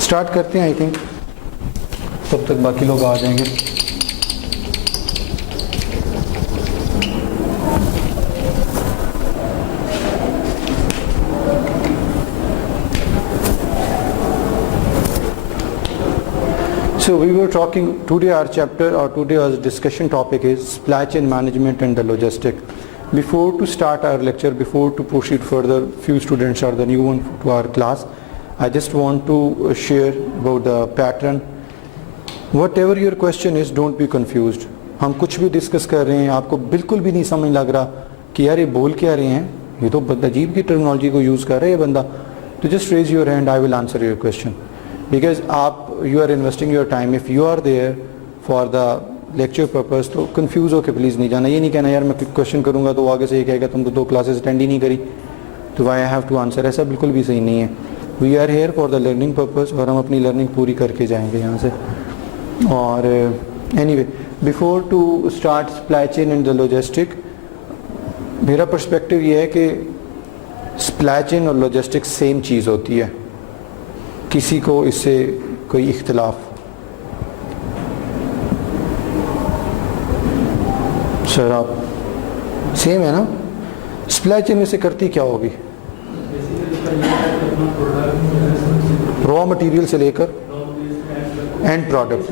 Start کرتے ہیں. I think تب تک باقی لوگ آ جائیں گے. So we were talking today, our chapter or today our discussion topic is supply chain management and the logistic. Before to start our lecture, before to proceed further, few students are the new one to our class. I just want to share about the pattern. Whatever your question is, don't be confused. ہم کچھ بھی discuss کر رہے ہیں, آپ کو بالکل بھی نہیں سمجھ لگ رہا کہ یار یہ بول کیا رہے ہیں, یہ تو عجیب کی ٹرمنالوجی کو یوز کر رہا ہے یہ بندہ, تو just raise your hand, I will answer your question. Because you are investing your time. If you are there for the lecture purpose, تو confuse ہو کے پلیز نہیں جانا. یہ نہیں کہنا یار میں کوشچن کروں گا تو وہ آگے سے یہ کہے گا تم تو 2 کلاسز اٹینڈ ہی نہیں کری, تو why I have to answer. ایسا بالکل بھی صحیح نہیں ہے. We are here for the learning purpose, اور ہم اپنی لرننگ پوری کر کے جائیں گے یہاں سے. اور anyway, before to start supply chain and the logistic, میرا پرسپیکٹیو یہ ہے کہ supply chain اور logistic سیم چیز ہوتی ہے, کسی کو اس سے کوئی اختلاف. سر آپ سیم ہے نا, سپلائی چین میں سے کرتی کیا ہوگی؟ را مٹیریل سے لے کر اینڈ پروڈکٹ,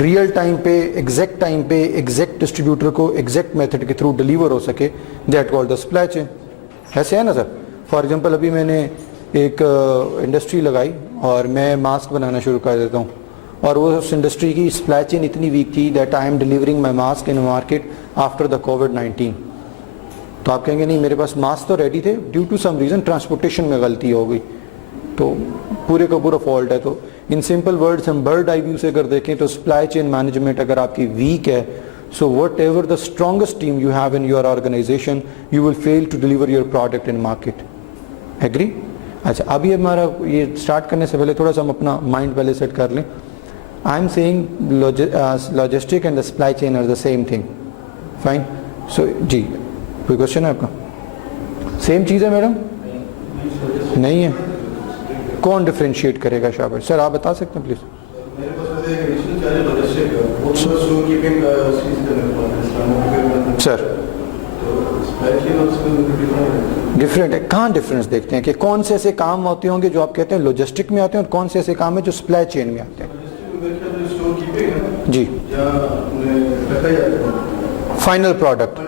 ریئل ٹائم پہ, ایگزیکٹ ٹائم پہ, ایگزیکٹ ڈسٹریبیوٹر کو ایگزیکٹ میتھڈ کے تھرو ڈیلیور ہو سکے, that called the supply chain. ایسے ہے نا سر. فار ایگزامپل ابھی میں نے ایک انڈسٹری لگائی اور میں ماسک بنانا شروع کر دیتا ہوں, اور وہ اس انڈسٹری کی سپلائی چین اتنی ویک تھی that I am delivering my mask in market after the کووڈ-19. تو آپ کہیں گے نہیں میرے پاس ماسک تو ریڈی تھے, due to some reason transportation میں غلطی ہو گئی, تو پورے کا پورا فالٹ ہے. تو ان سمپل ورڈز ہم برڈ آئی ویو سے اگر دیکھیں تو سپلائی چین مینجمنٹ اگر آپ کی ویک ہے, so whatever the strongest team you have in your organization, you will fail to deliver your product in market. Agree? اچھا ابھی ہمارا یہ اسٹارٹ کرنے سے پہلے تھوڑا سا ہم اپنا مائنڈ پہلے سیٹ کر لیں. I am saying logistic and the supply chain are the same thing. Fine? So جی کوئی کوشچن ہے آپ کا؟ سیم چیز ہے میڈم؟ نہیں ہے. کون ڈفرینشیٹ کرے گا؟ شاباش سر آپ بتا سکتے ہیں پلیز. سر ڈفرینٹ ہے, کہاں ڈفرینس دیکھتے ہیں کہ کون سے ایسے کام ہوتے ہوں گے جو آپ کہتے ہیں لوجسٹک میں آتے ہیں, اور کون سے ایسے کام ہیں جو سپلائی چین میں آتے ہیں؟ جی فائنل پروڈکٹ,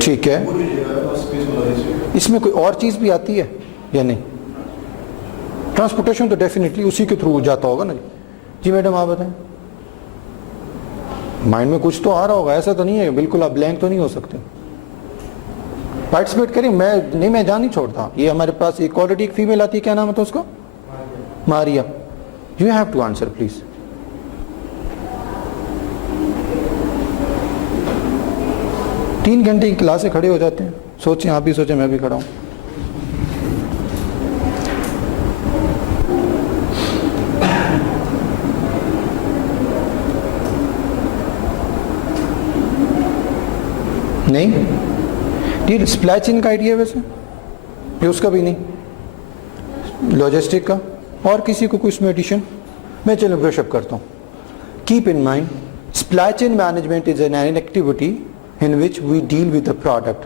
ٹھیک ہے. اس میں کوئی اور چیز بھی آتی ہے یا نہیں؟ ٹرانسپورٹیشن تو ڈیفینیٹلی اسی کے تھرو جاتا ہوگا نا. جی میڈم آپ بتائیں, مائنڈ میں کچھ تو آ رہا ہوگا, ایسا تو نہیں ہے بالکل آپ بلینک تو نہیں ہو سکتے. پارٹیسپیٹ کریں, میں جان نہیں چھوڑتا. یہ ہمارے پاس ایک آلریڈی ایک فیمیل آتی ہے, کیا نام ہے تو اس کو؟ Maria. You have to answer please. تین گھنٹے کی کلاس سے کھڑے ہو جاتے ہیں, سوچیں آپ بھی سوچیں میں بھی کھڑا ہوں. نہیں یہ سپلائی چین کا آئیڈیا ہے ویسے, یہ اس کا بھی نہیں, لاجسٹک کا. اور کسی کو کوئی اس میں ایڈیشن؟ میں چلو برش اپ کرتا ہوں. Keep in mind supply chain management is an activity in which we deal with the product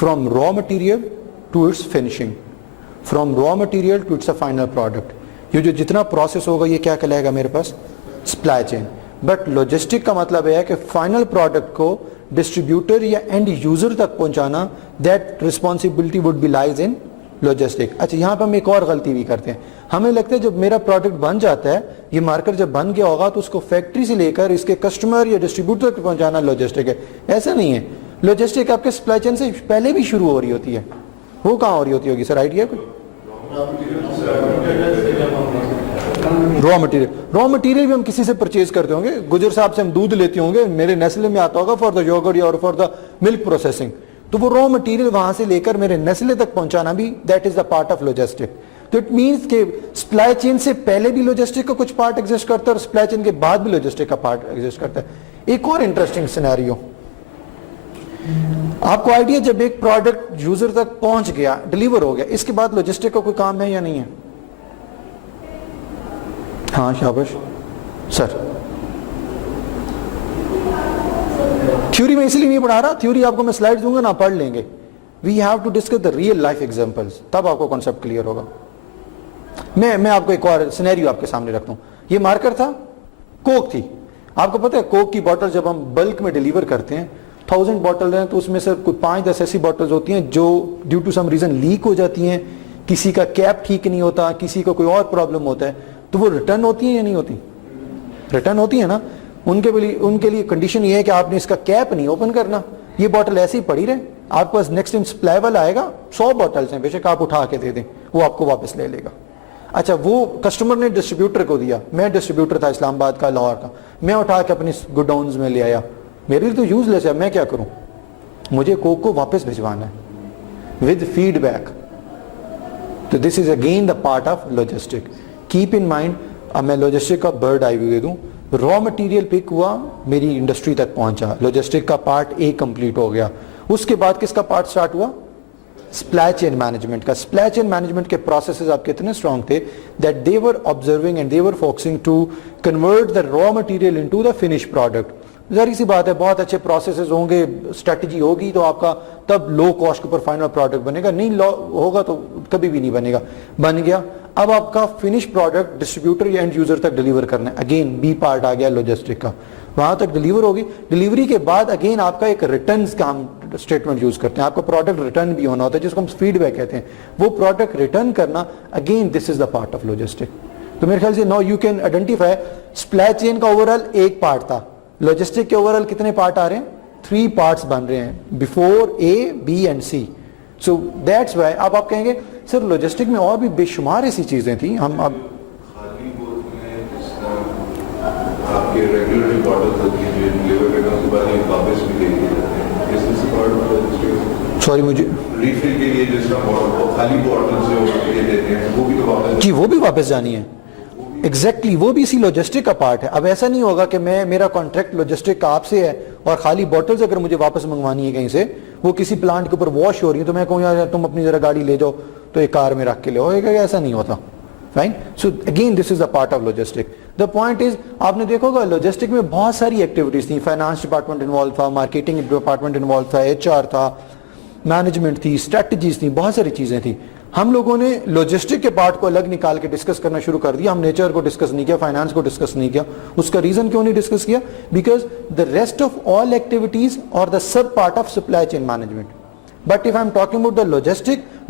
from raw material to its finishing, from raw material to its a final product. یہ جو جتنا process ہوگا یہ کیا کہلائے گا میرے پاس؟ Supply chain. بٹ لوجسٹک کا مطلب ہے کہ فائنل پروڈکٹ کو ڈسٹریبیوٹر یا اینڈ یوزر تک پہنچانا, that responsibility would be lies in logistic. اچھا یہاں پہ ہم ایک اور غلطی بھی کرتے ہیں, ہمیں لگتا ہے جب میرا پروڈکٹ بن جاتا ہے, یہ مارکر جب بن گیا ہوگا تو اس کو فیکٹری سے لے کر اس کے کسٹمر یا ڈسٹریبیوٹر تک پہنچانا لوجسٹک ہے. ایسا نہیں ہے. لوجسٹک آپ کے سپلائی چین سے پہلے بھی شروع ہو رہی ہوتی ہے. وہ کہاں ہو رہی ہوتی ہوگی سر, آئیڈیا کوئی؟ را مٹیریل بھی ہم کسی سے پرچیز کرتے ہوں گے, گجر صاحب سے ہم دودھ لیتے ہوں گے, میرے نیسلے میں آتا ہوگا فار دا یوگرٹ اور فار دا ملک پروسیسنگ, تو وہ را مٹیریل وہاں سے لے کر میرے نیسلے تک پہنچانا بھی that is the part of logistic. تو اٹ مینس کہ سپلائی چین سے پہلے بھی لوجسٹک کا کچھ پارٹ ایگزسٹ کرتا ہے اور سپلائی چین کے بعد بھی لوجسٹک کا پارٹ ایگزسٹ کرتا ہے. ایک اور انٹرسٹنگ سینیریو, آپ کو آئیڈیا جب ایک پروڈکٹ یوزر تک پہنچ گیا, ڈیلیور ہو گیا, اس کے بعد لاجسٹک کا کوئی کام ہے یا نہیں ہے؟ ہاں شاباش سر. تھیوری میں اس لیے نہیں پڑھا رہا, تھیوری آپ کو میں سلائڈ دوں گا نا, پڑھ لیں گے. We have to discuss the real life examples, تب آپ کو کانسیپٹ کلیئر ہوگا. میں آپ کو ایک اور سینیریو آپ کے سامنے رکھتا ہوں. یہ مارکر تھا, کوک تھی. آپ کو پتہ ہے کوک کی بوٹل جب ہم بلک میں ڈیلیور کرتے ہیں, 1000 بوٹل ہیں تو اس میں سے کوئی 5-10 ایسی بوٹلز ہوتی ہیں جو due to some reason leak ہو جاتی ہیں, کسی کا کیپ ٹھیک نہیں ہوتا, کسی کا کوئی اور پرابلم ہوتا ہے, تو وہ ریٹرن ہوتی ہیں یا نہیں ہوتی؟ ریٹرن ہوتی ہے نا. ان کے لیے کنڈیشن یہ ہے کہ آپ نے اس کا کیپ نہیں اوپن کرنا, یہ بوٹل ایسی ہی پڑی رہے, آپ کے پاس نیکسٹ ٹائم سپلائی والا آئے گا, 100 بوٹلز ہیں, بے شک آپ اٹھا کے دے دیں, وہ آپ کو واپس لے لے گا. اچھا وہ کسٹمر نے ڈسٹریبیوٹر کو دیا, میں ڈسٹریبیوٹر تھا اسلام آباد کا, لاہور کا, میں اٹھا کے اپنی گوڈاؤنز میں لے آیا, میرے لیے تو یوز لیس ہے, میں کیا کروں؟ مجھے کوک کو واپس بھجوانا ہے ود فیڈ بیک. تو this is again the part of logistic. Keep in mind, اب میں لاجسٹک کا برڈ آئی ویو دے دوں. را مٹیریل پک ہوا, میری انڈسٹری تک پہنچا, لاجسٹک کا پارٹ اے کمپلیٹ ہو گیا. اس کے بعد کس کا پارٹ سٹارٹ ہوا؟ سپلائی چین مینجمنٹ کا. سپلائی چین مینجمنٹ کے پروسیسز آپ کے اتنے اسٹرانگ تھے that they were observing and they were focusing to convert the raw material into the finish product. ظاہر سی بات ہے, بہت اچھے پروسیسز ہوں گے, اسٹریٹجی ہوگی تو آپ کا تب لو کاسٹ کے اوپر فائنل پروڈکٹ بنے گا, نہیں ہوگا تو کبھی بھی نہیں بنے گا. بن گیا, اب آپ کا فنش پروڈکٹ ڈسٹریبیوٹر یا اینڈ یوزر تک ڈیلیور کرنا ہے. اگین بی پارٹ آ گیا لاجسٹک کا, وہاں تک ڈیلیور ہوگی. ڈیلیوری کے بعد اگین آپ کا ایک ریٹرنز کا ہم اسٹیٹمنٹ یوز کرتے ہیں, آپ کا پروڈکٹ ریٹرن بھی ہونا ہوتا ہے جس کو ہم فیڈ بیک کہتے ہیں. وہ پروڈکٹ ریٹرن کرنا, again this is the part of logistic. تو میرے خیال سے now you can identify supply chain کا اوور آل ایک پارٹ تھا, لاجسٹک کے اوور آل کتنے پارٹ آ رہے ہیں؟ 3 پارٹس بن رہے ہیں, before A B and C. So that's why اب آپ کہیں گے سر لاجسٹک میں اور بھی بے شمار ایسی چیزیں تھیں. ہم اب سوری مجھے جی وہ بھی واپس جانی ہے. ایگزیکٹلی وہ بھی اسی لاجسٹک کا پارٹ ہے. اب ایسا نہیں ہوگا کہ میرا کانٹریکٹ لاجسٹک کا آپ سے ہے اور خالی بوٹلز اگر مجھے واپس منگوانی ہے کہیں سے, وہ کسی پلانٹ کے اوپر واش ہو رہی ہے, تو میں کہوں یار تم اپنی ذرا گاڑی لے جاؤ تو ایک کار میں رکھ کے لے آؤ, ایسا نہیں ہوتا. Fine. So again this is the part of logistic. The point is, آپ نے دیکھو گا لاجسٹک میں بہت ساری ایکٹیویٹیز تھیں. فائنانس ڈپارٹمنٹ انوالو تھا, مارکیٹنگ ڈپارٹمنٹ انوالو تھا, HR تھا, مینجمنٹ تھی, اسٹریٹجیز تھیں, بہت ساری چیزیں تھیں. ہم لوگوں نے لاجسٹک کے پارٹ کو الگ نکال کے ڈسکس کرنا شروع کر دیا. ہم نیچر کو ڈسکس نہیں کیا, فائنانس کو ڈسکس نہیں کیا. اس کا ریزن کیوں نہیں ڈسکس کیا؟ Because the rest of all activities اور the sub part of supply chain management. But if I am talking about the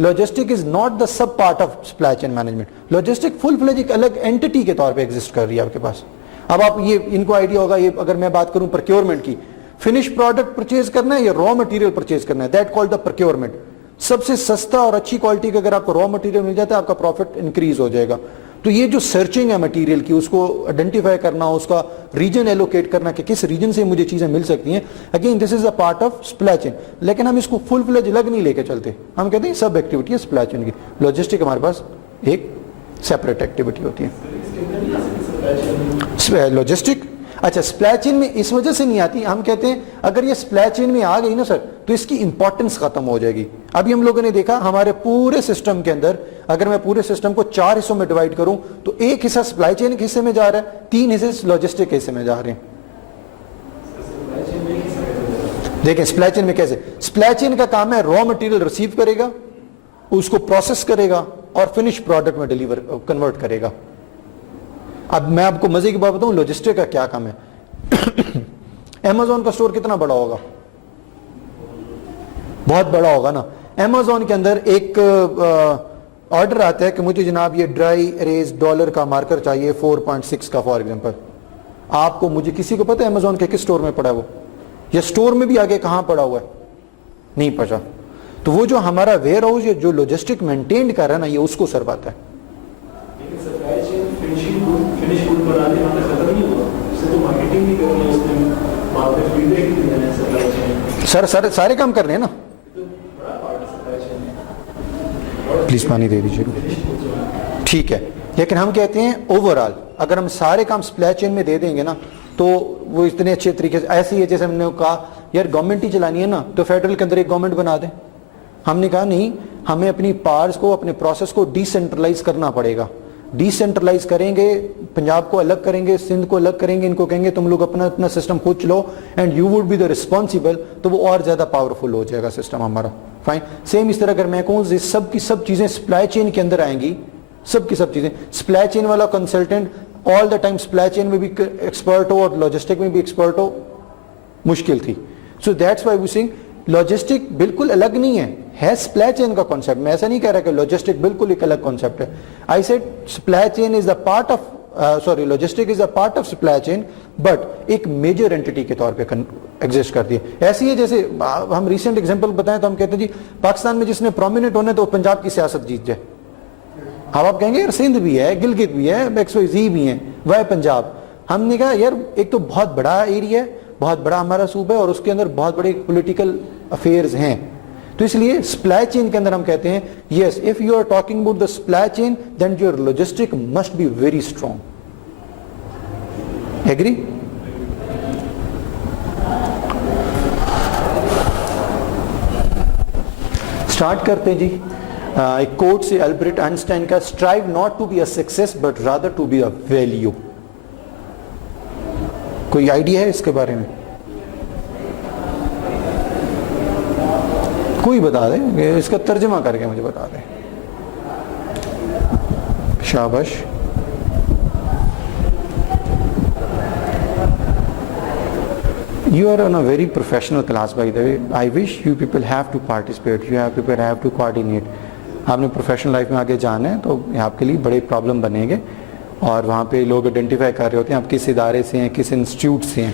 logistic is not the sub part of supply chain management. Logistic full fledged ایک الگ entity کے طور پہ exist کر رہی ہے آپ کے پاس. اب آپ یہ ان کو آئیڈیا ہوگا, یہ اگر میں بات کروں پروکیورمنٹ کی, فنش پروڈکٹ پرچیز کرنا ہے یا را مٹیریل پرچیز کرنا ہے, دیٹ کالڈ دا پروکیورمنٹ. سب سے سستا اور اچھی کوالٹی کا اگر آپ کو را مٹیریل مل جاتا ہے, آپ کا پروفٹ انکریز ہو جائے گا. تو یہ جو سرچنگ ہے مٹیریل کی, اس کو آئیڈینٹیفائی کرنا, اس کا ریجن ایلوکیٹ کرنا کہ کس ریجن سے مجھے چیزیں مل سکتی ہیں, again this is a part of supply chain. لیکن ہم اس کو فل فلیج الگ نہیں لے کے چلتے, ہم کہتے ہیں سب ایکٹیویٹی ہے سپلائی چین کی. لاجسٹک ہمارے پاس ایک سیپریٹ ایکٹیویٹی ہوتی ہے. لاجسٹک اچھا سپلائی چین میں اس وجہ سے نہیں آتی, ہم کہتے ہیں اگر یہ سپلائی چین میں آ گئی نا سر, تو اس کی امپورٹنس ختم ہو جائے گی. ابھی ہم لوگوں نے دیکھا ہمارے پورے سسٹم کے اندر, اگر میں پورے سسٹم کو 4 حصوں میں ڈیوائیڈ کروں تو ایک حصہ سپلائی چین کے حصے میں جا رہا ہے, 3 حصے لاجسٹک کے حصے میں جا رہے ہیں. دیکھیں سپلائی چین میں کیسے, سپلائی چین کا کام ہے را مٹیریل ریسیو کرے گا, اس کو پروسیس کرے گا اور فنش پروڈکٹ میں ڈیلیور کنورٹ کرے گا. اب میں آپ کو مزے کی بات بتاؤں لاجسٹک کا کیا کام ہے. امیزون کا سٹور کتنا بڑا ہوگا؟ بہت بڑا ہوگا نا. امیزون کے اندر ایک آرڈر آتا ہے کہ مجھے جناب یہ ڈرائی اریز ڈالر کا مارکر چاہیے 4.6 کا فار ایگزامپل. آپ کو مجھے کسی کو پتا ہے امیزون کے کس سٹور میں پڑا ہے وہ, یا سٹور میں بھی آگے کہاں پڑا ہوا ہے؟ نہیں پتا. تو وہ جو ہمارا ویئر ہاؤس یا جو لاجسٹک مینٹینڈ کر رہا ہے نا, یہ اس کو سرو آتا ہے. سر سارے کام کر رہے ہیں نا. پلیز پانی دے دیجیے. ٹھیک ہے, لیکن ہم کہتے ہیں اوور آل اگر ہم سارے کام سپلائی چین میں دے دیں گے نا, تو وہ اتنے اچھے طریقے سے, ایسے ہی ہے جیسے ہم نے کہا یار گورنمنٹ ہی چلانی ہے نا تو فیڈرل کے اندر ایک گورنمنٹ بنا دیں. ہم نے کہا نہیں, ہمیں اپنی پاورز کو, اپنے پروسیس کو ڈی سینٹرلائز کرنا پڑے گا. ڈی سینٹرلائز کریں گے, پنجاب کو الگ کریں گے, سندھ کو الگ کریں گے, ان کو کہیں گے تم لوگ اپنا اپنا سسٹم خود چلو and you would be the responsible, تو وہ اور زیادہ پاورفل ہو جائے گا سسٹم ہمارا. فائن. سیم اس طرح اگر میں کہوں سب کی سب چیزیں سپلائی چین کے اندر آئیں گی, سب کی سب چیزیں, سپلائی چین والا consultant all the time supply chain میں بھی ایکسپرٹ ہو اور لاجسٹک میں بھی ایکسپرٹ ہو, مشکل تھی. سو دیٹس وائی وی سنگ لاجسٹک بالکل الگ نہیں ہے سپلائی چین کا کانسیپٹ. میں ایسا نہیں کہہ رہا کہ لاجسٹک بالکل ایک الگ کانسیپٹ ہے. I said supply chain is a part of logistic is a part of supply chain, but ایک میجر اینٹی کے طور پہ ایگزسٹ کرتی ہے. ایسی ہے جیسے ہم ریسنٹ ایگزامپل بتائیں تو ہم کہتے ہیں جی پاکستان میں جس نے پرومیننٹ ہونا ہے تو پنجاب کی سیاست جیت جائے. اب آپ کہیں گے یار سندھ بھی ہے, گلگت بھی ہے, ایکس وائی زی بھی ہیں, وہ پنجاب. ہم نے کہا یار ایک تو بہت بڑا ایریا ہے, بہت بڑا ہمارا صوبہ ہے, اور اس کے اندر بہت بڑے پولیٹیکل افیئرز ہیں. تو اس لیے سپلائی چین کے اندر ہم کہتے ہیں yes if you are talking about the supply chain then your logistic must be very strong. Agree? Start کرتے ہیں جی. ایک کوٹ سے البرٹ آئنسٹائن کا, strive not to be a success but rather to be a value. کوئی idea ہے اس کے بارے میں؟ کوئی بتا دے, اس کا ترجمہ کر کے مجھے بتا دیں. شاباش. You are on a very professional class by the way. I wish you people have to participate. You have people have to coordinate. آپ نے پروفیشنل لائف میں آگے جانا ہے تو آپ کے لیے بڑے پرابلم بنیں گے, اور وہاں پہ لوگ آئیڈینٹیفائی کر رہے ہوتے ہیں آپ کس ادارے سے ہیں, کس انسٹیٹیوٹ سے ہیں.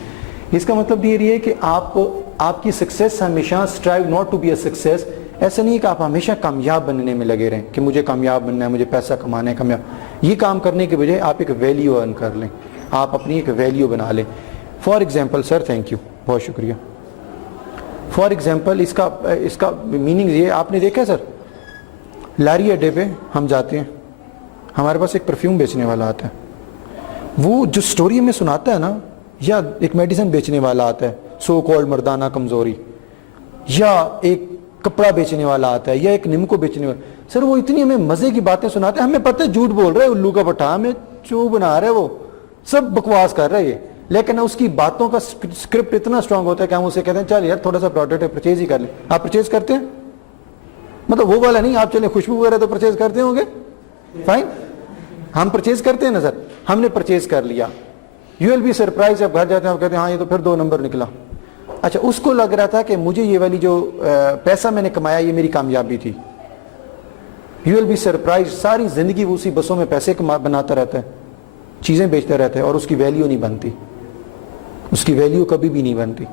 اس کا مطلب یہ ہے کہ آپ کی سکسیس ہمیشہ strive not to be a success. ایسا نہیں ہے کہ آپ ہمیشہ کامیاب بننے میں لگے رہیں کہ مجھے کامیاب بننا ہے, مجھے پیسہ کمانا ہے, کامیاب. یہ کام کرنے کے بجائے آپ ایک ویلیو ارن کر لیں, آپ اپنی ایک ویلیو بنا لیں. For example sir, thank you, بہت شکریہ. فار ایگزامپل اس کا میننگ یہ, آپ نے دیکھا سر لاری اڈے پہ ہم جاتے ہیں, ہمارے پاس ایک پرفیوم بیچنے والا آتا ہے, وہ جو سٹوری ہمیں سناتا ہے نا, یا ایک میڈیسن بیچنے والا آتا ہے سو کالڈ مردانہ کمزوری, یا ایک کپڑا بیچنے والا آتا ہے, یا ایک نمکو بیچنے والا. سر وہ اتنی ہمیں مزے کی باتیں سناتے ہیں, ہمیں پتہ ہے جھوٹ بول رہا ہے, الو کا پٹھا, ہمیں چو بنا رہا ہے, وہ سب بکواس کر رہا ہے یہ, لیکن اس کی باتوں کا اسکرپٹ اتنا اسٹرانگ ہوتا ہے کہ ہم اسے کہتے ہیں چل یار تھوڑا سا پروڈکٹ ہے پرچیز ہی کر لیں. آپ پرچیز کرتے ہیں؟ مطلب وہ والا نہیں, آپ چلیں خوشبو وغیرہ تو پرچیز کرتے ہوں گے. فائن, ہم پرچیز کرتے ہیں نا سر, ہم نے پرچیز کر لیا. یو ول بی سرپرائز, آپ گھر جاتے ہیں آپ کہتے ہیں ہاں یہ تو پھر 2 نمبر نکلا. اچھا اس کو لگ رہا تھا کہ مجھے یہ والی جو پیسہ میں نے کمایا یہ میری کامیابی تھی. یو ول بی سرپرائز, ساری زندگی وہ اسی بسوں میں پیسے بناتا رہتا ہے, چیزیں بیچتا رہتا ہے, اور اس کی ویلیو نہیں بنتی, اس کی ویلیو کبھی بھی نہیں بنتی.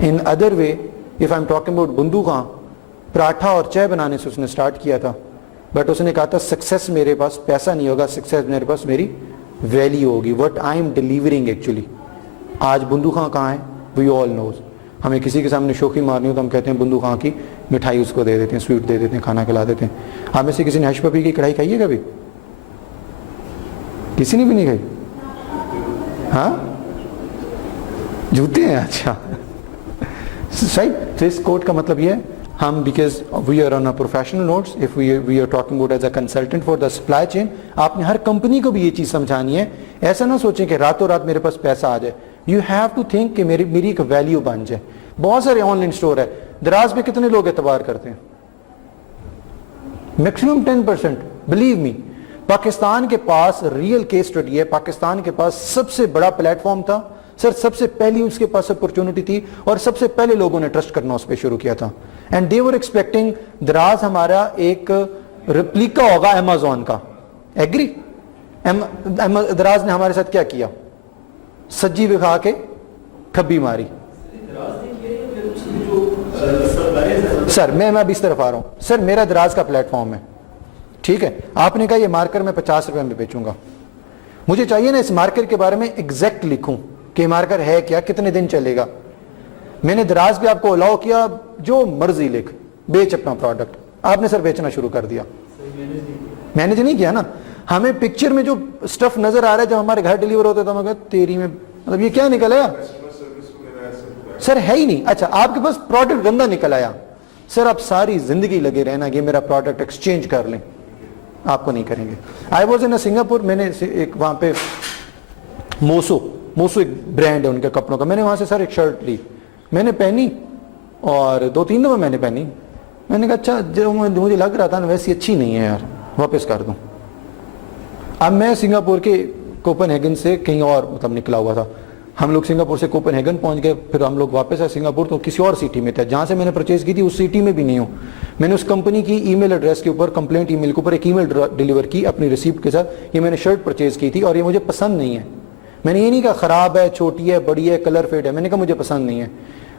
In other way if I am talking about بندو خان, پراٹھا اور چائے بنانے سے اس نے سٹارٹ کیا تھا, بٹ اس نے کہا تھا سکسیس میرے پاس پیسہ نہیں ہوگا, سکسیس میرے پاس میری ویلیو ہوگی, what I am delivering actually. آج بندو خان کہاں ہے, وی آل نوز. ہمیں کسی کے سامنے شوخی مارنی ہو تو ہم کہتے ہیں بندو خان کی مٹھائی اس کو دے دیتے ہیں, سویٹ دے دیتے ہیں, کھانا کھلا دیتے ہیں. آپ میں سے کسی نے حش پپی کی کڑھائی کھائی ہے کبھی؟ کسی نے بھی نہیں کھائی؟ ہاں جوتے ہیں. اچھا صحیح. تو اس کوٹ کا مطلب یہ ہے, ہم because we are on a professional notes, if we are talking about as a consultant for the supply chain, آپ نے ہر کمپنی کو بھی یہ چیز سمجھانی ہے. ایسا نہ سوچیں کہ راتوں رات میرے پاس پیسہ آ جائے. یو ہیو ٹو تھنک کہ میری ایک ویلیو بن جائے. بہت سارے آن لائن اسٹور ہے, دراز میں کتنے لوگ اعتبار کرتے ہیں؟ میکسیمم 10%. بلیو می, پاکستان کے پاس ریئل کیس اسٹڈی ہے, پاکستان کے پاس سب سے بڑا پلیٹ فارم تھا سر, سب سے پہلی اس کے پاس اپرچونٹی تھی, اور سب سے پہلے لوگوں نے ٹرسٹ کرنا اس پہ شروع کیا تھا. اینڈ دے ور ایکسپیکٹنگ دراز ہمارا ایک ریپلیکا ہوگا امیزون کا. ایگری؟ دراز نے ہمارے ساتھ کیا کیا؟ سجی بکھا کے کھبی ماری. سر میں اب اس طرف آ رہا ہوں. سر میرا دراز کا پلیٹ فارم ہے, ٹھیک ہے, آپ نے کہا یہ مارکر میں 50 روپے میں بیچوں گا. مجھے چاہیے نا اس مارکر کے بارے میں ایگزیکٹ لکھوں کہ مارکر ہے کیا, کتنے دن چلے گا. میں نے دراز پہ آپ کو الاؤ کیا, جو مرضی لکھ, بیچ اپنا پروڈکٹ. آپ نے سر بیچنا شروع کر دیا. مینیج نہیں کیا نا. ہمیں پکچر میں جو سٹف نظر آ رہا ہے جب ہمارے گھر ڈیلیور ہوتا ہے تو ہم کہتے تیری میں مطلب یہ کیا نکلا ہے. سر ہے ہی نہیں. اچھا آپ کے پاس پروڈکٹ گندا نکل آیا, سر آپ ساری زندگی لگے رہنا کہ میرا پروڈکٹ ایکسچینج کر لیں, آپ کو نہیں کریں گے. آئی واز ان سنگاپور, میں نے ایک وہاں پہ موسو ایک برانڈ ہے ان کے کپڑوں کا, میں نے وہاں سے سر ایک شرٹ لی, میں نے پہنی اور 2-3 دفعہ میں نے پہنی, میں نے کہا اچھا جو مجھے لگ رہا تھا نا ویسی اچھی نہیں ہے یار, واپس کر دوں. اب میں سنگاپور کے کوپن ہیگن سے کہیں اور مطلب نکلا ہوا تھا, ہم لوگ سنگاپور سے کوپن ہیگن پہنچ گئے, پھر ہم لوگ واپس آئے سنگاپور, تو کسی اور سٹی میں تھا جہاں سے میں نے پرچیز کی تھی, اس سٹی میں بھی نہیں ہوں. میں نے اس کمپنی کی ای میل ایڈریس کے اوپر, کمپلینٹ ای میل کے اوپر ایک ای میل ڈیلیور کی اپنی ریسیپٹ کے ساتھ, یہ میں نے شرٹ پرچیز کی تھی اور یہ مجھے پسند نہیں ہے. میں نے یہ نہیں کہا خراب ہے, چھوٹی ہے, بڑی ہے, کلر فیڈ ہے, میں نے کہا مجھے پسند نہیں ہے.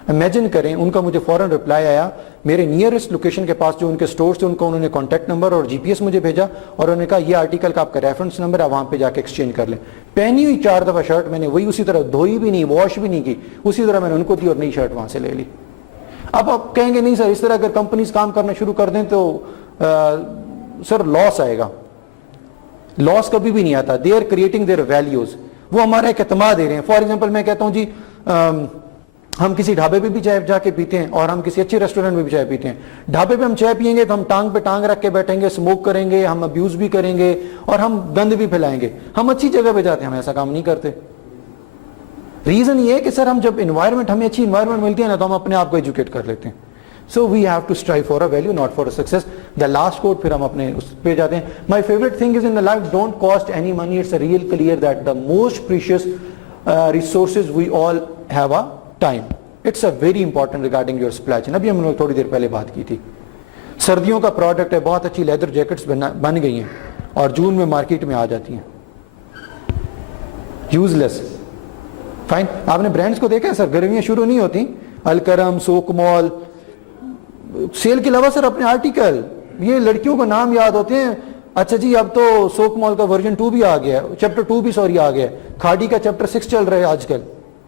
امیجن کریں ان کا مجھے فوراً رپلائی آیا, میرے نیئرسٹ لوکیشن کے پاس جو ان کے سٹورز تھے ان کا انہوں نے کانٹیکٹ نمبر اور جی پی ایس مجھے بھیجا, اور انہوں نے کہا یہ آرٹیکل کا آپ کا ریفرنس نمبر ہے, وہاں پہ جا کے ایکسچینج کر لیں. پہنی ہوئی 4 دفعہ شرٹ میں نے, وہی اسی طرح دھوئی بھی نہیں, واش بھی نہیں کی, اسی طرح میں نے ان کو دی اور نئی شرٹ وہاں سے لے لی. اب آپ کہیں گے نہیں سر اس طرح اگر کمپنیز کام کرنا شروع کر دیں تو سر لاس آئے گا. لاس کبھی بھی نہیں آتا. They are creating their values, وہ ہمارا ایک اعتماد دے رہے ہیں. فار ایگزامپل میں کہتا ہوں جی ہم کسی ڈھابے پہ بھی چائے جا کے پیتے ہیں اور ہم کسی اچھے ریسٹورنٹ میں بھی چائے پیتے ہیں. ڈھابے پہ ہم چائے پیئیں گے تو ہم ٹانگ پہ ٹانگ رکھ کے بیٹھیں گے, اسموک کریں گے, ہم ابیوز بھی کریں گے اور ہم گند بھی پھیلائیں گے. ہم اچھی جگہ پہ جاتے ہیں, ہم ایسا کام نہیں کرتے. ریزن یہ ہے کہ سر ہم جب انوائرمنٹ, ہمیں اچھی انوائرمنٹ ملتی ہے نا تو ہم اپنے آپ کو ایجوکیٹ کر لیتے ہیں. So we have to strive for a value not for a success. The last quote پھر ہم اپنے اس پہ جاتے ہیں. My favourite thing is in life don't cost any money, it's real clear that the most precious resources we all have a time. It's a very important regarding your supply chain. ابھی ہم نے تھوڑی دیر پہلے بات کی تھی, سردیوں کا پروڈکٹ ہے, بہت اچھی لیدر جیکٹس بن گئی ہیں اور جون میں مارکیٹ میں آ جاتی ہیں یوز لیس. فائن, آپ نے برانڈس کو دیکھا ہے سر, گرمیاں شروع نہیں ہوتی, الکرم, سوک مال, سیل کے علاوہ سر اپنے آرٹیکل, یہ لڑکیوں کو نام یاد ہوتے ہیں. اچھا جی اب تو سوک مال کا ورژن 2 بھی آ گیا, چیپٹر 2 بھی سوری آ گیا, کھاڑی کا چیپٹر 6 چل رہا ہے آج کل.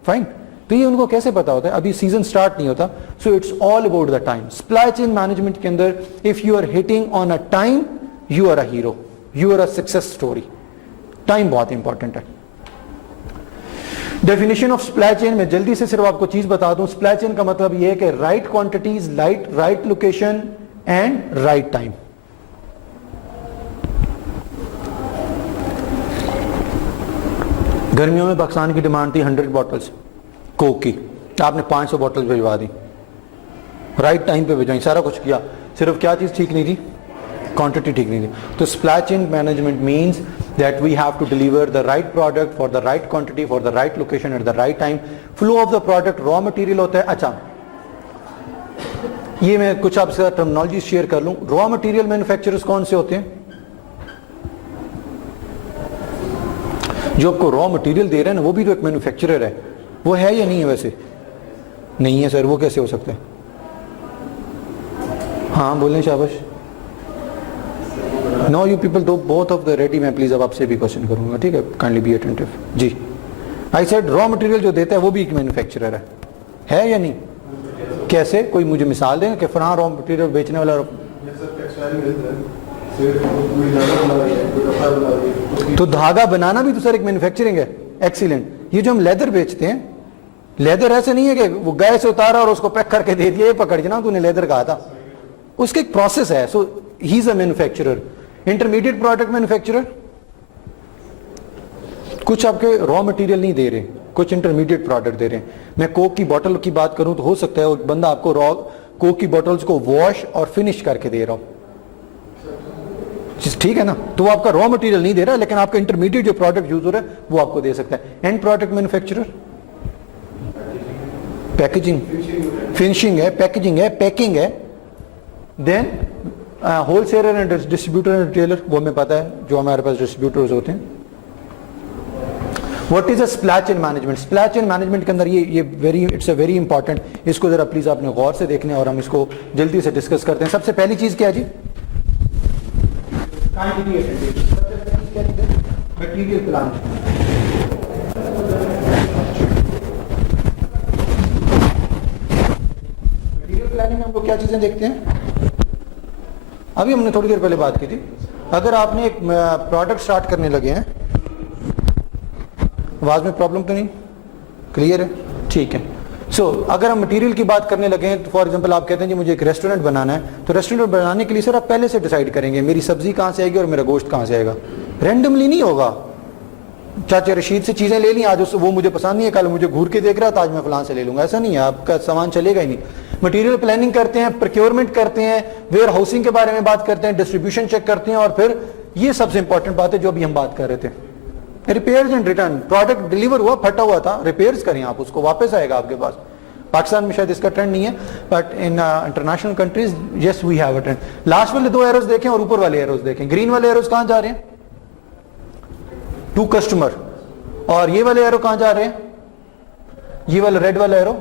فائن, تو یہ ان کو کیسے پتا ہوتا ہے, ابھی سیزن سٹارٹ نہیں ہوتا. So it's all about the time. Supply chain management کے اندر if you are hitting on a time you are a hero, you are a success story. Time بہت امپورٹنٹ ہے. ڈیفینیشن آف سپلائی چین میں جلدی سے صرف آپ کو چیز بتا دوں. سپلائی چین کا مطلب یہ ہے کہ right quantities, right location and right time. گرمیوں میں پاکستان کی ڈیمانڈ تھی 100 بوٹلز کوک کی, آپ نے 500 بوٹل بھجوا دی, رائٹ ٹائم پہ بھجوائی, سارا کچھ کیا, صرف کیا چیز ٹھیک نہیں تھی, کوانٹٹی ٹھیک نہیں تھی. تو supply chain management means that we have to deliver the right product for the right quantity for the right location at the right time. Flow of the product, raw material ہوتا ہے. اچھا یہ میں کچھ آپ سے ٹرمنالوجی شیئر کر لوں. را مٹیریل مینوفیکچررز کون سے ہوتے ہیں؟ جو آپ کو را مٹیریل دے رہے ہیں نا وہ بھی تو ایک مینوفیکچرر ہے. وہ ہے یا نہیں ہے؟ ویسے نہیں ہے سر, وہ کیسے ہو سکتا ہے؟ ہاں بولیں شاباش. Now you people do both of the ready. میں پلیز اب آپ سے بھی کوشچن کروں گا, ٹھیک ہے, کائنڈلی بی اٹینٹو. جی آئی سیڈ را مٹیریل جو دیتا ہے وہ بھی ایک مینوفیکچرر ہے یا نہیں؟ کیسے؟ کوئی مجھے مثال دیں کہ فلاں را مٹیریل بیچنے والا. تو دھاگا بنانا بھی تو سر ایک مینوفیکچرنگ ہے. ایکسیلنٹ. یہ جو ہم لیدر بیچتے ہیں, لیدر ایسے نہیں ہے کہ وہ گئے سے اتارا اور اس کو پیک کر کے دے دیا, یہ پکڑ جنا تو نے لیدر کہا تھا, اس کا ایک پروسیس ہے. سو ہی از a manufacturer. Intermediate product manufacturer کچھ آپ کے را مٹیریل نہیں دے رہے, کچھ انٹرمیڈیٹ پروڈکٹ دے رہے ہیں. میں کوک کی بوٹل کی بات کروں تو ہو سکتا ہے وہ بندہ آپ کو را کوک کی بوٹلز کو واش اور فنش کر کے دے رہا ہو, ٹھیک ہے نا, تو وہ آپ کا را مٹیریل نہیں دے رہا لیکن آپ کا انٹرمیڈیٹ جو پروڈکٹ یوز ہو رہا ہے وہ آپ کو دے سکتا ہے. End product manufacturer packaging, finishing ہے, پیکیجنگ ہے, پیکنگ ہے. Then wholesaler and distributor and retailer, وہ ہمیں پتا ہے جو ہمارے پاس ڈسٹریبیوٹرز ہوتے ہیں. What is a supply chain management? Supply chain management کے اندر یہ اٹس اے ویری امپورٹنٹ. اس کو ذرا پلیز آپ نے غور سے دیکھنا ہے اور ہم اس کو جلدی سے ڈسکس کرتے ہیں. سب سے پہلی چیز کیا جی؟ Material plan. مٹیریل پلاننگ میں ہم کو کیا چیزیں دیکھتے ہیں؟ ابھی ہم نے تھوڑی دیر پہلے بات کی تھی. اگر آپ نے ایک پروڈکٹ سٹارٹ کرنے لگے ہیں, آواز میں پرابلم تو نہیں؟ کلیئر ہے, ٹھیک ہے. سو اگر ہم مٹیریل کی بات کرنے لگے ہیں تو فار ایگزامپل آپ کہتے ہیں جی مجھے ایک ریسٹورینٹ بنانا ہے, تو ریسٹورینٹ بنانے کے لیے سر آپ پہلے سے ڈیسائیڈ کریں گے میری سبزی کہاں سے آئے گی اور میرا گوشت کہاں سے آئے گا, رینڈملی نہیں ہوگا. چاچا رشید سے چیزیں لے لیں, آج وہ مجھے پسند نہیں ہے, کل مجھے گھور کے دیکھ رہا تو آج میں فلان سے لے لوں گا, ایسا نہیں ہے, آپ کا سامان چلے گا ہی نہیں. مٹیریل پلاننگ کرتے ہیں, پروکیورمنٹ کرتے ہیں, ویئر ہاؤسنگ کے بارے میں بات کرتے ہیں, ڈسٹریبیوشن چیک کرتے ہیں, اور پھر یہ سب سے امپورٹنٹ بات ہے جو ابھی ہم بات کر رہے تھے, repairs and return. Product deliver ہوا, پھٹا ہوا تھا, ریپیئرز کریں آپ اس کو, واپس آئے گا آپ کے پاس. پاکستان میں شاید اس کا ٹرینڈ نہیں ہے, but in international countries yes we have a trend. Last والے 2 ایروز دیکھیں اور اوپر والے ایروز دیکھیں. گرین والے ایروز کہاں جا رہے ہیں؟ To customer. اور یہ والے ایرو کہاں جا رہے ہیں؟ یہ والا ریڈ والا arrow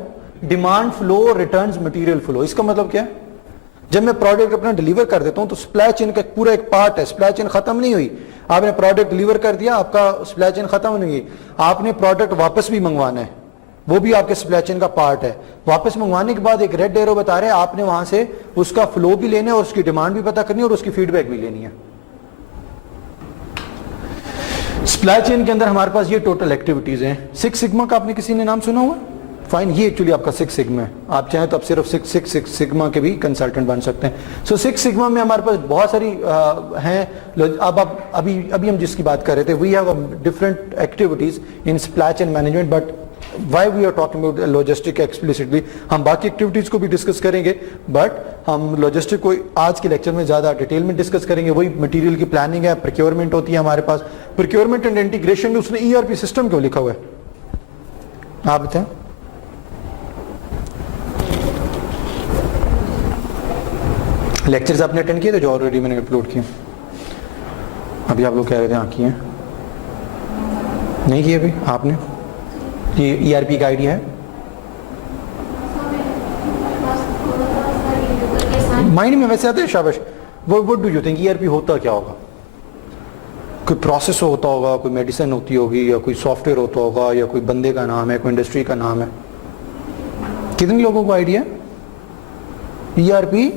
demand flow returns material flow. اس کا مطلب کیا ہے؟ جب میں پروڈکٹ اپنا ڈیلیور کر دیتا ہوں تو سپلائی چین کا پورا ایک پارٹ ہے, سپلائی چین ختم نہیں ہوئی. آپ نے پروڈکٹ ڈیلیور کر دیا, آپ کا سپلائی چین ختم نہیں ہوئی. آپ نے پروڈکٹ واپس بھی منگوانا ہے, وہ بھی آپ کے سپلائی چین کا پارٹ ہے. واپس منگوانے کے بعد ایک ریڈ ایرو بتا رہے ہیں آپ نے وہاں سے اس کا فلو بھی لینا ہے اور اس کی ڈیمانڈ بھی پتا کرنی ہے اور اس کی فیڈ بیک بھی لینی ہے. سپلائی چین کے اندر ہمارے پاس یہ ٹوٹل ایکٹیویٹیز ہیں. 6 سگما کا آپ نے کسی نے نام سنا ہوا؟ فائن, یہ ایکچولی آپ کا 6 سگما ہے. آپ چاہیں تو آپ صرف 6 سگما کے بھی کنسلٹنٹ بن سکتے ہیں. سو 6 سگما میں ہمارے پاس بہت ساری ہیں. اب ابھی ہم جس کی بات کر رہے تھے, we have different activities in supply chain management, but why we are talking about logistic explicitly. ہم باقی ایکٹیویٹیز کو بھی ڈسکس کریں گے, بٹ ہم لاجسٹک کو آج کے لیکچر میں زیادہ ڈیٹیل میں ڈسکس کریں گے. وہی مٹیریل کی پلاننگ ہے, پروکیورمنٹ ہوتی ہے ہمارے پاس. پروکیورمنٹ اینڈ انٹیگریشن میں اس نے ERP سسٹم کیوں لکھا ہوا ہے آپ بتائیں؟ لیکچرز آپ نے اٹینڈ کیے تھے جو آلریڈی میں نے اپلوڈ کیے؟ ابھی آپ لوگ کہہ رہے تھے ہاں کیے, نہیں کیے ابھی آپ نے؟ یہ ERP کا آئیڈیا ہے مائنڈ میں ویسے آتے ہیں؟ شاباش. what do you think ERP ہوتا کیا ہوگا؟ کوئی پروسیس ہوتا ہوگا, کوئی میڈیسن ہوتی ہوگی, یا کوئی سافٹ ویئر ہوتا ہوگا, یا کوئی بندے کا نام ہے, کوئی انڈسٹری کا نام ہے؟ کتنے لوگوں کو آئیڈیا ہے ERP؟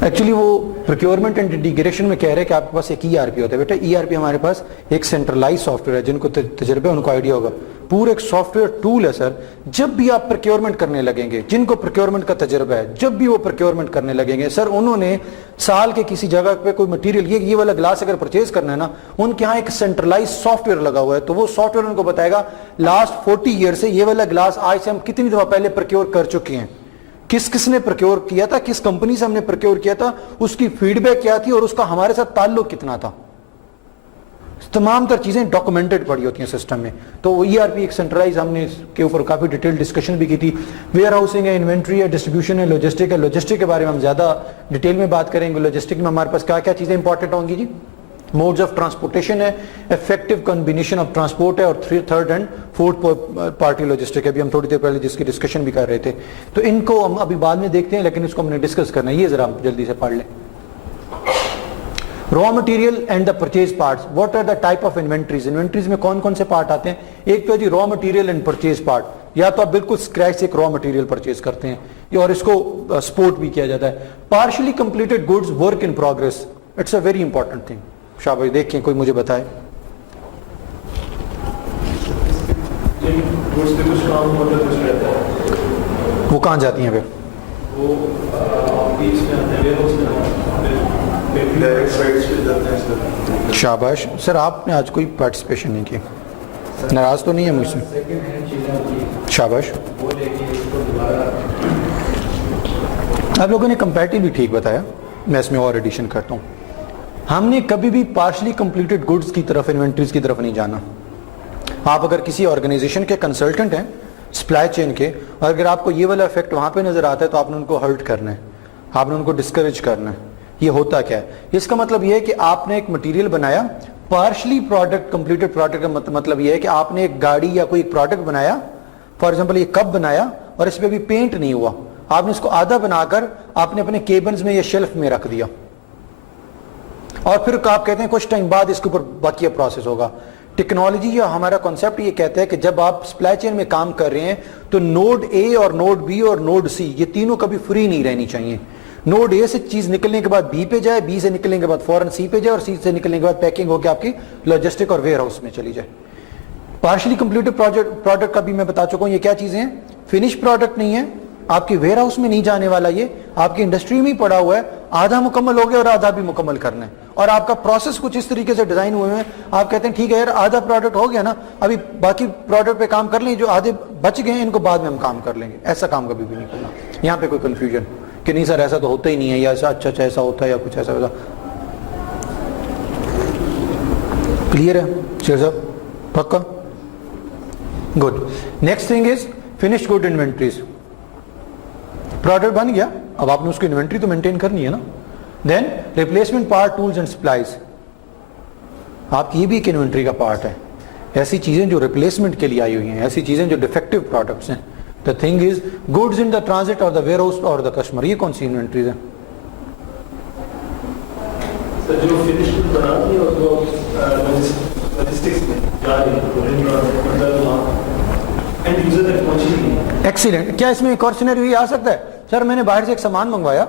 ایکچولی وہ پروکیورمنٹ اینڈ انٹیگریشن میں کہہ رہے ہیں کہ آپ کے پاس ایک ERP ہوتا ہے. بیٹا ERP ہمارے پاس ایک سینٹرلائز سافٹ ویئر ہے. جن کو تجربہ ان کو آئیڈیا ہوگا, پورا ایک سافٹ ویئر ٹول ہے سر. جب بھی آپ پروکیورمنٹ کرنے لگیں گے, جن کو پروکیورمنٹ کا تجربہ ہے, جب بھی وہ پروکیورمنٹ کرنے لگیں گے سر, انہوں نے سال کے کسی جگہ پہ کوئی مٹیریل, یہ والا گلاس اگر پرچیز کرنا ہے نا, ان کے ہاں ایک سینٹرلائز سافٹ ویئر لگا ہوا ہے. تو وہ سافٹ ویئر ان کو بتائے گا لاسٹ 40 ایئر سے یہ والا گلاس آج سے ہم کتنی دفعہ پہلے پروکیور کر چکے ہیں, کس نے پروکیور کیا تھا, کس کمپنی سے ہم نے پروکیور کیا تھا, اس کی فیڈ بیک کیا تھی, اور اس کا ہمارے ساتھ تعلق کتنا تھا. تمام تر چیزیں ڈاکومنٹڈ پڑی ہوتی ہیں سسٹم میں. تو وہ ERP ایک سینٹرلائز, ہم نے اس کے اوپر کافی ڈیٹیل ڈسکشن بھی کی تھی. ویئر ہاؤسنگ ہے, انوینٹری ہے, ڈسٹریبیوشن ہے, لاجسٹک ہے. لاجسٹک کے بارے میں ہم زیادہ ڈیٹیل میں بات کریں گے. لاجسٹک میں ہمارے پاس کیا کیا چیزیں امپورٹنٹ ہوں گی جی؟ موڈز آف ٹرانسپورٹیشن ہے, افیکٹو کمبینیشن آف ٹرانسپورٹ ہے, اور 3rd and 4th party logistic ہے. ابھی ہم تھوڑی دیر پہلے جس کی ڈسکشن بھی کر رہے تھے, تو ان کو ہم ابھی بعد میں دیکھتے ہیں, لیکن اس کو ہم نے ڈسکس کرنا ہے. یہ ذرا جلدی سے پڑھ لیں. Raw material and the purchase parts. What are the type of inventories? Inventories میں کون کون سے پارٹ آتے ہیں؟ ایک تو جی را مٹیریل اینڈ پرچیز پارٹ. یا تو آپ بالکل اسکریچ سے ایک را مٹیریل پرچیز کرتے ہیں, اور اس کو سپورٹ بھی کیا جاتا ہے. Partially completed goods work in progress. It's a very important thing. شاباش, دیکھیں کوئی مجھے بتائے. وہ کہاں جاتی ہیں پھر؟ شاباش سر, آپ نے آج کوئی پارٹیسپیشن نہیں کی, ناراض تو نہیں ہے مجھ سے؟ شاباش. آپ لوگوں نے کمپیریٹیو بھی ٹھیک بتایا, میں اس میں اور ایڈیشن کرتا ہوں. ہم نے کبھی بھی پارشلی کمپلیٹڈ گڈز کی طرف, انوینٹریز کی طرف نہیں جانا. آپ اگر کسی آرگنائزیشن کے کنسلٹنٹ ہیں سپلائی چین کے, اور اگر آپ کو یہ والا افیکٹ وہاں پہ نظر آتا ہے, تو آپ نے ان کو ہرٹ کرنا ہے, آپ نے ان کو ڈسکریج کرنا ہے. یہ ہوتا کیا ہے؟ اس کا مطلب یہ ہے کہ آپ نے ایک مٹیریل بنایا, پارشلی پروڈکٹ, کمپلیٹڈ پروڈکٹ کا مطلب یہ ہے کہ آپ نے ایک گاڑی یا کوئی پروڈکٹ بنایا, فار ایگزامپل یہ کپ بنایا, اور اس پہ بھی پینٹ نہیں ہوا. آپ نے اس کو آدھا بنا کر آپ نے اپنے کیبنز میں یا شیلف میں رکھ دیا, اور پھر آپ کہتے ہیں کچھ ٹائم بعد اس کے اوپر باقی پروسیس ہوگا. ٹیکنالوجی یا ہمارا کانسیپٹ یہ کہتا ہے کہ جب آپ سپلائی چین میں کام کر رہے ہیں تو نوڈ اے اور نوڈ بی اور نوڈ سی, یہ تینوں کبھی فری نہیں رہنی چاہیے. نوڈ اے سے چیز نکلنے کے بعد بی پہ جائے, بی سے نکلنے کے بعد فوراً سی پہ جائے, اور سی سے نکلنے کے بعد پیکنگ ہو کے آپ کی لاجسٹک اور ویئر ہاؤس میں چلی جائے. پارشلی کمپلیٹڈ پروڈکٹ کا بھی میں بتا چکا ہوں. یہ کیا چیزیں ہیں؟ فنش پروڈکٹ نہیں ہے, آپ کے ویئر ہاؤس میں نہیں جانے والا, یہ آپ کی انڈسٹری میں ہی پڑا ہوا ہے, آدھا مکمل ہو گیا اور آدھا بھی مکمل کرنا ہے, اور آپ کا پروسیس کچھ اس طریقے سے ڈیزائن ہوئے ہیں, آپ کہتے ہیں ٹھیک ہے یار آدھا پروڈکٹ ہو گیا نا, ابھی باقی پروڈکٹ پہ کام کر لیں, جو آدھے بچ گئے ہیں ان کو بعد میں ہم کام کر لیں گے. ایسا کام کبھی بھی نہیں کرنا. یہاں پہ کوئی کنفیوژن کہ نہیں سر ایسا تو ہوتا ہی نہیں ہے, یا ایسا اچھا ایسا ہوتا ہے یا کچھ ایسا ہوتا. کلیئر ہے شیر صاحب؟ پکا؟ Good. Next thing is finished good inventories. Product بن گیا, اب آپ نے اس کی انوینٹری تو مینٹین کرنی ہے نا. Then replacement part, tools and supplies. آپ کی یہ بھی ایک انوینٹری کا پارٹ ہے. ایسی چیزیں جو ریپلیسمنٹ کے لیے آئی ہوئی ہیں, ایسی چیزیں جو ڈیفیکٹو پروڈکٹس ہیں. The thing is goods in the transit اور دا ویئر ہاؤس اور دا کسٹمر. یہ کون سی انوینٹریز ہیں؟ جو فنش بنا دی اور جو لاجسٹکس میں جا رہی ہے, اینڈ یوزر تک پہنچی نہیں ہے. ایکسیلنٹ. کیا اس میں ایک اور سینیریو یہ آ سکتا ہے, سر میں نے باہر سے ایک سامان منگوایا,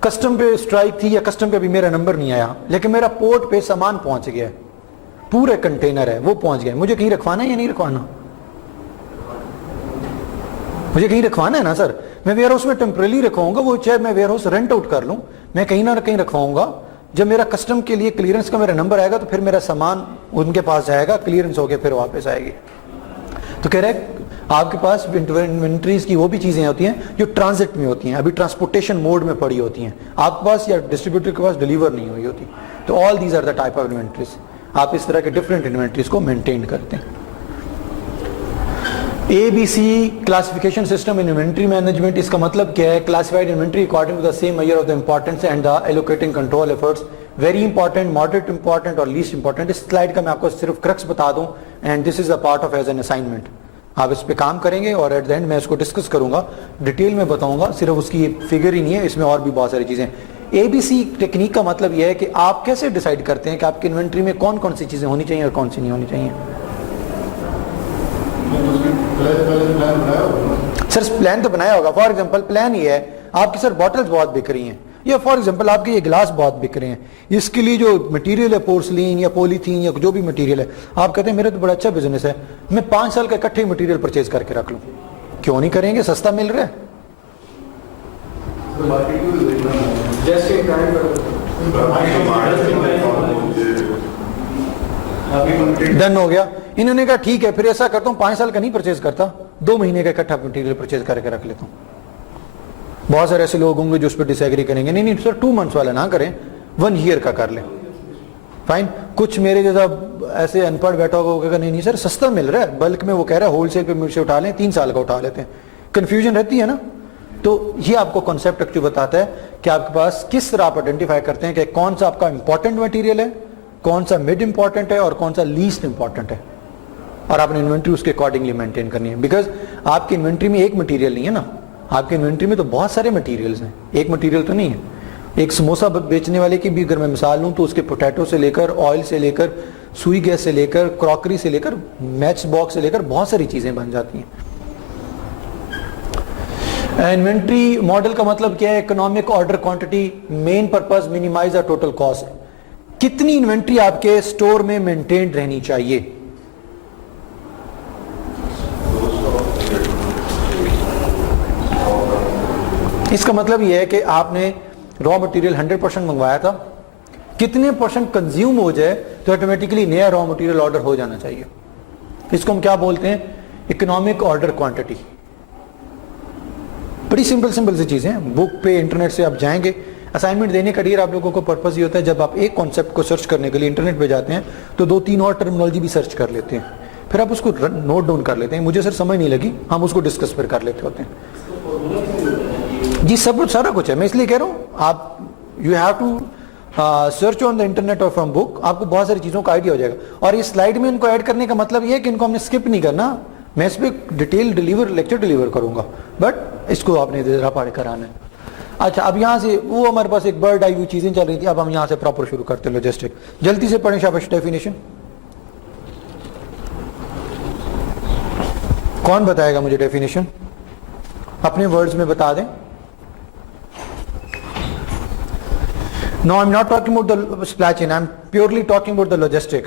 کسٹم پہ اسٹرائک تھی یا کسٹم پہ بھی میرا نمبر نہیں آیا, لیکن میرا پورٹ پہ سامان پہنچ گیا ہے, پورے کنٹینر ہے وہ پہنچ گیا. مجھے کہیں رکھوانا ہے یا نہیں رکھوانا؟ مجھے کہیں رکھوانا ہے نا سر. میں ویئر ہاؤس میں ٹیمپرلی رکھواؤں گا, وہ چاہے میں ویئر ہاؤس رینٹ آؤٹ کر لوں, میں کہیں نہ کہیں رکھواؤں گا. جب میرا کسٹم کے لیے کلیئرنس کا میرا نمبر آئے گا تو پھر میرا سامان ان کے پاس جائے گا, کلیئرنس ہو کے پھر واپس آئے گی. تو کہہ رہے آپ کے پاس انوینٹریز کی وہ بھی چیزیں ہوتی ہیں جو ٹرانزٹ میں ہوتی ہیں, ابھی ٹرانسپورٹیشن موڈ میں پڑی ہوتی ہیں, آپ کے پاس یا ڈسٹریبیوٹر کے پاس ڈیلیور نہیں ہوئی ہوتی. تو all these are the type of inventories. آپ اس طرح کے ڈفرینٹ انوینٹریز کو مینٹین کرتے ہیں. ABC classification system in inventory management. اس کا مطلب کیا ہے؟ classified inventory according to the same measure of the importance and the allocating control efforts. very important, moderate important اور least important. اس slide کا میں آپ کو صرف crux بتا دوں, and this is a part of as an assignment. آپ اس پہ کام کریں گے اور at the end میں اس کو ڈسکس کروں گا, ڈیٹیل میں بتاؤں گا. صرف اس کی فگر ہی نہیں ہے, اس میں اور بھی بہت ساری چیزیں. ABC ٹیکنیک کا مطلب یہ ہے کہ آپ کیسے ڈیسائیڈ کرتے ہیں کہ آپ کی انوینٹری میں کون کون سی چیزیں ہونی چاہیے اور کون سی نہیں ہونی چاہیے. سر پلان تو بنایا ہوگا. فار ایگزامپل پلان یہ ہے آپ کی سر بوٹلز بہت بک رہی ہیں, یا فار ایگزامپل آپ کے یہ گلاس بہت بک رہے ہیں, اس کے لیے جو مٹیریل ہے پورسلین یا پولیتھین یا جو بھی مٹیریل ہے, آپ کہتے ہیں میرا تو بڑا اچھا بزنس ہے, میں 5 سال کا اکٹھے مٹیریل پرچیز کر کے رکھ لوں. کیوں نہیں کریں گے؟ سستا مل رہا ہے. ڈن ہو گیا. انہوں نے کہا ٹھیک ہے پھر ایسا کرتا ہوں 5 سال کا نہیں پرچیز کرتا, 2 مہینے کا اکٹھا مٹیریل پرچیز کر کے رکھ لیتا ہوں. بہت سارے ایسے لوگ ہوں گے جو اس پہ ڈس ایگری کریں گے. نہیں سر 2 منتھس والا نہ کریں, 1 ایئر کا کر لیں. فائن. کچھ میرے جیسا ایسے ان پڑھ بیٹھا ہوگا کہ نہیں سر سستا مل رہا ہے, بلک میں وہ کہہ رہا ہے ہول سیل پہ مجھ سے اٹھا لیں, 3 سال کا اٹھا لیتے ہیں. کنفیوژن رہتی ہے نا. تو یہ آپ کو کانسیپٹ ایکچولی بتاتا ہے کہ آپ کے پاس کس طرح آپ آئیڈینٹیفائی کرتے ہیں کہ کون سا آپ کا امپورٹنٹ مٹیریل ہے, کون سا مڈ امپورٹنٹ ہے اور کون سا لیسٹ امپورٹنٹ ہے, اور آپ نے انوینٹری اس کے اکارڈنگلی مینٹین کرنی ہے. بیکاز آپ کی انوینٹری میں ایک مٹیریل نہیں ہے نا, آپ کی انوینٹری میں تو بہت سارے مٹیریلز ہیں, ایک مٹیریل تو نہیں ہے. ایک سموسا بیچنے والے کی بھی اگر میں مثال لوں تو اس کے پوٹیٹو سے لے کر, آئل سے لے کر, سوئی گیس سے لے کر, کراکری سے لے کر, میچ باکس سے لے کر بہت ساری چیزیں بن جاتی ہیں. انوینٹری ماڈل کا مطلب کیا ہے؟ Economic order quantity, main purpose minimize total cost. کتنی انوینٹری آپ کے اسٹور میں مینٹینڈ رہنی چاہیے؟ اس کا مطلب یہ ہے کہ آپ نے را مٹیریل 100% منگوایا تھا, کتنے پرسنٹ کنزیوم ہو جائے تو آٹومیٹکلی نیا را مٹیریل آرڈر ہو جانا چاہیے. اس کو ہم کیا بولتے ہیں؟ Economic order quantity. بڑی سمپل سی چیزیں ہیں. بک پہ انٹرنیٹ سے آپ جائیں گے, اسائنمنٹ دینے کا ڈیر آپ لوگوں کو پرپز یہ ہوتا ہے جب آپ ایک کانسیپٹ کو سرچ کرنے کے لیے انٹرنیٹ پہ جاتے ہیں تو 2-3 اور ٹرمنالوجی بھی سرچ کر لیتے ہیں, پھر آپ اس کو نوٹ ڈاؤن کر لیتے ہیں. مجھے سر سمجھ نہیں لگی, ہم اس کو ڈسکس پھر کر لیتے ہوتے ہیں. جی سب سارا کچھ ہے, میں اس لیے کہہ رہا ہوں آپ you have to search on the internet اور فرام بک, آپ کو بہت ساری چیزوں کا آئیڈیا ہو جائے گا. اور اس سلائڈ میں ان کو ایڈ کرنے کا مطلب یہ ہے کہ ان کو ہم نے اسکپ نہیں کرنا, میں اس پہ ڈیٹیل لیکچر ڈیلیور کروں گا, بٹ اس کو آپ نے ذرا پڑھ کر آنا ہے. اچھا اب یہاں سے وہ ہمارے پاس ایک برڈ آئی ہوئی چیزیں چل رہی تھی, اب ہم یہاں سے پراپر شروع کرتے ہیں لاجسٹک. جلدی سے پڑھیں شاباش. ڈیفینیشن کون بتائے گا مجھے؟ ڈیفینیشن اپنے ورڈز میں بتا دیں. No, I'm not talking about the supply chain. I'm purely talking about the logistic.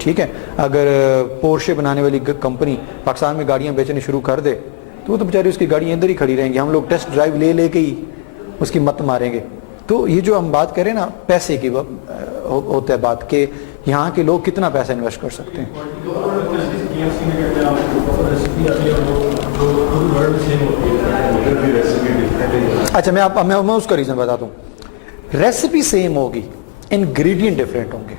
ٹھیک ہے. اگر پورشے بنانے والی کمپنی پاکستان میں گاڑیاں بیچنے شروع کر دے تو وہ تو بیچاری اس کی گاڑیاں ادھر ہی کھڑی رہیں گی, ہم لوگ ٹیسٹ ڈرائیو لے لے کے ہی اس کی مت ماریں گے. تو یہ جو ہم بات کریں نا پیسے کی ہوتا ہے بات کہ یہاں کے لوگ کتنا پیسہ انویسٹ کر سکتے ہیں. اچھا میں اس کا ریزن بتاتا ہوں. ریسیپی سیم ہوگی, انگریڈینٹ ڈفرینٹ ہوں گے.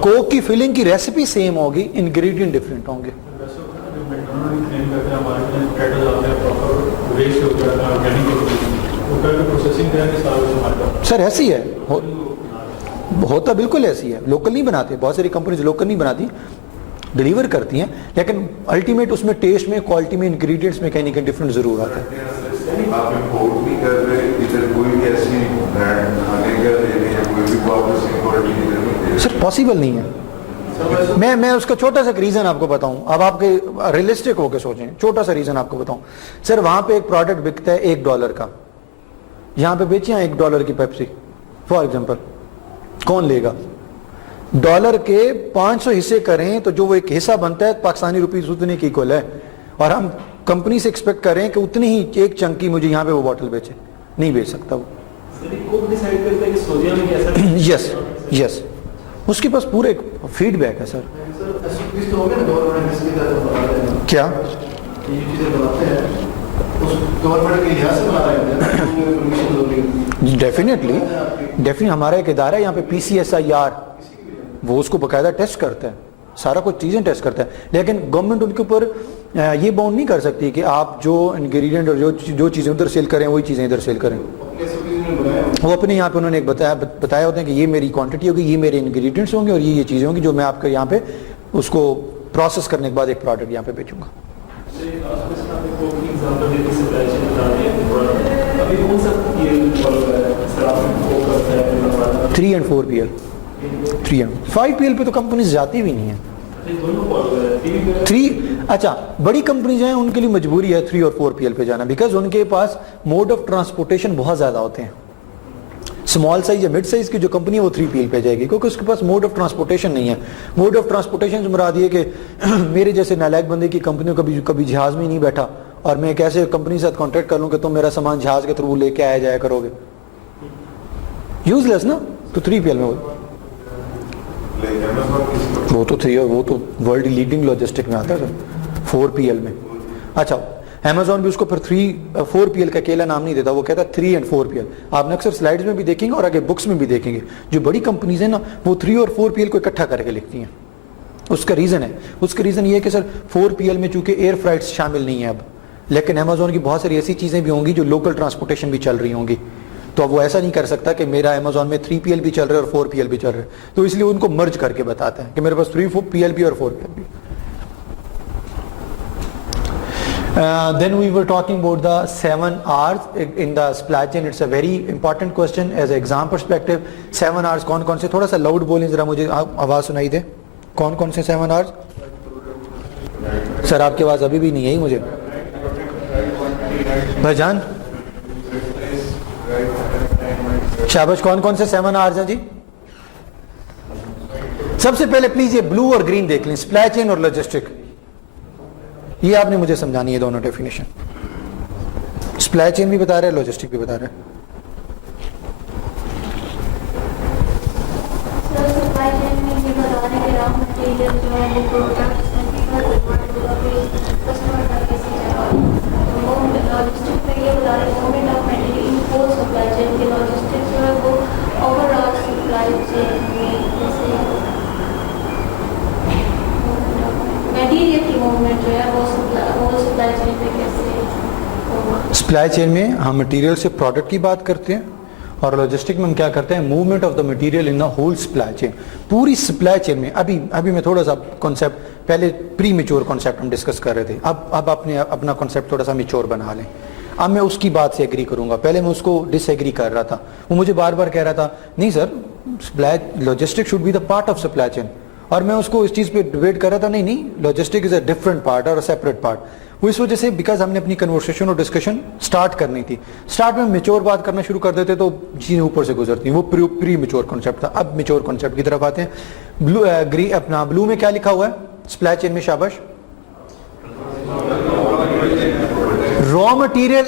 کوک کی فلنگ کی ریسیپی سیم ہوگی, انگریڈینٹ ڈفرینٹ ہوں گے. سر ایسی ہے, ہوتا بالکل ایسی ہے. لوکل نہیں بناتے, بہت ساری کمپنیز لوکل نہیں بناتی, ڈیلیور کرتی ہیں, لیکن الٹیمیٹ اس میں ٹیسٹ میں, کوالٹی میں, انگریڈینٹس میں کہیں نہ کہیں ڈفرینٹ ضرور آتا ہے. آپ امپورٹ نہیں کر رہے, ادھر کوئی بھی ایسی برانڈ آگے کر دے رہے ہیں, کوئی بھی واپس کوالٹی نہیں دے رہے. سر پاسبل نہیں ہے. میں اس کا چھوٹا سا ریزن آپ کو بتاؤں, اب آپ کے ریئلسٹک ہو کے سوچیں, چھوٹا سا ریزن آپ کو بتاؤں. سر وہاں پہ ایک پروڈکٹ بکتا ہے $1 کا, یہاں پہ بیچیں $1 کی پیپسی فار ایگزامپل, کون لے گا؟ ڈالر کے 500 حصے کریں تو جو وہ ایک حصہ بنتا ہے پاکستانی روپیز اتنے کی اکول ہے, اور ہم کمپنی سے ایکسپیکٹ کریں کہ اتنی ہی ایک چنک کی مجھے یہاں پہ وہ بوٹل بیچے. نہیں بیچ سکتا وہ. یس یس, اس کے پاس پورا ایک فیڈ بیک ہے. سر کیا ڈیفینیٹلی ہمارا ایک ادارہ ہے یہاں پہ PCSIR, وہ اس کو باقاعدہ ٹیسٹ کرتا ہے, سارا کچھ چیزیں ٹیسٹ کرتا ہے. لیکن گورنمنٹ ان کے اوپر یہ باؤنڈ نہیں کر سکتی کہ آپ جو انگریڈینٹ اور جو چیزیں ادھر سیل کریں وہی چیزیں ادھر سیل کریں. وہ اپنے یہاں پہ انہوں نے ایک بتایا ہوتا ہے کہ یہ میری کوانٹٹی ہوگی, یہ میرے انگریڈینٹس ہوں گے, اور یہ چیزیں ہوں گی جو میں آپ کے یہاں پہ اس کو پروسیس کرنے کے بعد ایک پروڈکٹ یہاں پہ بیچوں گا. 3 and 4 PL, 3 and 5 PL پہ تو کمپنیز جاتی بھی نہیں ہیں. 3 اچھا بڑی کمپنیز ہیں ان کے لیے مجبوری ہے 3 اور 4 PL پہ جانا, بیکاز ان کے پاس موڈ آف ٹرانسپورٹیشن بہت زیادہ ہوتے ہیں. اسمال سائز یا مڈ سائز کی جو کمپنی ہے وہ 3 PL پہ جائے گی, کیونکہ اس کے پاس موڈ آف ٹرانسپورٹیشن نہیں ہے. موڈ آف ٹرانسپورٹیشن سے مراد یہ کہ میرے جیسے نالائق بندے کی کمپنیوں کبھی جہاز میں نہیں بیٹھا, اور میں ایک ایسے کمپنی کے ساتھ کانٹیکٹ کر لوں کہ تم میرا سامان جہاز کے تھرو لے کے آیا جایا کرو گے, یوز لیس نا. تو 3 PL میں وہ تو 3, اور وہ تو ورلڈ لیڈنگ لاجسٹک میں آتا ہے سر 4 PL میں. اچھا Amazon بھی اس کو پھر 4 PL کا اکیلا نام نہیں دیتا, وہ کہتا ہے 3 and 4 PL. آپ نے اکثر سلائیڈز میں بھی دیکھیں گے اور آگے بکس میں بھی دیکھیں گے, جو بڑی کمپنیز ہیں نا وہ 3 اور 4 PL کو اکٹھا کر کے لکھتی ہیں. اس کا ریزن یہ ہے کہ سر 4 PL میں چونکہ ایئر فرائٹس شامل نہیں ہیں اب, لیکن Amazon کی بہت ساری ایسی چیزیں بھی ہوں گی جو لوکل ٹرانسپورٹیشن بھی چل رہی ہوں گی, تو اب وہ ایسا نہیں کر سکتا کہ میرا Amazon میں 3 PL بھی چل رہا ہے اور 4 PL بھی چل رہا ہے, تو اس لیے ان کو مرج کر کے بتاتا ہے کہ میرے پاس 3 PL بھی اور 4 PL بھی. Then we were talking about the 7 R's in the supply chain. It's a very important question as an exam perspective. 7 R's کون کون سے, تھوڑا سا لاؤڈ بولیں ذرا, مجھے آواز سنائی دے. کون کون سے 7 R's؟ سر آپ کی آواز ابھی بھی نہیں ہے مجھے. بھائی جان شاباش, کون کون سے 7 R's ہیں جی؟ سب سے پہلے پلیز یہ بلو اور گرین دیکھ لیں, سپلائی چین اور لاجسٹک. یہ آپ نے مجھے سمجھانی ہے دونوں ڈیفینیشن. سپلائی چین بھی بتا رہے ہیں, لاجسٹک بھی بتا رہے ہیں. سپلائی چین میں ہم مٹیریل سے پروڈکٹ کی بات کرتے ہیں, اور لاجسٹک میں ہم کیا کرتے ہیں, movement of the material in the whole supply chain. پوری سپلائی چین میں ابھی میں تھوڑا سا کنسیپٹ, پہلے پری میچور کنسیپٹ ہم ڈسکس کر رہے تھے, اب اپنے اپنا کنسیپٹ تھوڑا سا میچور بنا لیں. اب میں اس کی بات سے ایگری کروں گا, پہلے میں اس کو ڈس ایگری کر رہا تھا, وہ مجھے بار بار کہہ رہا تھا نہیں sir logistic should be the part of supply chain, اور میں اس کو اس چیز پہ ڈیبیٹ کر رہا تھا, نہیں logistic is a different part اور سیپریٹ پارٹ. وہ اس وجہ سے بیکاز ہم نے اپنی کنورسیشن اور ڈسکشن سٹارٹ کرنی تھی. سٹارٹ میں میچور بات کرنا شروع کر دیتے تو چیزیں اوپر سے گزرتی ہیں, وہ پری میچور کانسیپٹ تھا. اب میچور کانسیپٹ کی طرف آتے ہیں. اپنا بلو میں کیا لکھا ہوا ہے سپلائی چین میں؟ شاباش. Raw material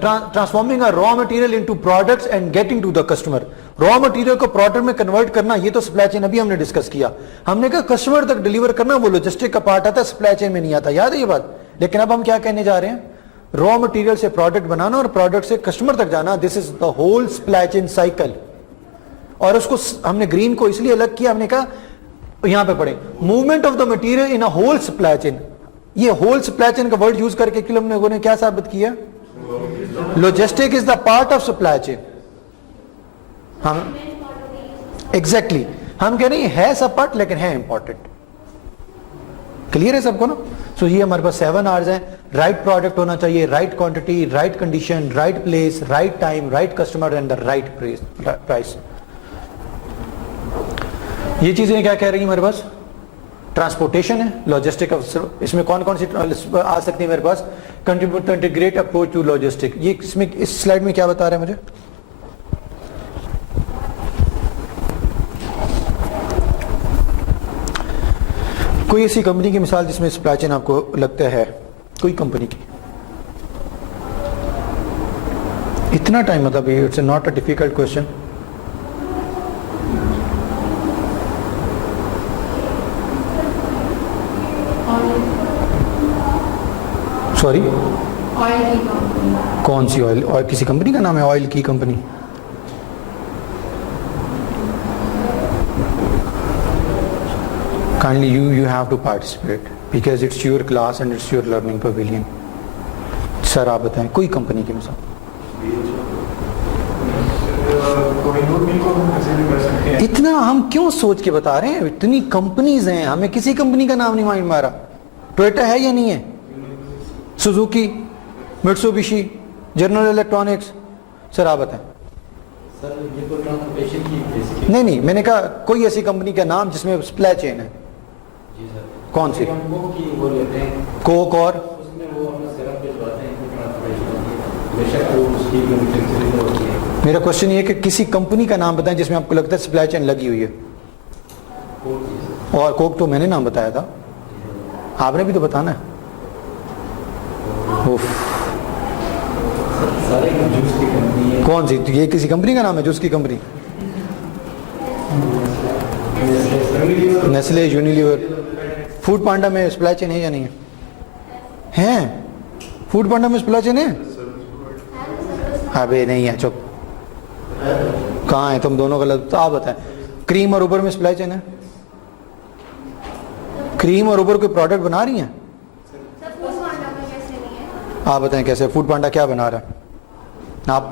transforming raw material into products and getting to the customer. Raw material کو پروڈکٹ میں کنورٹ کرنا, یہ تو سپلائی چین ابھی ہم نے ڈسکس کیا. ہم نے کہا کسٹمر تک ڈیلیور کرنا وہ لوجسٹک کا پارٹ آتا ہے, سپلائی چین میں نہیں آتا. یاد ہے یہ بات؟ لیکن اب ہم کیا کہنے جا رہے ہیں, را مٹیریل سے پروڈکٹ بنانا اور پروڈکٹ سے کسٹمر تک جانا, this is the whole supply chain cycle. اور اس کو ہم نے گرین کو اس لیے الگ کیا, ہم نے کہا یہاں پہ پڑھیں movement of the material in a whole supply chain. یہ ہول سپلائی چین کا ورڈ یوز کر کے ہم لوگوں نے کیا ثابت کیا؟ Logistic is the part of supply chain. ہم ایگزیکٹلی ہم کہہ رہے ہیں ہے سب پارٹ لیکن ہے امپورٹنٹ. کلیئر ہے سب کو نا؟ سو یہ ہمارے پاس 7 آرز ہیں. رائٹ پروڈکٹ ہونا چاہیے, right quantity, right condition, right place, right time, right customer and the right price. یہ چیزیں کیا کہہ رہی ہیں ہمارے پاس؟ ٹرانسپورٹیشن ہے, لاجسٹک. اس میں کون کون سی آ سکتی ہے میرے پاس؟ Contribute to integrate approach to logistic. یہ اس میں اس سلائیڈ میں کیا بتا رہے ہیں مجھے؟ کوئی ایسی کمپنی کی مثال جس میں سپلائی چین آپ کو لگتا ہے, کوئی کمپنی کی اتنا ٹائم, مطلب it's not a difficult question. Sorry oil کی کمپنی. کون سی آئل؟ اور کسی کمپنی کا نام ہے آئل کی company? Kindly you have to participate because it's your class and it's your learning pavilion. سر آپ بتائیں کوئی کمپنی کی مثال. اتنا ہم کیوں سوچ کے بتا رہے ہیں؟ اتنی کمپنیز ہیں, ہمیں کسی کمپنی کا نام نہیں مائنڈ مارا. ٹویوٹا ہے یا نہیں ہے؟ Suzuki, Mitsubishi, general electronics. Sir آپ بتائیں. نہیں میں نے کہا کوئی ایسی کمپنی کا نام جس میں سپلائی چین ہے. کون سی؟ کوک. اور میرا کوشچن یہ ہے کہ کسی کمپنی کا نام بتائیں جس میں آپ کو لگتا ہے سپلائی چین لگی ہوئی ہے. اور کوک تو میں نے نام بتایا تھا, آپ نے بھی تو بتانا ہے. کون سی؟ یہ کسی کمپنی کا نام ہے جوس کی company? Nestle, Unilever. Food panda میں سپلائی چین ہے یا نہیں ہے؟ فوڈ پانڈا میں سپلائی چین ہے؟ ابے نہیں ہے, چپ. کہاں ہے تم دونوں غلط. تو آپ بتائیں کریم اور اوبر میں سپلائی چین ہے؟ کریم اور اوبر کوئی پروڈکٹ بنا رہی ہیں؟ آپ بتائیں کیسے؟ فوڈ پانڈا کیا بنا رہا ہے؟ آپ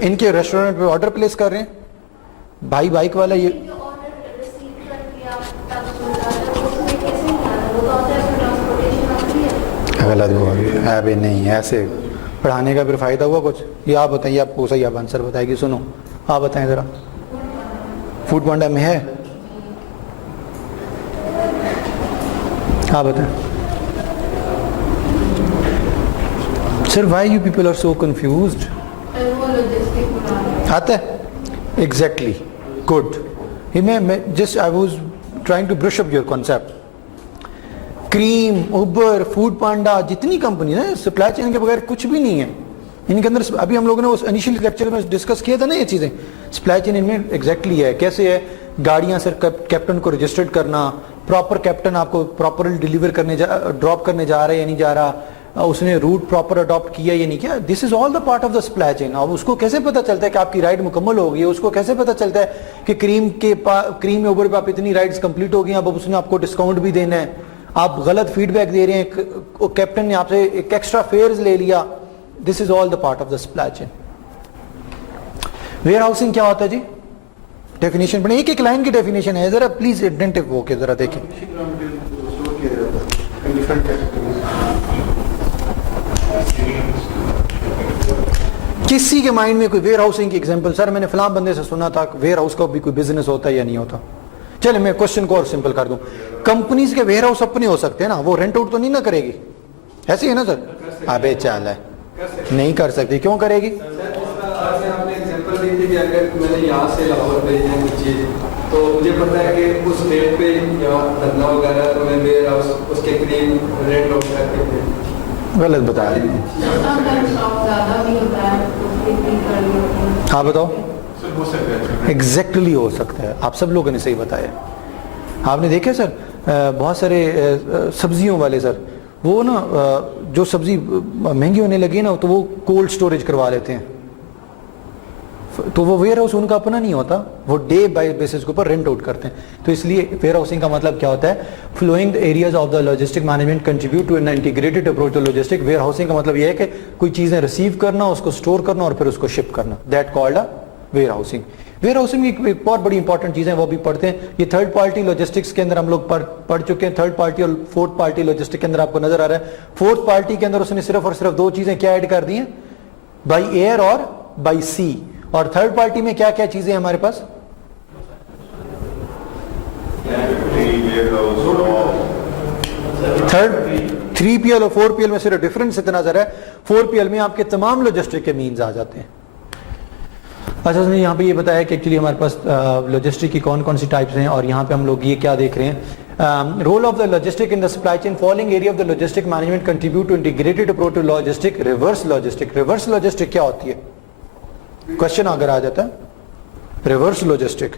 ان کے ریسٹورنٹ پہ آرڈر پلیس کر رہے ہیں. بھائی بائک والا یہ غلط ہوا. ابھی نہیں, ایسے پڑھانے کا پھر فائدہ ہوا کچھ؟ یہ آپ بتائیے, آپ کو صحیح آپ آنسر بتائے گی. سنو آپ بتائیں ذرا, فوڈ پانڈا میں ہے؟ آپ بتائیں. Sir why you people are so confused? آتا ہے ایگزیکٹلی. گڈ. میں just I was trying to brush up your concept. Careem, Uber, Foodpanda, جتنی کمپنی ہے سپلائی چین کے بغیر کچھ بھی نہیں ہے. ان کے اندر ابھی ہم لوگوں نے اس انیشیل لیکچر میں ڈسکس کیا تھا نا یہ چیزیں. سپلائی چین ان میں ایگزیکٹلی ہے. کیسے ہے؟ گاڑیاں سر کیپٹن کو رجسٹرڈ کرنا, پراپر کیپٹن آپ کو پراپرلی ڈیلیور کرنے ڈراپ کرنے جا رہا ہے یا نہیں جا رہا, اس نے روٹ پراپر اڈاپٹ کیا یا نہیں کیا. This is all the part of the supply chain. اب اس کو کیسے پتہ چلتا ہے کہ آپ کی رائڈ مکمل ہو گئی ہے؟ اس کو کیسے پتہ چلتا ہے کہ کریم میں اوبر پہ آپ اتنی رائڈز کمپلیٹ ہو گئی ہیں, اب اس نے آپ کو ڈسکاؤنٹ بھی دینا ہے, آپ غلط فیڈ بیک دے رہے ہیں, کیپٹن نے آپ سے ایک ایکسٹرا فیئرز لے لیا. This is all the part of the supply chain. Warehousing کیا ہوتا ہے جی؟ ڈیفینیشن پڑھیں, ایک ایک لائن کی ڈیفینیشن ہے, ذرا پلیز اٹینٹو ہو کے ذرا دیکھیں. کسی کے مائنڈ میں کوئی ویئر ہاؤسنگ کی ایگزامپل؟ سر میں نے فلاں بندے سے سنا تھا ویئر ہاؤس کا بھی کوئی بزنس ہوتا ہے یا نہیں ہوتا. چلے میں کوشچن کو اور سمپل کر دوں. کمپنیز کے ویئر ہاؤس اپنے ہو سکتے ہیں نا, وہ رینٹ آؤٹ تو نہیں نہ کرے گی. ایسے ہی ہے نا سر؟ ابے چال ہے نہیں کر سکتی. کیوں کرے گی؟ آپ نے ایگزامپل دی تھی کہ اگر میں نے یہاں سے لاہور بھیجنا ہے کوئی چیز تو مجھے پتا ہے کہ اس ڈیٹ پہ یا دھرنا وغیرہ تو میں ویئر ہاؤس اس کے قریب رینٹ آؤٹ کر کے دے. غلط بتا رہے. زیادہ بھی ہوتا ہے تو اتنی کر لی. ہاں بتاؤ. سر ہو سکتا ہے ایگزیکٹلی ہو سکتا ہے. آپ سب لوگوں نے صحیح بتایا. آپ نے دیکھا سر بہت سارے سبزیوں والے سر وہ نا جو سبزی مہنگی ہونے لگی نا تو وہ کولڈ سٹوریج کروا لیتے ہیں. تو وہ ویئر ہاؤس ان کا اپنا نہیں ہوتا, وہ ڈے بائی بیسس کے اوپر رینٹ آؤٹ کرتے ہیں. تو اس لیے ویئر ہاؤسنگ کا مطلب کیا ہوتا ہے؟ Flowing areas of the logistic management contribute to an integrated approach to logistic. Warehousing کا مطلب یہ ہے کہ کوئی چیزیں ریسیو کرنا, اس کو اسٹور کرنا اور پھر اس کو شپ کرنا. That called where housing. Where housing ایک بہت بڑی انپورٹنٹ چیز ہے, وہ بھی پڑھتے ہیں. یہ تھرڈ پارٹی لاجسٹکس کے اندر ہم لوگ پڑھ چکے ہیں. تھرڈ پارٹی اور فورتھ پارٹی لاجسٹک کے اندر آپ کو نظر آ رہا ہے. فورتھ پارٹی کے اندر اس نے صرف اور صرف دو چیزیں کیا ایڈ کر دی ہیں, بائی ایئر اور بائی سی. اور تھرڈ پارٹی میں کیا کیا چیزیں ہمارے پاس؟ تھرڈ 3PL اور 4PL میں صرف ڈفرنس اتنا ذرا ہے, 4PL میں آپ کے تمام لاجسٹک کے مینز آ جاتے ہیں. اچھا اس نے یہاں پہ یہ بتایا کہ ایکچولی ہمارے پاس لاجسٹک کی کون کون سی ٹائپس ہیں, اور یہاں پہ ہم لوگ یہ کیا دیکھ رہے ہیں. Role of the logistic in the supply chain following area of the logistic management contribute to integrated approach to logistic. Reverse logistic. Reverse logistic کیا ہوتی ہے؟ کوشچن اگر آ جاتا ہے ریورس لاجسٹک.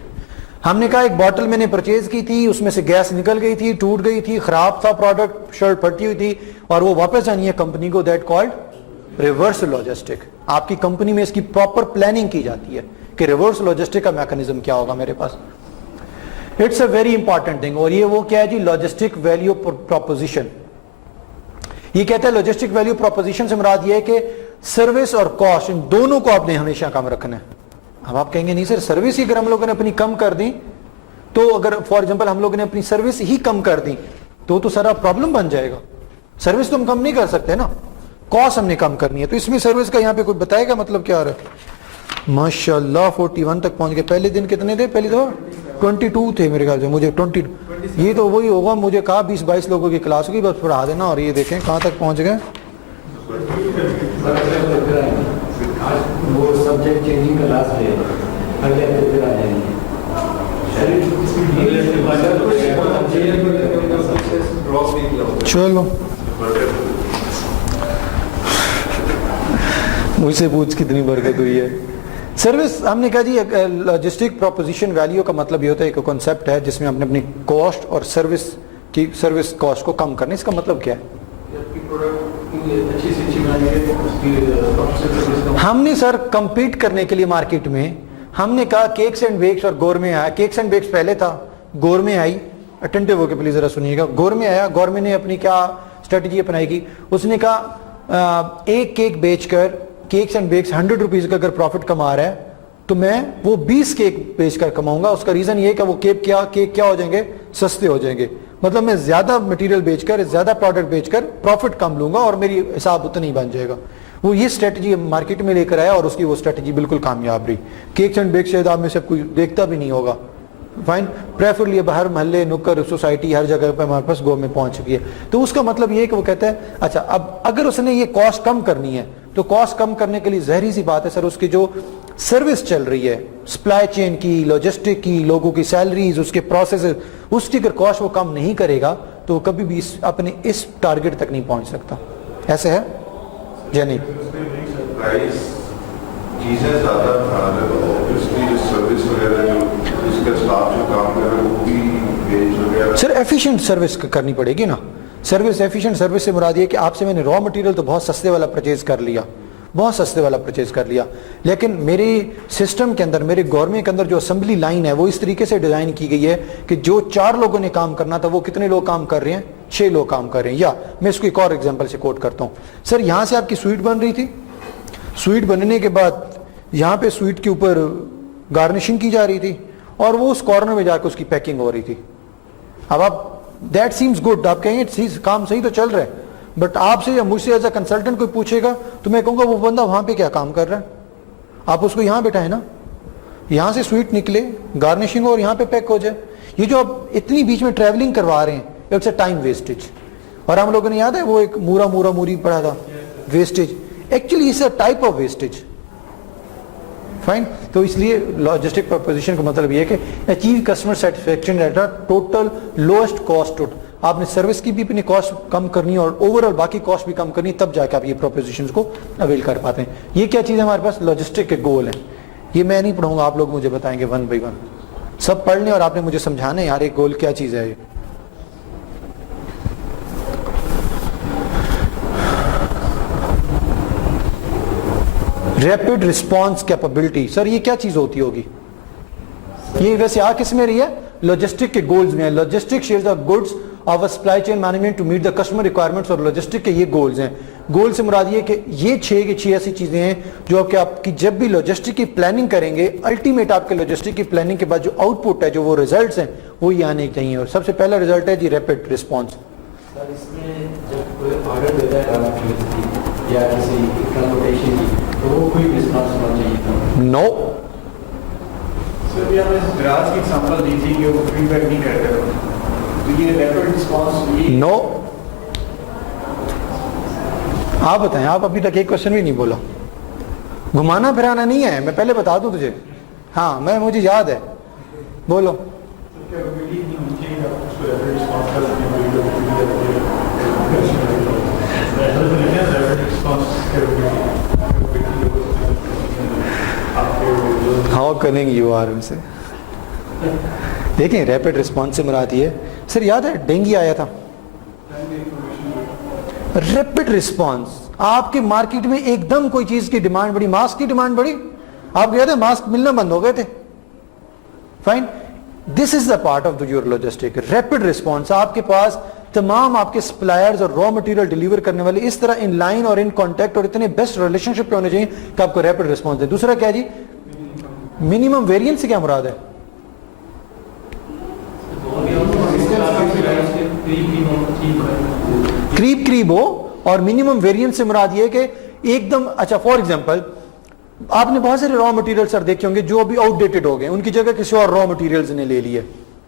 ہم نے کہا ایک بوٹل میں نے پرچیز کی تھی, اس میں سے گیس نکل گئی تھی, ٹوٹ گئی تھی, خراب تھا پروڈکٹ, شرٹ پھٹی ہوئی تھی, اور وہ واپس آنی ہے کمپنی کو. That called reverse logistic. آپ کی کمپنی میں اس کی پراپر پلاننگ کی جاتی ہے کہ ریورس لاجسٹک کا میکانزم کیا ہوگا میرے پاس. It's a very important thing. اور یہ وہ کیا ہے جی؟ Logistic value proposition. یہ کہتا ہے لاجسٹک ویلیو پروپوزیشن سے مراد یہ ہے کہ سروس اور کاسٹ ان دونوں کو آپ نے ہمیشہ کم رکھنا ہے. اب آپ کہیں گے نہیں سر سروس ہی اگر ہم لوگوں نے اپنی کم کر دی تو, اگر فار ایگزامپل ہم لوگوں نے اپنی سروس ہی کم کر دی تو سارا پرابلم بن جائے گا. سروس تو ہم کم نہیں کر سکتے نا, کاسٹ ہم نے کم کرنی ہے. تو اس میں سروس کا یہاں پہ کوئی بتائے گا مطلب کیا آ رہا ہے؟ ماشاءاللہ 41 تک پہنچ گئے. پہلے دن کتنے تھے؟ پہلی دفعہ 22 تھے میرے خیال سے. مجھے 22 یہ تو وہی ہوگا, مجھے کہا 20-22 لوگوں کی کلاس ہوگی, بس پڑھا دینا. اور یہ دیکھیں کہاں تک پہنچ گئے. وہ سبجیکٹ چینجنگ کلاس ہے, اگلے ہفتے پھر آ جائیں گے. چلو مجھ سے پوچھ کتنی برکت ہوئی ہے. سروس ہم نے کہا جی لاجسٹک پروپوزیشن ویلیو کا مطلب یہ ہوتا ہے, ایک کانسیپٹ ہے جس میں ہم نے اپنی کاسٹ اور سروس کاسٹ کو کم کرنا. اس کا مطلب کیا ہے؟ ہم نے سر کمپیٹ کرنے کے لیے مارکیٹ میں ہم نے کہا کیکس اینڈ بیکس اور گورمے آیا. کیکس اینڈ بیکس پہلے تھا, گورمے آئی. اٹینٹیو ہو کے پلیز ذرا سنیے گا. گورمے آیا, گورمے نے اپنی کیا اسٹریٹجی اپنائی کی؟ اس نے کہا ایک کیک بیچ کر کیکس اینڈ بیکس 100 روپیز کا اگر پروفٹ کما رہا ہے تو میں وہ 20 کیک بیچ کر کماؤں گا. اس کا ریزن یہ کہ وہ کیک کیا ہو جائیں گے؟ سستے ہو جائیں گے. مطلب میں زیادہ مٹیریل بیچ کر, زیادہ پروڈکٹ بیچ کر پروفٹ کم لوں گا اور میری حساب اتنا ہی بن جائے گا. وہ یہ اسٹریٹجی مارکیٹ میں لے کر آیا اور اس کی وہ اسٹریٹجی بالکل کامیاب رہی. کیکس اینڈ بیکس شاید آپ میں سے کوئی دیکھتا بھی نہیں ہوگا. فائن, پریفرلی ہر محلے نکر سوسائٹی ہر جگہ پہ ہمارے پاس گو میں پہنچ چکی ہے. تو اس کا مطلب یہ ہے کہ وہ کہتا ہے اچھا اب اگر اس نے یہ کاسٹ کم کرنی ہے تو کاسٹ کم کرنے کے لیے ظاہری سی بات ہے سر اس کی جو سروس چل رہی ہے سپلائی چین کی, لاجسٹک کی, لوگوں کی سیلریز, اس کے پروسیس, اس کی اگر کاسٹ وہ کم نہیں کرے گا تو وہ کبھی بھی اپنے اس ٹارگٹ تک نہیں پہنچ سکتا. ایسے ہے یا نہیں؟ چیزیں زیادہ سروس وغیرہ جو اس کا اسٹاف جو کام کر رہا ہے وہ بھی بیچ وغیرہ. سر ایفیشینٹ سروس کرنی پڑے گی نا. سروس ایفیشینٹ سروس سے مراد یہ کہ آپ سے میں نے را مٹیریل تو بہت سستے والا پرچیز کر لیا, لیکن میری سسٹم کے اندر, میرے گورنمنٹ کے اندر جو اسمبلی لائن ہے وہ اس طریقے سے ڈیزائن کی گئی ہے کہ جو 4 لوگوں نے کام کرنا تھا وہ کتنے لوگ کام کر رہے ہیں؟ 6 لوگ کام کر رہے ہیں. یا میں اس کو ایک اور ایگزامپل سے کوٹ کرتا ہوں. سر یہاں سے آپ کی سویٹ بن رہی تھی, سویٹ بننے کے بعد یہاں پہ سویٹ کے اوپر گارنشنگ کی جا رہی تھی اور وہ اس کارنر میں جا کے اس کی پیکنگ ہو رہی تھی. اب آپ دیٹ سیمز گڈ, آپ کہیں گے کام صحیح تو چل رہا ہے, بٹ آپ سے یا مجھ سے ایز اے کنسلٹنٹ کوئی پوچھے گا تو میں کہوں گا وہ بندہ وہاں پہ کیا کام کر رہا ہے, آپ اس کو یہاں بٹھائیں نا, یہاں سے سویٹ نکلے, گارنشنگ ہو اور یہاں پہ پیک ہو جائے. یہ جو آپ اتنی بیچ میں ٹریولنگ کروا رہے ہیں اٹس اے ٹائم ویسٹیج. اور ہم لوگوں نے یاد ہے وہ ایک مورا موری پڑھا تھا, ویسٹیج. ایکچولی اس ٹائپ آف ویسٹیج. فائن. تو اس لیے لاجسٹک پرپوزیشن کا مطلب یہ ہے کہ achieve customer satisfaction at a total lost cost. آپ نے سروس کی بھی اپنی کاسٹ کم کرنی اور اوور آل باقی کاسٹ بھی کم کرنی, تب جا کے آپ یہ پروپوزیشنز کو اویل کر پاتے ہیں. یہ کیا چیز ہے ہمارے پاس؟ لاجسٹک کے گول ہیں. یہ میں نہیں پڑھوں گا, آپ لوگ مجھے بتائیں گے ون بائی ون. سب پڑھ لیں اور آپ نے مجھے سمجھانا ہے یار ایک گول کیا چیز ہے. یہ ریپڈ رسپانس کیپیبلٹی. سر یہ کیا چیز ہوتی ہوگی؟ یہ ویسے آ کس میں رہی ہے؟ لاجسٹک کے گولز میں. Logistic shares of goods of supply chain management to meet the customer requirements. اور لاجسٹک کے یہ گولز ہیں. گول سے مراد یہ کہ یہ 6 ایسی چیزیں ہیں جو آپ کی جب بھی لاجسٹک کی پلاننگ کریں گے, الٹیمیٹ آپ کے لاجسٹک کی پلاننگ کے بعد جو آؤٹ پٹ ہے, جو وہ ریزلٹس ہیں, وہ یہ آنے چاہیے. اور سب سے پہلا ریزلٹ ہے جی ریپڈ رسپانس. سر اس میں جب کوئی آرڈر دیتا ہے یا کسی ٹرانسپورٹیشن کی تو وہ کوئی رسپانس ہونا چاہیے تھا. نو. سر آپ نے گراس کی ایگزامپل دی تھی کہ وہ فیڈ بیک نہیں کرتے, تو یہ ریپڈ رسپانس نو. آپ بتائیں, آپ ابھی تک ایک کوشچن بھی نہیں بولا. گھمانا پھرانا نہیں ہے, میں پہلے بتا دوں تجھے. ہاں مجھے یاد ہے, بولو. How cunning you are. ان سے دیکھیں ریپڈ رسپانس سے مراد یہ ہے, سر یاد ہے ڈینگی آیا تھا. ریپڈ رسپانس, آپ کی مارکیٹ میں ایک دم کوئی چیز کی ڈیمانڈ بڑی, ماسک کی ڈیمانڈ بڑی, آپ کہتے ہیں ماسک ملنا بند ہو گئے تھے. Fine. This is the part of your logistic. Rapid response, آپ کے پاس تمام آپ کے سپلائرز اور را مٹیریل ڈیلیور کرنے والے اس طرح ان لائن اور ان کانٹیکٹ اور اتنے بیسٹ ریلیشن شپ پہ ہونے چاہیے کہ آپ کو ریپڈ رسپانس دے. دوسرا کیا جی؟ منیمم ویریئنس سے کیا مراد ہے؟ قریب ہو. اور منیمم ویریئنس سے مراد یہ کہ ایک دم اچھا, فار ایگزامپل آپ نے بہت سارے را مٹیریل سر دیکھے ہوں گے جو ابھی آؤٹ ڈیٹڈ ہو گئے, ان کی جگہ کسی اور را مٹیریلز نے لے لیے,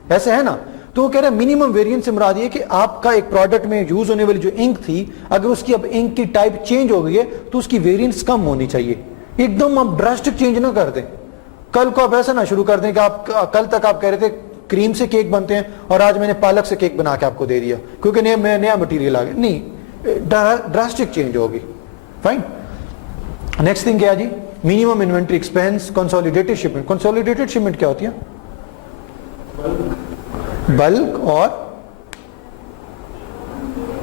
ایسے ہے نا. تو وہ کہہ رہے ہیں منیمم ویریئنس سے مراد یہ کہ آپ کا ایک پروڈکٹ میں یوز ہونے والی جو انک تھی, اگر اس کی اب انک کی ٹائپ چینج ہو گئی ہے تو اس کی ویریئنس کم ہونی چاہیے. ایک دم آپ ڈراسٹک چینج نہ کر دیں. کل کو آپ ایسا نہ شروع کر دیں کہ آپ کل تک آپ کہہ رہے تھے کریم سے کیک بنتے ہیں اور آج میں نے پالک سے کیک بنا کے آپ کو دے دیا کیونکہ نیا مٹیریل آ گیا. نہیں, ڈراسٹک چینج ہوگی. فائن. نیکسٹ تھنگ کیا جی؟ Minimum inventory expense. Consolidated shipment. Consolidated shipment کیا ہوتی ہے؟ بلک. اور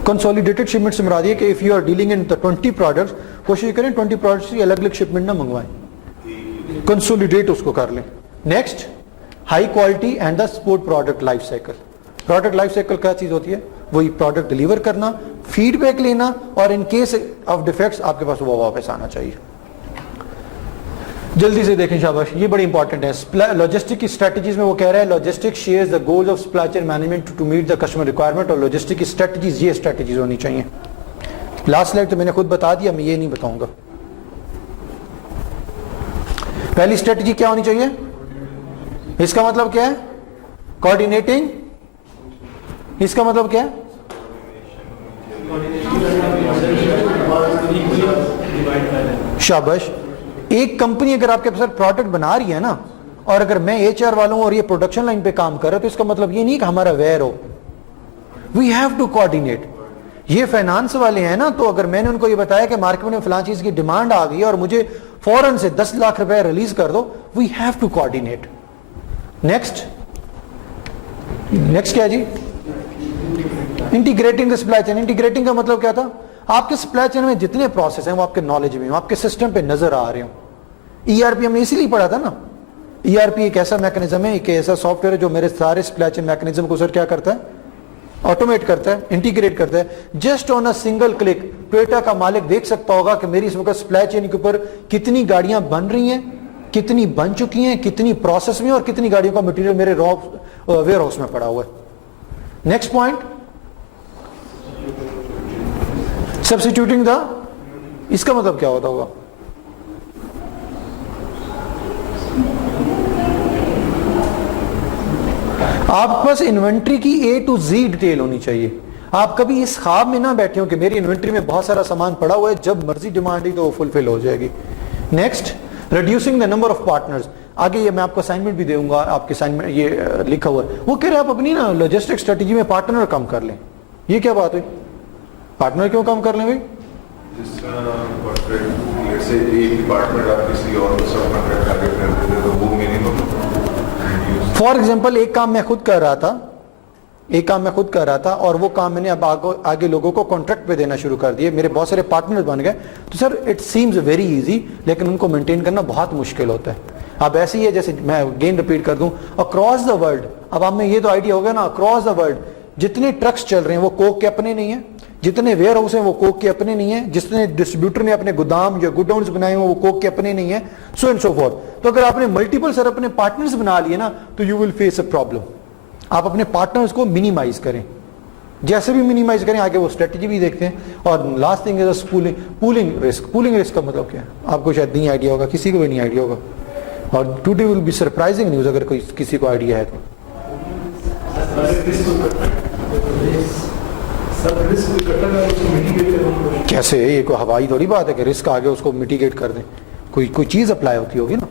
کنسولیڈیٹڈ شپمنٹ سے مراد یہ کہ if you are dealing in 20 products, کوشش کریں 20 پروڈکٹس کی الگ الگ شپمنٹ نہ منگوائیں, کنسولیڈیٹ اس کو کر لیں. Next, high quality and the support product life cycle. Product life cycle کیا چیز ہوتی ہے؟ وہی پروڈکٹ ڈیلیور کرنا, فیڈ بیک لینا, اور ان کیس آف ڈیفیکٹس آپ کے پاس وہ واپس آنا چاہیے. جلدی سے دیکھیں شاباش, یہ بڑی انپورٹنٹ ہے. لاجسٹک کی اسٹریٹجیز میں وہ کہہ رہا ہے logistic shares the goals of supply chain management to meet the customer requirement. اور لاجسٹک کی اسٹریٹجیز, یہ اسٹریٹجیز ہونی چاہیے. لاسٹ سلائڈ تو میں نے خود بتا دیا, میں یہ نہیں بتاؤں گا. پہلی اسٹریٹجی کیا ہونی چاہیے؟ اس کا مطلب کیا ہے؟ کوآرڈینیٹنگ. اس کا مطلب کیا ہے؟ شاباش. ایک کمپنی اگر آپ کے پاس پروڈکٹ بنا رہی ہے نا, اور اگر میں ایچ آر والوں اور یہ پروڈکشن لائن پہ کام کر رہا تو اس کا مطلب یہ نہیں کہ ہمارا ویئر ہو. We have to coordinate. یہ فائنانس والے ہیں نا, تو اگر میں نے ان کو یہ بتایا کہ مارکیٹ میں فلاں چیز کی ڈیمانڈ آ گئی اور مجھے فوراً سے 10 لاکھ روپے ریلیز کر دو, we have to coordinate. Next کیا جی؟ Integrating the supply chain. Integrating کا مطلب کیا تھا؟ آپ کے سپلائی چین میں جتنے پروسیس ہیں وہ آپ کے نالج میں ہوں, آپ کے سسٹم پہ نظر آ رہے ہوں. ای آر پی ہم نے اسی لیے پڑھا تھا نا. ای آر پی ایک ایسا میکنزم ہے, ایک ایسا سافٹ ویئر ہے جو میرے سارے سپلائی چین میکنزم کو سر کیا کرتا ہے؟ آٹومیٹ کرتا ہے, انٹیگریٹ کرتا ہے. Just on a single click Toyota کا مالک دیکھ سکتا ہوگا کہ میری اس وقت سپلائی چین کے اوپر کتنی گاڑیاں بن رہی ہیں, کتنی بن چکی ہیں, کتنی پروسیس میں, اور کتنی گاڑیوں کا مٹیریل میرے ویئر ہاؤس میں پڑا ہوا ہے. نیکسٹ پوائنٹ, سبسٹیٹیوٹنگ دا. اس کا مطلب کیا ہوتا ہوگا؟ آپ کے پاس انوینٹری کی اے ٹو زی ڈیٹیل ہونی چاہیے. آپ کبھی اس خواب میں نہ بیٹھے ہو کہ میری انوینٹری میں بہت سارا سامان پڑا ہوا ہے, جب مرضی ڈیمانڈ ہی تو وہ فلفل ہو جائے گی. Next, reducing the number of partners. آگے یہ میں آپ کو اسائنمنٹ بھی دوں گا, آپ کے اسائنمنٹ یہ لکھا ہوا ہے, وہ کہہ رہے ہیں آپ اپنی نا لاجسٹک اسٹریٹجی میں پارٹنر کم کر لیں. یہ کیا بات ہے, پارٹنر کیوں کم کر لیں بھائی؟ جس طرح سے ایک ڈپارٹمنٹ آپ کسی اور کو سب کنٹریکٹ ٹارگیٹ کر دیتے تو وہ منیمم. فار ایگزامپل ایک کام میں خود کر رہا تھا اور وہ کام میں نے اب آگے لوگوں کو کانٹریکٹ پہ دینا شروع کر دیے, میرے بہت سارے پارٹنر بن گئے. تو sir it seems very easy, لیکن ان کو مینٹین کرنا بہت مشکل ہوتا ہے. اب ایسے ہی ہے جیسے میں اگین ریپیٹ کر دوں, اکراس دا ورلڈ, اب ہمیں یہ تو آئیڈیا ہوگا نا, اکراس دا ورلڈ جتنے ٹرکس چل رہے ہیں وہ کوک کے اپنے نہیں ہیں, جتنے ویئر ہاؤس ہیں وہ کوک کے اپنے نہیں ہیں, جتنے ڈسٹریبیوٹر نے اپنے گودام یا گوڈاؤنز بنائے ہیں وہ کوک کے اپنے نہیں ہیں, سو اینڈ سو فورتھ. تو اگر آپ نے ملٹیپل سر اپنے پارٹنرز بنا لیے نا تو you will face a problem. آپ اپنے پارٹنرز کو منیمائز کریں, جیسے بھی منیمائز کریں, آگے وہ اسٹریٹجی بھی دیکھتے ہیں. اور last thing is polling risk. Polling risk کا مطلب کیا ہے آپ کو شاید نہیں آئیڈیا ہوگا, کسی کو بھی نہیں آئیڈیا ہوگا, اور today will be surprising news اگر کوئی کسی کو آئیڈیا ہے تو. کیسے, یہ کوئی ہوائی تھوڑی بات ہے کہ رسک آگے اس کو میٹیگیٹ کر دیں, کوئی چیز اپلائی ہوتی ہوگی نا.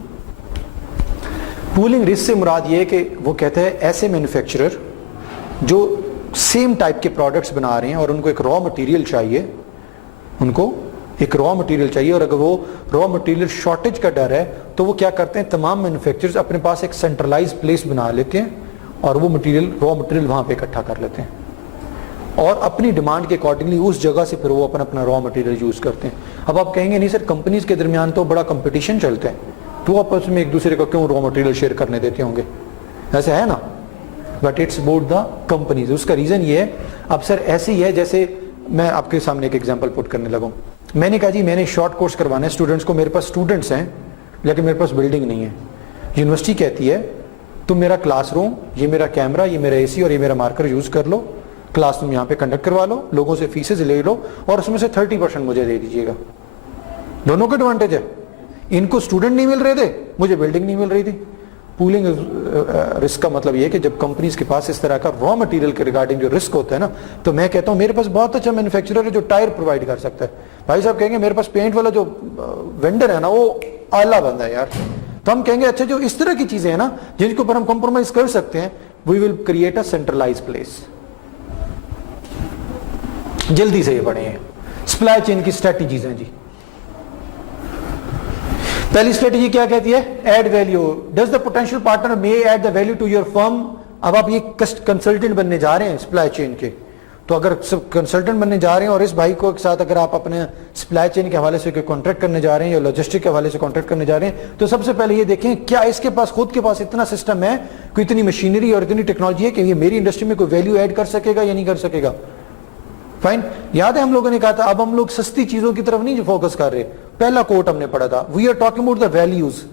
پولنگ رسک سے مراد یہ ہے کہ وہ کہتے ہیں ایسے مینوفیکچرر جو سیم ٹائپ کے پروڈکٹس بنا رہے ہیں اور ان کو ایک را مٹیریل چاہیے, اور اگر وہ را مٹیریل شارٹیج کا ڈر ہے تو وہ کیا کرتے ہیں, تمام مینوفیکچررز اپنے پاس ایک سینٹرلائز پلیس بنا لیتے ہیں اور وہ را مٹیریل وہاں پہ اکٹھا کر لیتے ہیں, اور اپنی ڈیمانڈ کے اکارڈنگلی اس جگہ سے پھر وہ اپنا را مٹیریل یوز کرتے ہیں. اب آپ کہیں گے نہیں سر کمپنیز کے درمیان تو بڑا کمپٹیشن چلتا ہے, تو آپس میں ایک دوسرے کو کیوں را مٹیریل شیئر کرنے دیتے ہوں گے, ایسا ہے نا. But it's about the companies. اس کا ریزن یہ ہے, اب سر ایسے ہی ہے جیسے میں آپ کے سامنے ایک ایگزامپل پٹ کرنے لگا. میں نے کہا جی میں نے شارٹ کورس کروانا ہے اسٹوڈنٹس کو, میرے پاس اسٹوڈنٹس ہیں لیکن میرے پاس بلڈنگ نہیں ہے. یونیورسٹی کہتی ہے تم میرا کلاس روم, یہ میرا کیمرہ, یہ میرا اے سی اور یہ میرا مارکر یوز کر لو, کلاس روم یہاں پہ کنڈکٹ کروا لو, لوگوں سے فیسز لے لو اور اس میں سے 30% مجھے دے دیجیے گا. دونوں کا ایڈوانٹیج ہے, ان کو اسٹوڈنٹ نہیں مل رہے تھے, مجھے بلڈنگ نہیں مل رہی تھی. پولنگ رسک کا مطلب یہ ہے کہ جب کمپنیز کے پاس اس طرح کا را مٹیریل کے ریگارڈنگ جو رسک ہوتا ہے نا, تو میں کہتا ہوں میرے پاس بہت اچھا مینوفیکچرر ہے جو ٹائر پرووائڈ کر سکتا ہے. بھائی صاحب کہیں گے میرے پاس پینٹ والا جو وینڈر ہے نا وہ اعلیٰ بندہ ہے یار, تو ہم کہیں گے اچھا جو اس طرح کی چیزیں ہیں نا جن کے اوپر ہم کمپرومائز کر سکتے ہیں, we will create a centralize place. جلدی سے یہ پڑھیں, سپلائی چین کی اسٹریٹجیز ہیں جی. پہلی اسٹریٹجی کیا کہتی ہے, add value. Does the potential partner may add the value to your firm. اب آپ یہ کنسلٹنٹ بننے جا رہے ہیں سپلائی چین کے, تو اگر کنسلٹنٹ بننے جا رہے ہیں اور اس بھائی کو ساتھ اگر آپ اپنے سپلائی چین کے حوالے سے کوئی کانٹریکٹ کرنے جا رہے ہیں یا لاجسٹک کے حوالے سے کانٹریکٹ کرنے جا رہے ہیں, تو سب سے پہلے یہ دیکھیں کیا اس کے پاس خود کے پاس اتنا سسٹم ہے, کوئی اتنی مشینری اور اتنی ٹیکنالوجی ہے کہ یہ میری انڈسٹری میں کوئی ویلیو ایڈ کر سکے گا یا نہیں کر سکے گا. فائن. یاد ہے ہم لوگوں نے کہا تھا اب ہم لوگ سستی چیزوں کی طرف نہیں فوکس کر رہے. پہلا کوٹ ہم نے پڑھا تھا, we are talking about the values.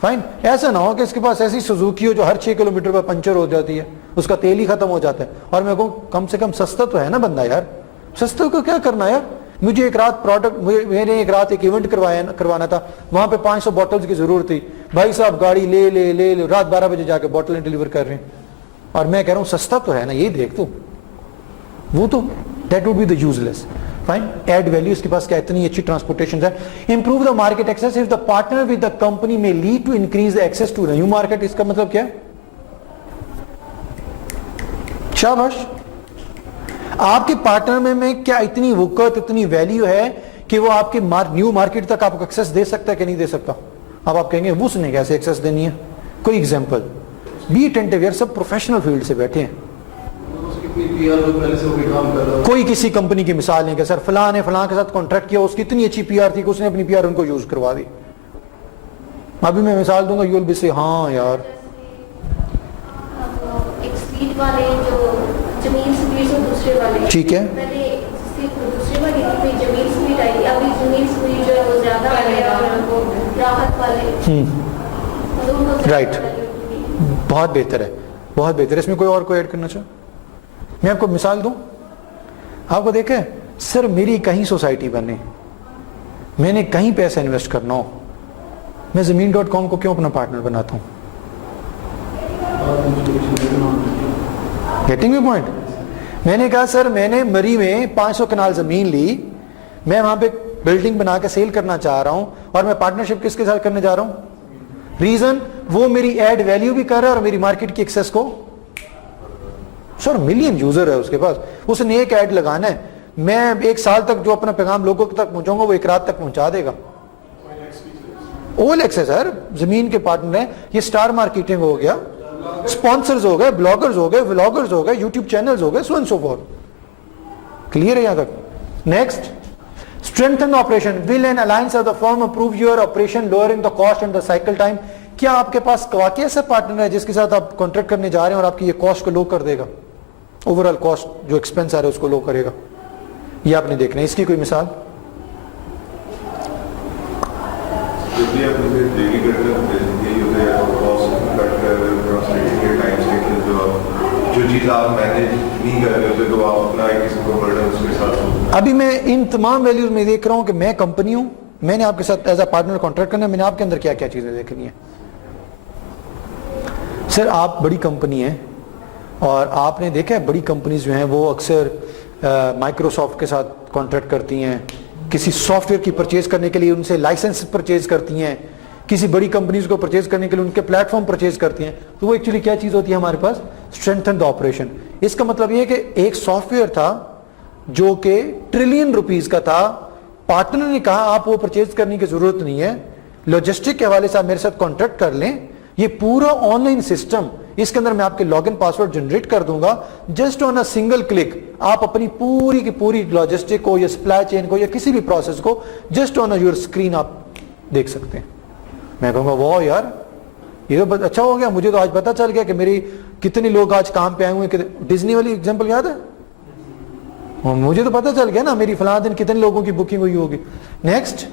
Fine. ایسا نہ ہو کہ اس کے پاس ایسی سوزوکی ہو جو ہر 6 کلومیٹر پر پنچر ہو جاتی ہے, اس کا تیل ہی ختم ہو جاتا ہے, اور میں کہوں کم سے کم سستا تو ہے نا بندہ یار, سستے کو کیا کرنا یار. مجھے ایک رات میں نے ایک رات ایک ایونٹ کروانا تھا, وہاں پہ 500 بوٹلز کی ضرورت تھی. بھائی صاحب گاڑی لے رات 12 بجے جا کے بوٹلیں ڈیلیور کر رہے ہیں, اور میں کہہ رہا ہوں سستا تو ہے نا, یہ دیکھ تو وہ تو that would be the useless. Fine. Add value, اس کے پاس کیا اتنی اچھی ٹرانسپورٹیشن ہے. Improve the market access if the partner with the company may lead to increase the access to the new market. اس کا مطلب کیا ہے, شاباش. آپ کے پارٹنر میں کیا اتنی وقت اتنی ویلیو ہے کہ وہ آپ کے نیو مارکیٹ تک آپ کو ایکسس دے سکتا ہے کہ نہیں دے سکتا. اب آپ کہیں گے وہ اس نے کیسے ایکسس دینی ہے. کوئی ایگزامپل, بی اٹینٹیو یار, سب پروفیشنل فیلڈ سے بیٹھے ہیں, کوئی کسی کمپنی کی مثال نہیں کہ سر فلاں نے فلاں کے ساتھ کانٹریکٹ کیا, اس کی اتنی اچھی پی آر تھی کہ اس نے اپنی پی آر ان کو یوز کروا دی. ابھی میں مثال دوں گا, یو ول بی سے ہاں یار. ایک سپیڈ والے جو زمین سپیڈ سے دوسرے والے, ٹھیک ہے, پہلے صرف دوسرے والی تھی, پھر زمین سپیڈ آئی, ابھی زمین سپیڈ جو ہے وہ زیادہ آ گیا, اور وہ راحت والے. رائٹ, بہت بہتر ہے, بہت بہتر. اس میں کوئی اور ایڈ کرنا چاہو, میں آپ کو مثال دوں. آپ کو دیکھیں سر میری کہیں سوسائٹی بنے, میں نے کہیں پیسہ انویسٹ کرنا ہو, میں زمین.com کو کیوں اپنا پارٹنر بناتا ہوں. گیٹنگ می پوائنٹ. میں نے کہا سر میں نے مری میں 500 کنال زمین لی, میں وہاں پہ بلڈنگ بنا کے سیل کرنا چاہ رہا ہوں, اور میں پارٹنرشپ کس کے ساتھ کرنے جا رہا ہوں؟ ریزن وہ میری ایڈ ویلیو بھی کر رہا ہے اور میری مارکیٹ کی ایکسس کو, سر ملین یوزر ہے اس کے پاس, اس نے ایک ایڈ لگانا ہے, میں 1 سال تک جو اپنا پیغام لوگوں تک پہنچاؤں گا وہ 1 رات تک پہنچا دے گا. OLX ہے سر, زمین کے پارٹنر ہیں. یہ سٹار مارکیٹنگ ہو گیا, اسپانسرز ہو گئے, بلاگرز ہو گئے, ولاگرز ہو گئے, یوٹیوب چینلز ہو گئے, so and so forth. Clear ہے یہاں تک؟ Next, strengthen operation. Will an alliance of the firm improve your operation, lowering the cost and the cycle time? کیا آپ کے پاس واقعی ایسا پارٹنر ہے جس کے ساتھ آپ کانٹریکٹ کرنے جا رہے ہیں اور آپ کی یہ کاسٹ کو لو کر دے گا, اوور آل کاسٹ جو ایکسپینس آ رہا ہے اس کو لو کرے گا؟ یہ آپ نے دیکھنا ہے. اس کی کوئی مثال؟ جو چیز آپ مینیج نہیں کر رہے ہوتے تو آپ اپنا کسی کو برڈن اس کے ساتھ. ابھی میں ان تمام ویلیوز میں دیکھ رہا ہوں کہ میں کمپنی ہوں, میں نے آپ کے ساتھ ایز اے پارٹنر کانٹریکٹ کرنا ہے, میں نے آپ کے اندر کیا کیا چیزیں دیکھنی ہیں. سر آپ بڑی کمپنی ہیں اور آپ نے دیکھا ہے بڑی کمپنیز جو ہیں وہ اکثر مائکروسافٹ کے ساتھ کانٹریکٹ کرتی ہیں, کسی سافٹ ویئر کی پرچیز کرنے کے لیے ان سے لائسنس پرچیز کرتی ہیں, کسی بڑی کمپنیز کو پرچیز کرنے کے لیے ان کے پلیٹ فارم پرچیز کرتی ہیں. تو وہ ایکچولی کیا چیز ہوتی ہے ہمارے پاس؟ Strengthen the operation. اس کا مطلب یہ کہ ایک سافٹ ویئر تھا جو کہ $1 ٹریلین کا تھا, پارٹنر نے کہا آپ وہ پرچیز کرنے کی ضرورت نہیں ہے, لاجسٹک کے حوالے سے آپ میرے ساتھ کانٹریکٹ کر لیں, یہ پورا آن لائن سسٹم, اس کے اندر میں آپ کے لاگ ان پاسورڈ جنریٹ کر دوں گا, just on a single click آپ اپنی پوری کی پوری لاجسٹک کو یا سپلائی چین کو یا کسی بھی پروسیس کو جسٹ آن یور اسکرین آپ دیکھ سکتے ہیں. میں کہوں گا واہ یار یہ تو اچھا ہو گیا, مجھے تو آج پتا چل گیا کہ میری کتنے لوگ آج کام پہ آئے ہوئے ہیں. ڈزنی والی ایگزامپل یاد ہے, مجھے تو پتا چل گیا نا میری فلاں دن کتنے لوگوں کی بکنگ ہوئی ہوگی. Next,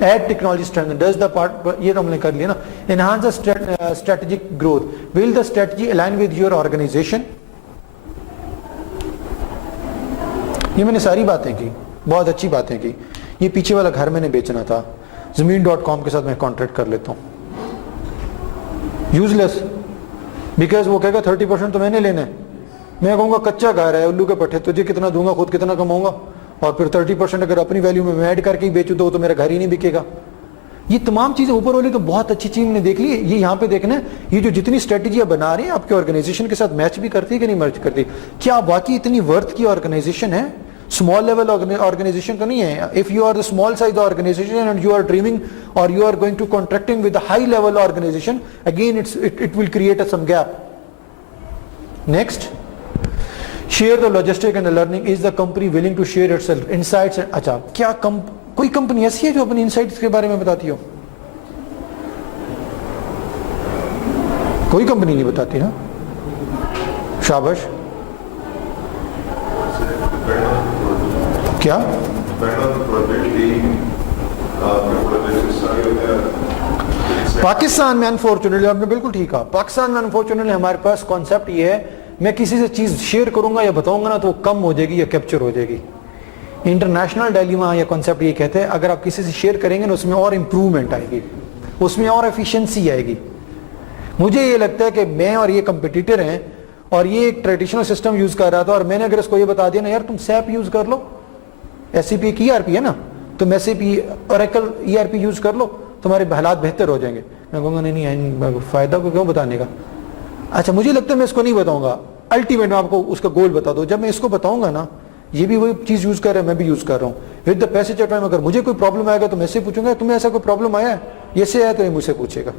add technology strength does the part, یہ تو ہم نے کر لیا نا. Enhance the strategic growth, will the strategy align with your organisation. یہ میں نے ساری باتیں کی, بہت اچھی باتیں کی. یہ پیچھے والا گھر میں نے بیچنا تھا, زمین.com کے ساتھ میں کانٹریکٹ کر لیتا ہوں, یوز لیس, بیکاز وہ کہے گا 30% تو میں نے لینا ہے. میں کہوں گا کچا گھر ہے الو کے پٹھے, تجھے کتنا دوں گا, خود کتنا کماؤں گا, اور پھر 30% اگر اپنی ویلیو میں ایڈ کر کے ہی بیچوں تو میرا گھر ہی نہیں بکے گا. یہ تمام چیزیں اوپر والی تو بہت اچھی چیز میں نے دیکھ لی. یہ یہاں پہ دیکھنا ہے یہ جو جتنی اسٹریٹجیاں بنا رہے ہیں آپ کے آرگنائزیشن کے ساتھ میچ بھی کرتی ہے کہ نہیں میچ کرتی. کیا آپ واقعی اتنی ورتھ کی آرگنائزیشن ہے؟ اسمال لیول آرگنائزیشن کا نہیں ہے. If you are the small size organization and you are dreaming اور you are going to contracting with high level organization, again it will create some gap. Next, share the logistic and learning. Is the company willing to share its insights? اچھا, کیا کوئی company ایسی ہے جو اپنی insights کے بارے میں بتاتی ہو؟ کوئی کمپنی نہیں بتاتی نا. شاباش. کیا پاکستان میں انفارچونیٹلی, آپ نے بالکل ٹھیک کہا, پاکستان میں انفارچونیٹلی ہمارے پاس کانسیپٹ یہ ہے میں کسی سے چیز شیئر کروں گا یا بتاؤں گا نا تو وہ کم ہو جائے گی یا کیپچر ہو جائے گی. انٹرنیشنل ڈائلیما یا کانسیپٹ یہ کہتے ہیں اگر آپ کسی سے شیئر کریں گے نا اس میں اور امپروومنٹ آئے گی, اس میں اور ایفیشنسی آئے گی. مجھے یہ لگتا ہے کہ میں اور یہ کمپٹیٹر ہیں اور یہ ایک ٹریڈیشنل سسٹم یوز کر رہا تھا, اور میں نے اگر اس کو یہ بتا دیا نا یار تم سیپ یوز کر لو, ایس سی پی ایک ERP ہے نا, تم ایس سی پی اوریکل ERP یوز کر لو, تمہارے حالات بہتر ہو جائیں گے. میں کہوں گا نہیں فائدہ کو کیوں بتانے کا. اچھا مجھے لگتا ہے میں اس کو نہیں بتاؤں گا, الٹیمیٹ میں آپ کو اس کا گول بتا دو. جب میں اس کو بتاؤں گا نا یہ بھی وہی چیز یوز کر رہا ہے میں بھی یوز کر رہا ہوں, with the passage of time اگر مجھے کوئی پرابلم آئے گا تو میں سے پوچھوں گا تمہیں ایسا کوئی پرابلم آیا ہے, یہ سے آیا تو یہ مجھ سے پوچھے گا.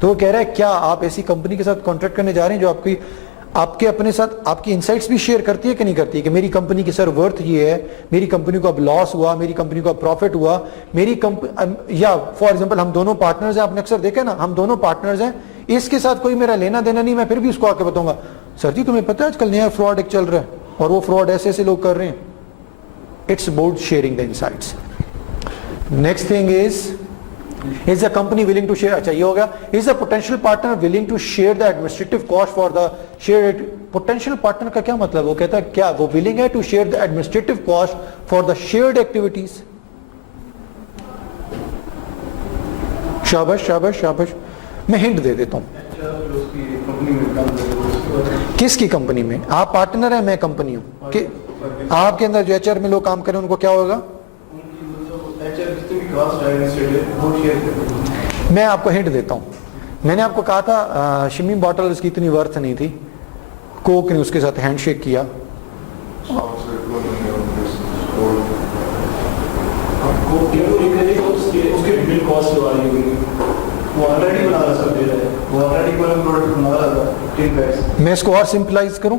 تو وہ کہہ رہا ہے کیا آپ ایسی کمپنی کے ساتھ کانٹریکٹ کرنے جا رہے ہیں جو آپ کے اپنے ساتھ آپ کی انسائٹس بھی شیئر کرتی ہے کہ نہیں کرتی, کہ میری کمپنی کی سر ورتھ یہ ہے, میری کمپنی کو اب لاس ہوا, میری کمپنی کو اب پروفٹ ہوا, میری یا فار ایگزامپل ہم دونوں پارٹنرز ہیں, آپ نے اکثر دیکھا نا ہم دونوں پارٹنرز ہیں, اس کے ساتھ کوئی میرا لینا دینا نہیں, میں پھر بھی اس کو آ کے بتاؤں گا سر جی تمہیں پتہ ہے آج کل نیا فراڈ ایک چل رہا ہے اور وہ فراڈ ایسے ایسے لوگ کر رہے ہیں. It's about sharing the insights. Next thing is the company willing to share, اچھا یہ ہو گیا. is the potential partner willing to share the administrative cost for the shared. potential partner کا کیا مطلب, وہ کہتا ہے کیا وہ willing ہے to share the administrative cost for the shared activities. شاباش شاباش شاباش. میں ہنٹ دے دیتا ہوں, کس کی کمپنی میں؟ آپ پارٹنر ہیں, میں کمپنی ہوں. کہ آپ کے اندر جو ایچ آر میں لوگ کام کریں ان کو کیا ہوگا؟ میں آپ کو ہنٹ دیتا ہوں. میں نے آپ کو کہا تھا شمیم باٹل اس کی اتنی ورتھ نہیں تھی, کوک نے اس کے ساتھ ہینڈ شیک کیا. میں اس کو اور سمپلائز کروں,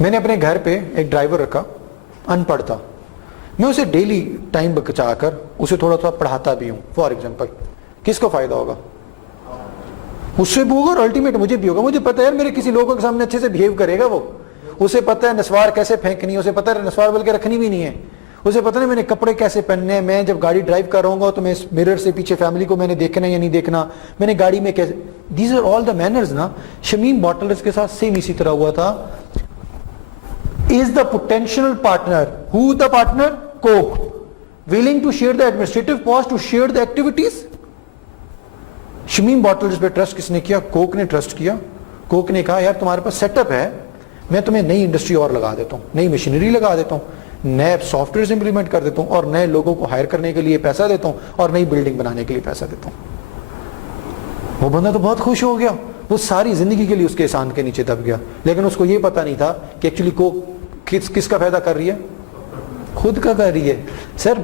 میں نے اپنے گھر پہ ایک ڈرائیور رکھا, ان پڑھ تھا, میں اسے ڈیلی ٹائم بچا کر اسے تھوڑا تھوڑا پڑھاتا بھی ہوں. فار ایگزامپل کس کو فائدہ ہوگا؟ اس سے بھی ہوگا اور الٹیمیٹ مجھے بھی ہوگا. مجھے پتا ہے میرے کسی لوگوں کے سامنے اچھے سے بہیو کرے گا, وہ اسے پتا ہے نسوار کیسے پھینکنی ہے, اسے پتا ہے نسوار بلکہ رکھنی بھی نہیں ہے, اسے پتا نہیں میں نے کپڑے کیسے پہننے ہیں, میں جب گاڑی ڈرائیو کر رہا ہوں گا تو میں اس مرر سے پیچھے فیملی کو میں نے دیکھنا یا نہیں دیکھنا, میں نے گاڑی میں کیسے, these are all the manners نا. شمیم باٹلرز کے ساتھ سیم اسی طرح ہوا تھا. Is the potential partner, who the partner, Coke, willing to share the administrative cost, to share the activities. Shamim bottlers پہ ٹرسٹ کس نے کیا؟ کوک نے ٹرسٹ کیا. کوک نے کہا یار تمہارے پاس سیٹ اپ ہے, میں تمہیں نئی انڈسٹری اور لگا دیتا ہوں, نئی مشینری لگا دیتا ہوں, نئے سافٹ ویئر امپلیمنٹ کر دیتا ہوں, اور نئے لوگوں کو ہائر کرنے کے لیے پیسہ دیتا ہوں, اور نئی بلڈنگ بنانے کے لیے پیسہ دیتا ہوں. وہ بندہ تو بہت خوش ہو گیا, وہ ساری زندگی کے لیے اس کے احسان کے نیچے دب گیا. لیکن اس کو یہ پتا نہیں تھا کہ ایکچولی کوک کس کا فائدہ کر رہی ہے؟ خود کا کر رہی ہے. سر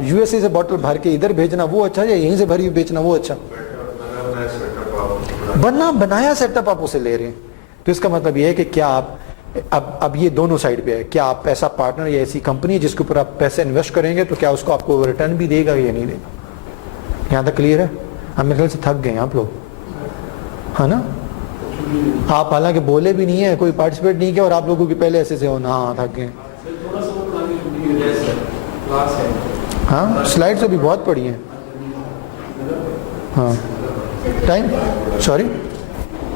یو ایس اے سے بوٹل بھر کے ادھر بھیجنا وہ اچھا, یا یہیں سے بھری بیچنا وہ اچھا؟ بنا بنایا سیٹ اپ آپ اسے لے رہے ہیں. تو اس کا مطلب یہ ہے کہ کیا آپ اب یہ دونوں سائڈ پہ ہے, کیا آپ ایسا پارٹنر یا ایسی کمپنی ہے جس کے اوپر آپ پیسے انویسٹ کریں گے تو کیا اس کو آپ کو ریٹرن بھی دے گا یا نہیں دے گا؟ یہاں تک کلیئر ہے؟ ہم میرے خیال سے تھک گئے ہیں آپ لوگ, ہے نا؟ آپ حالانکہ بولے بھی نہیں ہے, کوئی پارٹیسپیٹ نہیں کیا, اور آپ لوگوں کے پہلے ایسے سے ہونا, ہاں تھک گئے. ہاں سلائڈ سے بھی بہت پڑی ہیں. ہاں ٹائم سوری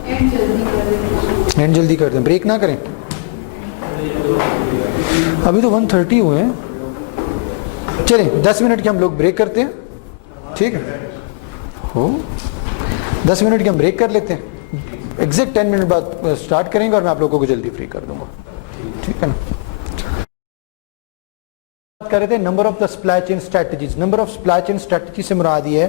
اینڈ جلدی کر دیں, بریک نہ کریں. ابھی تو 1:30 ہوئے ہیں. چلیں 10 منٹ کے ہم لوگ بریک کرتے ہیں, ٹھیک ہے؟ ہو 10 منٹ کے ہم بریک کر لیتے ہیں, ایگزیکٹ 10 منٹ بعد اسٹارٹ کریں گے, اور میں آپ لوگوں کو جلدی فری کر دوں گا, ٹھیک ہے نا؟ بات کر رہے تھے number of the supply chain strategies. Number of supply chain strategy سے مراد یہ ہے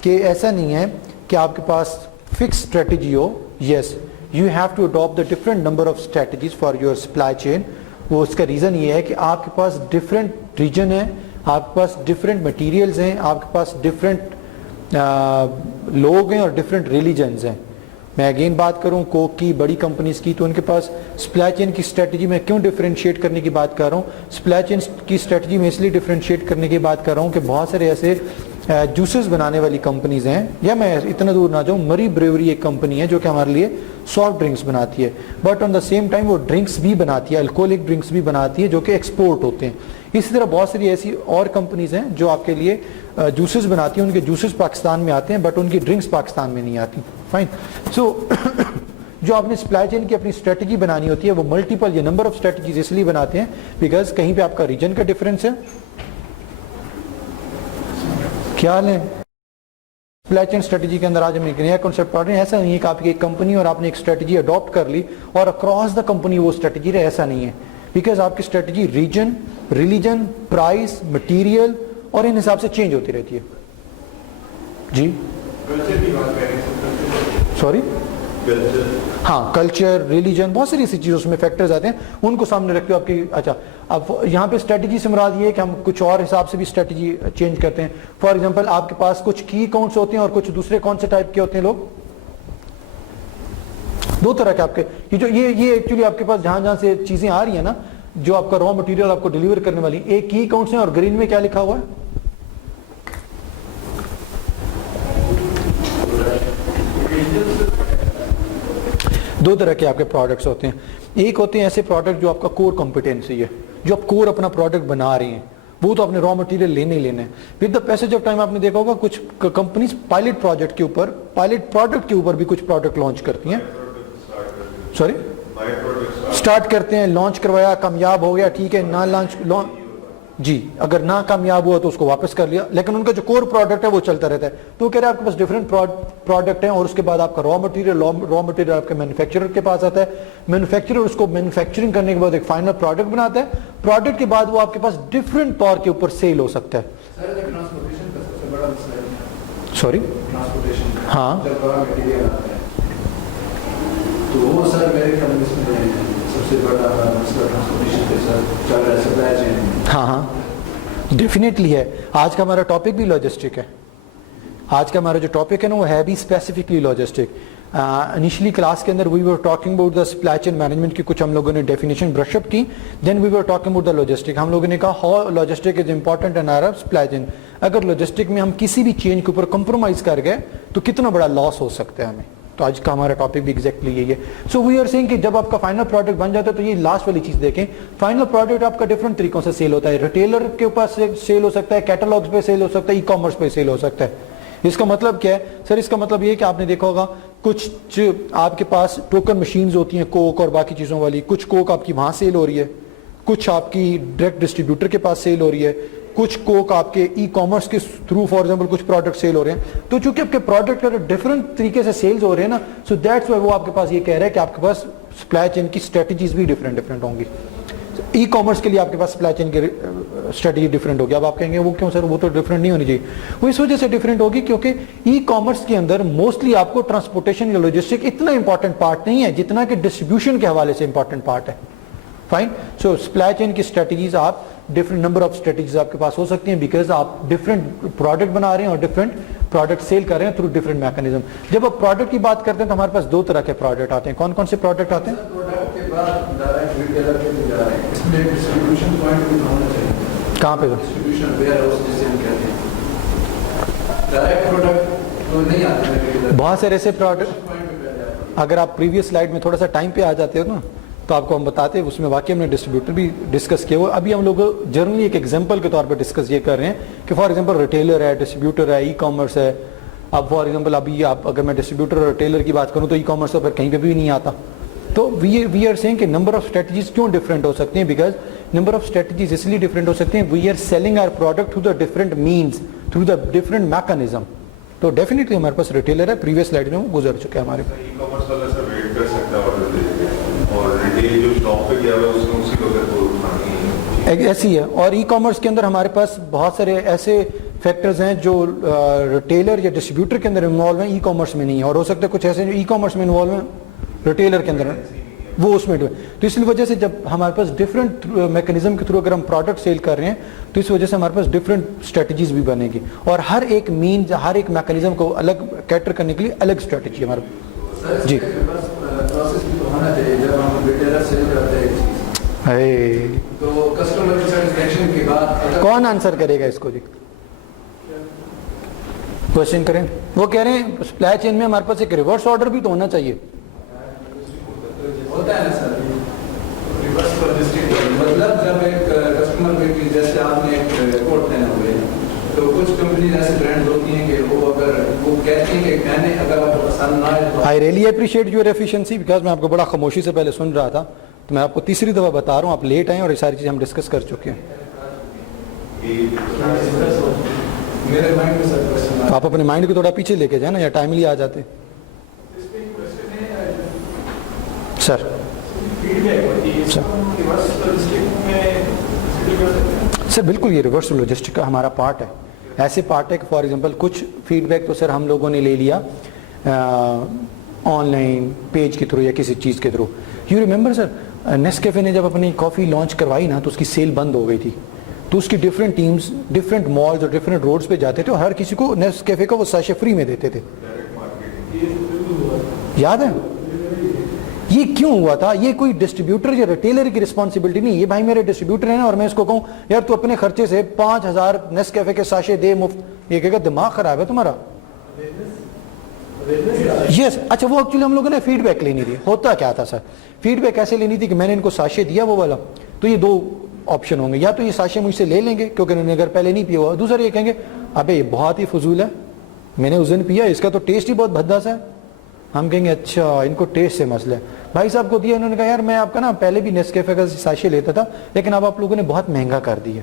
کہ ایسا نہیں ہے کہ آپ کے پاس فکس اسٹریٹجی ہو. Yes you have to adapt the different number of strategies for your supply chain. وہ اس کا ریزن یہ ہے کہ آپ کے پاس ڈفرینٹ ریجن ہیں, آپ کے پاس ڈفرینٹ مٹیریلز ہیں, آپ کے پاس ڈفرینٹ لوگ ہیں, اور ڈفرینٹ ریلیجنز ہیں. میں اگین بات کروں کوک کی, بڑی کمپنیز کی, تو ان کے پاس سپلائی چین کی اسٹریٹجی میں کیوں ڈفرینشیٹ کرنے کی بات کر رہا ہوں؟ سپلائی چین کی اسٹریٹجی میں اس لیے ڈفرینشیٹ کرنے کی بات کر رہا ہوں کہ بہت سارے ایسے جوسز بنانے والی کمپنیز ہیں, یا میں اتنا دور نہ جاؤں, مری بریوری ایک کمپنی ہے جو کہ ہمارے لیے سافٹ ڈرنکس بناتی ہے, but on the same time وہ ڈرنکس بھی بناتی ہے, الکوہلک ڈرنکس بھی بناتی ہے جو کہ ایکسپورٹ ہوتے ہیں. اسی طرح بہت ساری ایسی اور کمپنیز ہیں جو آپ کے لیے جوسز بناتی ہیں, ان کے جوسز پاکستان میں آتے ہیں بٹ ان کی ڈرنکس پاکستان میں نہیں آتی. فائن. سو جو آپ نے سپلائی چین کی اپنی اسٹریٹجی بنانی ہوتی ہے وہ ملٹیپل یا نمبر آف اسٹریٹجیز اس لیے بناتے ہیں بیکاز کہیں پہ آپ کا ریجن کا ڈفرینس ہے. کیا حال ہے؟ سپلائی چین اسٹریٹجی کے اندر آج ہم ایک نیا کنسیپٹ پڑھ رہے ہیں. ایسا نہیں ہے کہ آپ کی ایک کمپنی اور آپ نے ایک اسٹریٹجی اڈاپٹ کر لی اور اکراس دا کمپنی وہ اسٹریٹجی رہے, ایسا نہیں ہے. بیکاز آپ کی strategy region, religion, price, material اور ان حساب سے چینج ہوتی رہتی ہے. جی سوری, ہاں کلچر, ریلیجن, بہت ساری ایسی چیزوں میں فیکٹرز آتے ہیں, ان کو سامنے رکھتے ہو آپ کی. اچھا اب یہاں پہ اسٹریٹجی سے مراد یہ ہے کہ ہم کچھ اور حساب سے بھی اسٹریٹجی چینج کرتے ہیں. فار ایگزامپل آپ کے پاس کچھ کی اکاؤنٹس ہوتے ہیں اور کچھ دوسرے کون سے ٹائپ کے ہوتے ہیں لوگ, دو طرح کے آپ کے. یہ ایکچولی آپ کے پاس جہاں جہاں سے چیزیں آ رہی ہیں نا, جو آپ کا را مٹیریل آپ کو ڈیلیور کرنے والی, ایک کی اکاؤنٹس ہیں اور گرین میں کیا لکھا ہوا ہے؟ دو طرح کے آپ کے پروڈکٹس ہوتے ہیں. ایک ہوتے ہیں ایسے پروڈکٹ جو آپ کا کور کمپیٹنسی ہے, جو آپ کور اپنا پروڈکٹ بنا رہے ہیں, وہ تو آپ نے را مٹیریل لینے ہی لینا ہے. With the passage of time آپ نے دیکھا ہوگا کچھ کمپنیز پائلٹ پروجیکٹ کے اوپر بھی کچھ پروڈکٹ لانچ کرتی ہیں. سوری اسٹارٹ کرتے ہیں, لانچ کروایا, کامیاب ہو گیا, ٹھیک ہے, نہ لانچ جی اگر ناکامیاب ہوا تو اس کو واپس کر لیا, لیکن ان کا جو کور پروڈکٹ ہے وہ چلتا رہتا ہے. تو وہ کہہ رہے ہیں آپ کے پاس ڈفرینٹ پروڈکٹ ہیں, اور اس کے بعد آپ کا را مٹیریل آپ کے مینوفیکچرر کے پاس آتا ہے, مینوفیکچرر اس کو مینوفیکچرنگ کرنے کے بعد ایک فائنل پروڈکٹ بناتا ہے, پروڈکٹ کے بعد وہ آپ کے پاس ڈفرینٹ طور کے اوپر سیل ہو سکتا ہے. سر ٹرانسپورٹیشن کا سب سے بڑا مسئلہ ہے. سوری ٹرانسپورٹیشن ہاں جب بڑا مٹیریل آتا ہے تو وہ سر میرے خیال میں اس میں سب سے بڑا مسئلہ ٹرانسپورٹیشن کے ساتھ چل رہا ہے, سپلائی چین. ہاں ہاں ڈیفینیٹلی ہے. آج کا ہمارا ٹاپک بھی لاجسٹک ہے. آج کا ہمارا جو ٹاپک ہے نا وہ ہے بھی اسپیسیفکلی لاجسٹک. انیشلی کلاس کے اندر we were talking about the supply chain management کی کچھ ہم لوگوں نے ڈیفینیشن برش اپ کی. Then we were talking about the logistic. ہم لوگوں نے کہا how logistic is important in our supply chain. اگر لاجسٹک میں ہم کسی بھی چین کے اوپر کمپرومائز کر گئے تو کتنا بڑا لاس ہو سکتا ہے ہمیں. تو آج کا ہمارا ٹاپک بھی ایگزیکٹلی یہی ہے. سو وی آر سیئنگ کہ جب آپ کا فائنل پروڈکٹ بن جاتا ہے تو یہ لاسٹ والی چیز دیکھیں, فائنل پروڈکٹ آپ کا ڈفرنٹ طریقوں سے سیل ہوتا ہے. ریٹیلر کے اوپر سیل ہو سکتا ہے, کیٹالگس پہ سیل ہو سکتا ہے, ای کامرس پہ سیل ہو سکتا ہے. اس کا مطلب کیا ہے سر؟ اس کا مطلب یہ کہ آپ نے دیکھا ہوگا کچھ آپ کے پاس ٹوکن مشینز ہوتی ہیں کوک اور باقی چیزوں والی, کچھ کوک آپ کی وہاں سیل ہو رہی ہے, کچھ آپ کی ڈائریکٹ ڈسٹریبیوٹر کے پاس سیل ہو رہی ہے, کچھ کوک آپ کے ای کامرس کے تھرو فار ایگزامپل کچھ پروڈکٹ سیل ہو رہے ہیں. تو چونکہ آپ کے پروڈکٹ کا ڈفرنٹ طریقے سے سیلز ہو رہے ہیں نا, سو دیٹس وائی وہ آپ کے پاس یہ کہہ رہے ہیں کہ آپ کے پاس سپلائی چین کی اسٹریٹجیز بھی ڈفرینٹ ہوں گی. ای کامرس کے لیے آپ کے پاس سپلائی چین کی اسٹریٹجی ڈفرینٹ ہوگی. اب آپ کہیں گے وہ کیوں سر, وہ تو ڈفرینٹ نہیں ہونی چاہیے. وہ اس وجہ سے ڈفرینٹ ہوگی کیونکہ ای کامرس کے اندر موسٹلی آپ کو ٹرانسپورٹیشن یا لاجسٹک اتنا امپورٹنٹ پارٹ نہیں ہے جتنا کہ ڈسٹریبیوشن کے حوالے سے امپورٹنٹ پارٹ ہے. فائن. سو سپلائی چین کی اسٹریٹجیز آپ ڈفرنٹ نمبر آف اسٹریٹجیز آپ کے پاس ہو سکتی ہیں بیکاز آپ ڈفرنٹ پروڈکٹ بنا رہے ہیں اور ڈفرنٹ پروڈکٹ سیل کر رہے ہیں تھرو ڈفرنٹ میکانزم. جب آپ پروڈکٹ کی بات کرتے ہیں تو ہمارے پاس دو طرح کے پروڈکٹ آتے ہیں. کون کون سے پروڈکٹ آتے ہیں؟ پروڈکٹ کے بعد ڈائریکٹ ریٹیلر کے لیے جا رہے ہیں, اس میں ڈسٹریبیوشن پوائنٹ بھی ہونا چاہیے. کہاں پہ؟ ڈسٹریبیوشن ویئر ہاؤس جسے ہم کہتے ہیں. ڈائریکٹ پروڈکٹ تو نہیں آتے ہیں بہت سارے ایسے پروڈکٹ. اگر آپ پریویس سلائیڈ میں تھوڑا سا ٹائم پہ آ جاتے ہو نا تو آپ کو ہم بتاتے ہیں, اس میں واقعی ہم نے ڈسٹریبیوٹر بھی ڈسکس کیا ہوا. ابھی ہم لوگ جنرلی ایک ایگزامپل کے طور پہ ڈسکس یہ کر رہے ہیں کہ فار ایگزامپل ریٹیلر ہے, ڈسٹریبیوٹر ہے, ای کامرس ہے. اب فار ایگزامپل ابھی آپ اگر میں ڈسٹریبیوٹر اور ریٹیلر کی بات کروں تو ای کامرس تو پھر کہیں پہ بھی نہیں آتا. تو وی آر سیئنگ کہ نمبر آف اسٹریٹجیز کیوں ڈفرینٹ ہو سکتے ہیں؟ بیکاز نمبر آف اسٹریٹجیز اس لیے ڈفرینٹ ہو سکتے ہیں we are selling our product through the different means, through the different mechanism. تو ڈیفینیٹلی ہمارے پاس ریٹیلر ہے, پریویس سلائیڈ میں وہ گزر چکے ہیں ہمارے. ای کامرس والا سر ویٹ کر سکتا ہے آرڈر دے کے, اور ریٹیل جو اسٹاک پہ گیا ہوا ہے اس میں اسی وقت وہ اٹھانی ہے. ایسی ہے. اور ای کامرس کے اندر ہمارے پاس بہت سارے ایسے فیکٹرز ہیں جو ریٹیلر یا ڈسٹریبیوٹر کے اندر انوالو ہیں, ای کامرس میں نہیں ہے. اور ہو سکتا ہے کچھ ایسے جو ای کامرس میں انوالو ہیں ریٹیلر کے اندر وہ اس میں. تو اس وجہ سے جب ہمارے پاس ڈفرینٹ میکانزم کے تھرو اگر ہم پروڈکٹ سیل کر رہے ہیں تو اس وجہ سے ہمارے پاس ڈفرینٹ اسٹریٹجیز بھی بنے گی, اور ہر ایک مینز ہر ایک میکانزم کو الگ کیٹر کرنے کے لیے الگ اسٹریٹجی ہمارے. جی پروسیس بھی تو ہونا چاہیے جب ہم ریٹیلر سیل کرتے ہیں تو کسٹمر سیٹسفیکشن کے بعد کون آنسر کرے گا اس کو؟ جی کوشچن کریں. وہ کہہ رہے ہیں سپلائی چین میں ہمارے پاس ایک ریورس آرڈر بھی تو ہونا چاہیے. ہوتا ہے نا سر ریورس لاجسٹک, مطلب جب ایک کسٹمر کے جیسے آپ نے ایک کوٹ لینا ہوئے تو کچھ کمپنیز ایسے برانڈ ہوتی ہیں کہ وہ اگر وہ کہتی ہیں کہ میں نے اگر آپ کو پسند نہ آئے تو I really appreciate your efficiency, because میں آپ کو بڑا خاموشی سے پہلے سن رہا تھا, تو میں آپ کو تیسری دفعہ بتا رہا ہوں آپ لیٹ آئیں اور یہ ساری چیزیں ہم ڈسکس کر چکے ہیں. میرے مائنڈ میں سر کوشچن آپ اپنے مائنڈ کو تھوڑا پیچھے لے کے جائیں نا, یا ٹائملی آ جاتے. سر سر بالکل یہ ریورس لاجسٹک کا ہمارا پارٹ ہے. ایسے پارٹ ہے کہ فار ایگزامپل کچھ فیڈ بیک تو سر ہم لوگوں نے لے لیا آن لائن پیج کے تھرو یا کسی چیز کے through. You remember sir Nescafé نے جب اپنی کافی لانچ کروائی نا تو اس کی سیل بند ہو گئی تھی, تو اس کی ڈفرینٹ ٹیمز ڈفرینٹ مالز اور ڈفرینٹ روڈز پہ جاتے تھے اور ہر کسی کو نیسکیفے کا وہ ساشے فری میں دیتے تھے. یاد ہے یہ کیوں ہوا تھا؟ یہ کوئی ڈسٹریبیوٹر یا ریٹیلر کی رسپانسبلٹی نہیں. یہ بھائی میرے ڈسٹریبیوٹر ہیں نا اور میں اس کو کہوں یار تو اپنے خرچے سے 5000 نیسکیفے کے ساشے دے مفت, یہ کہے گا دماغ خراب ہے تمہارا. یس اچھا وہ ایکچولی ہم لوگوں نے فیڈ بیک لینی تھی. ہوتا کیا تھا سر, فیڈ بیک ایسے لینی تھی کہ میں نے ان کو ساشے دیا وہ والا, تو یہ دو آپشن ہوں گے, یا تو یہ ساشے مجھ سے لے لیں گے کیونکہ انہوں نے اگر پہلے نہیں پیا ہوا, دوسرا یہ کہیں گے ابے یہ بہت ہی فضول ہے, میں نے اس دن پیا اس کا تو ٹیسٹ ہی بہت بھدا سا ہے. ہم کہیں گے اچھا ان کو ٹیسٹ سے مسئلہ ہے. بھائی صاحب کو دیا, انہوں نے کہا یار میں آپ کا نا پہلے بھی نیسکیفے کا ساشے لیتا تھا لیکن اب آپ لوگوں نے بہت مہنگا کر دیا.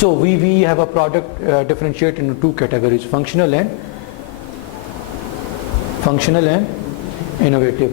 So we have a product differentiate into two categories, functional and innovative.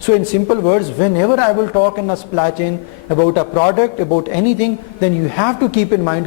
So in simple words, whenever I will talk in a supply chain about a product, about anything, then you have to keep in mind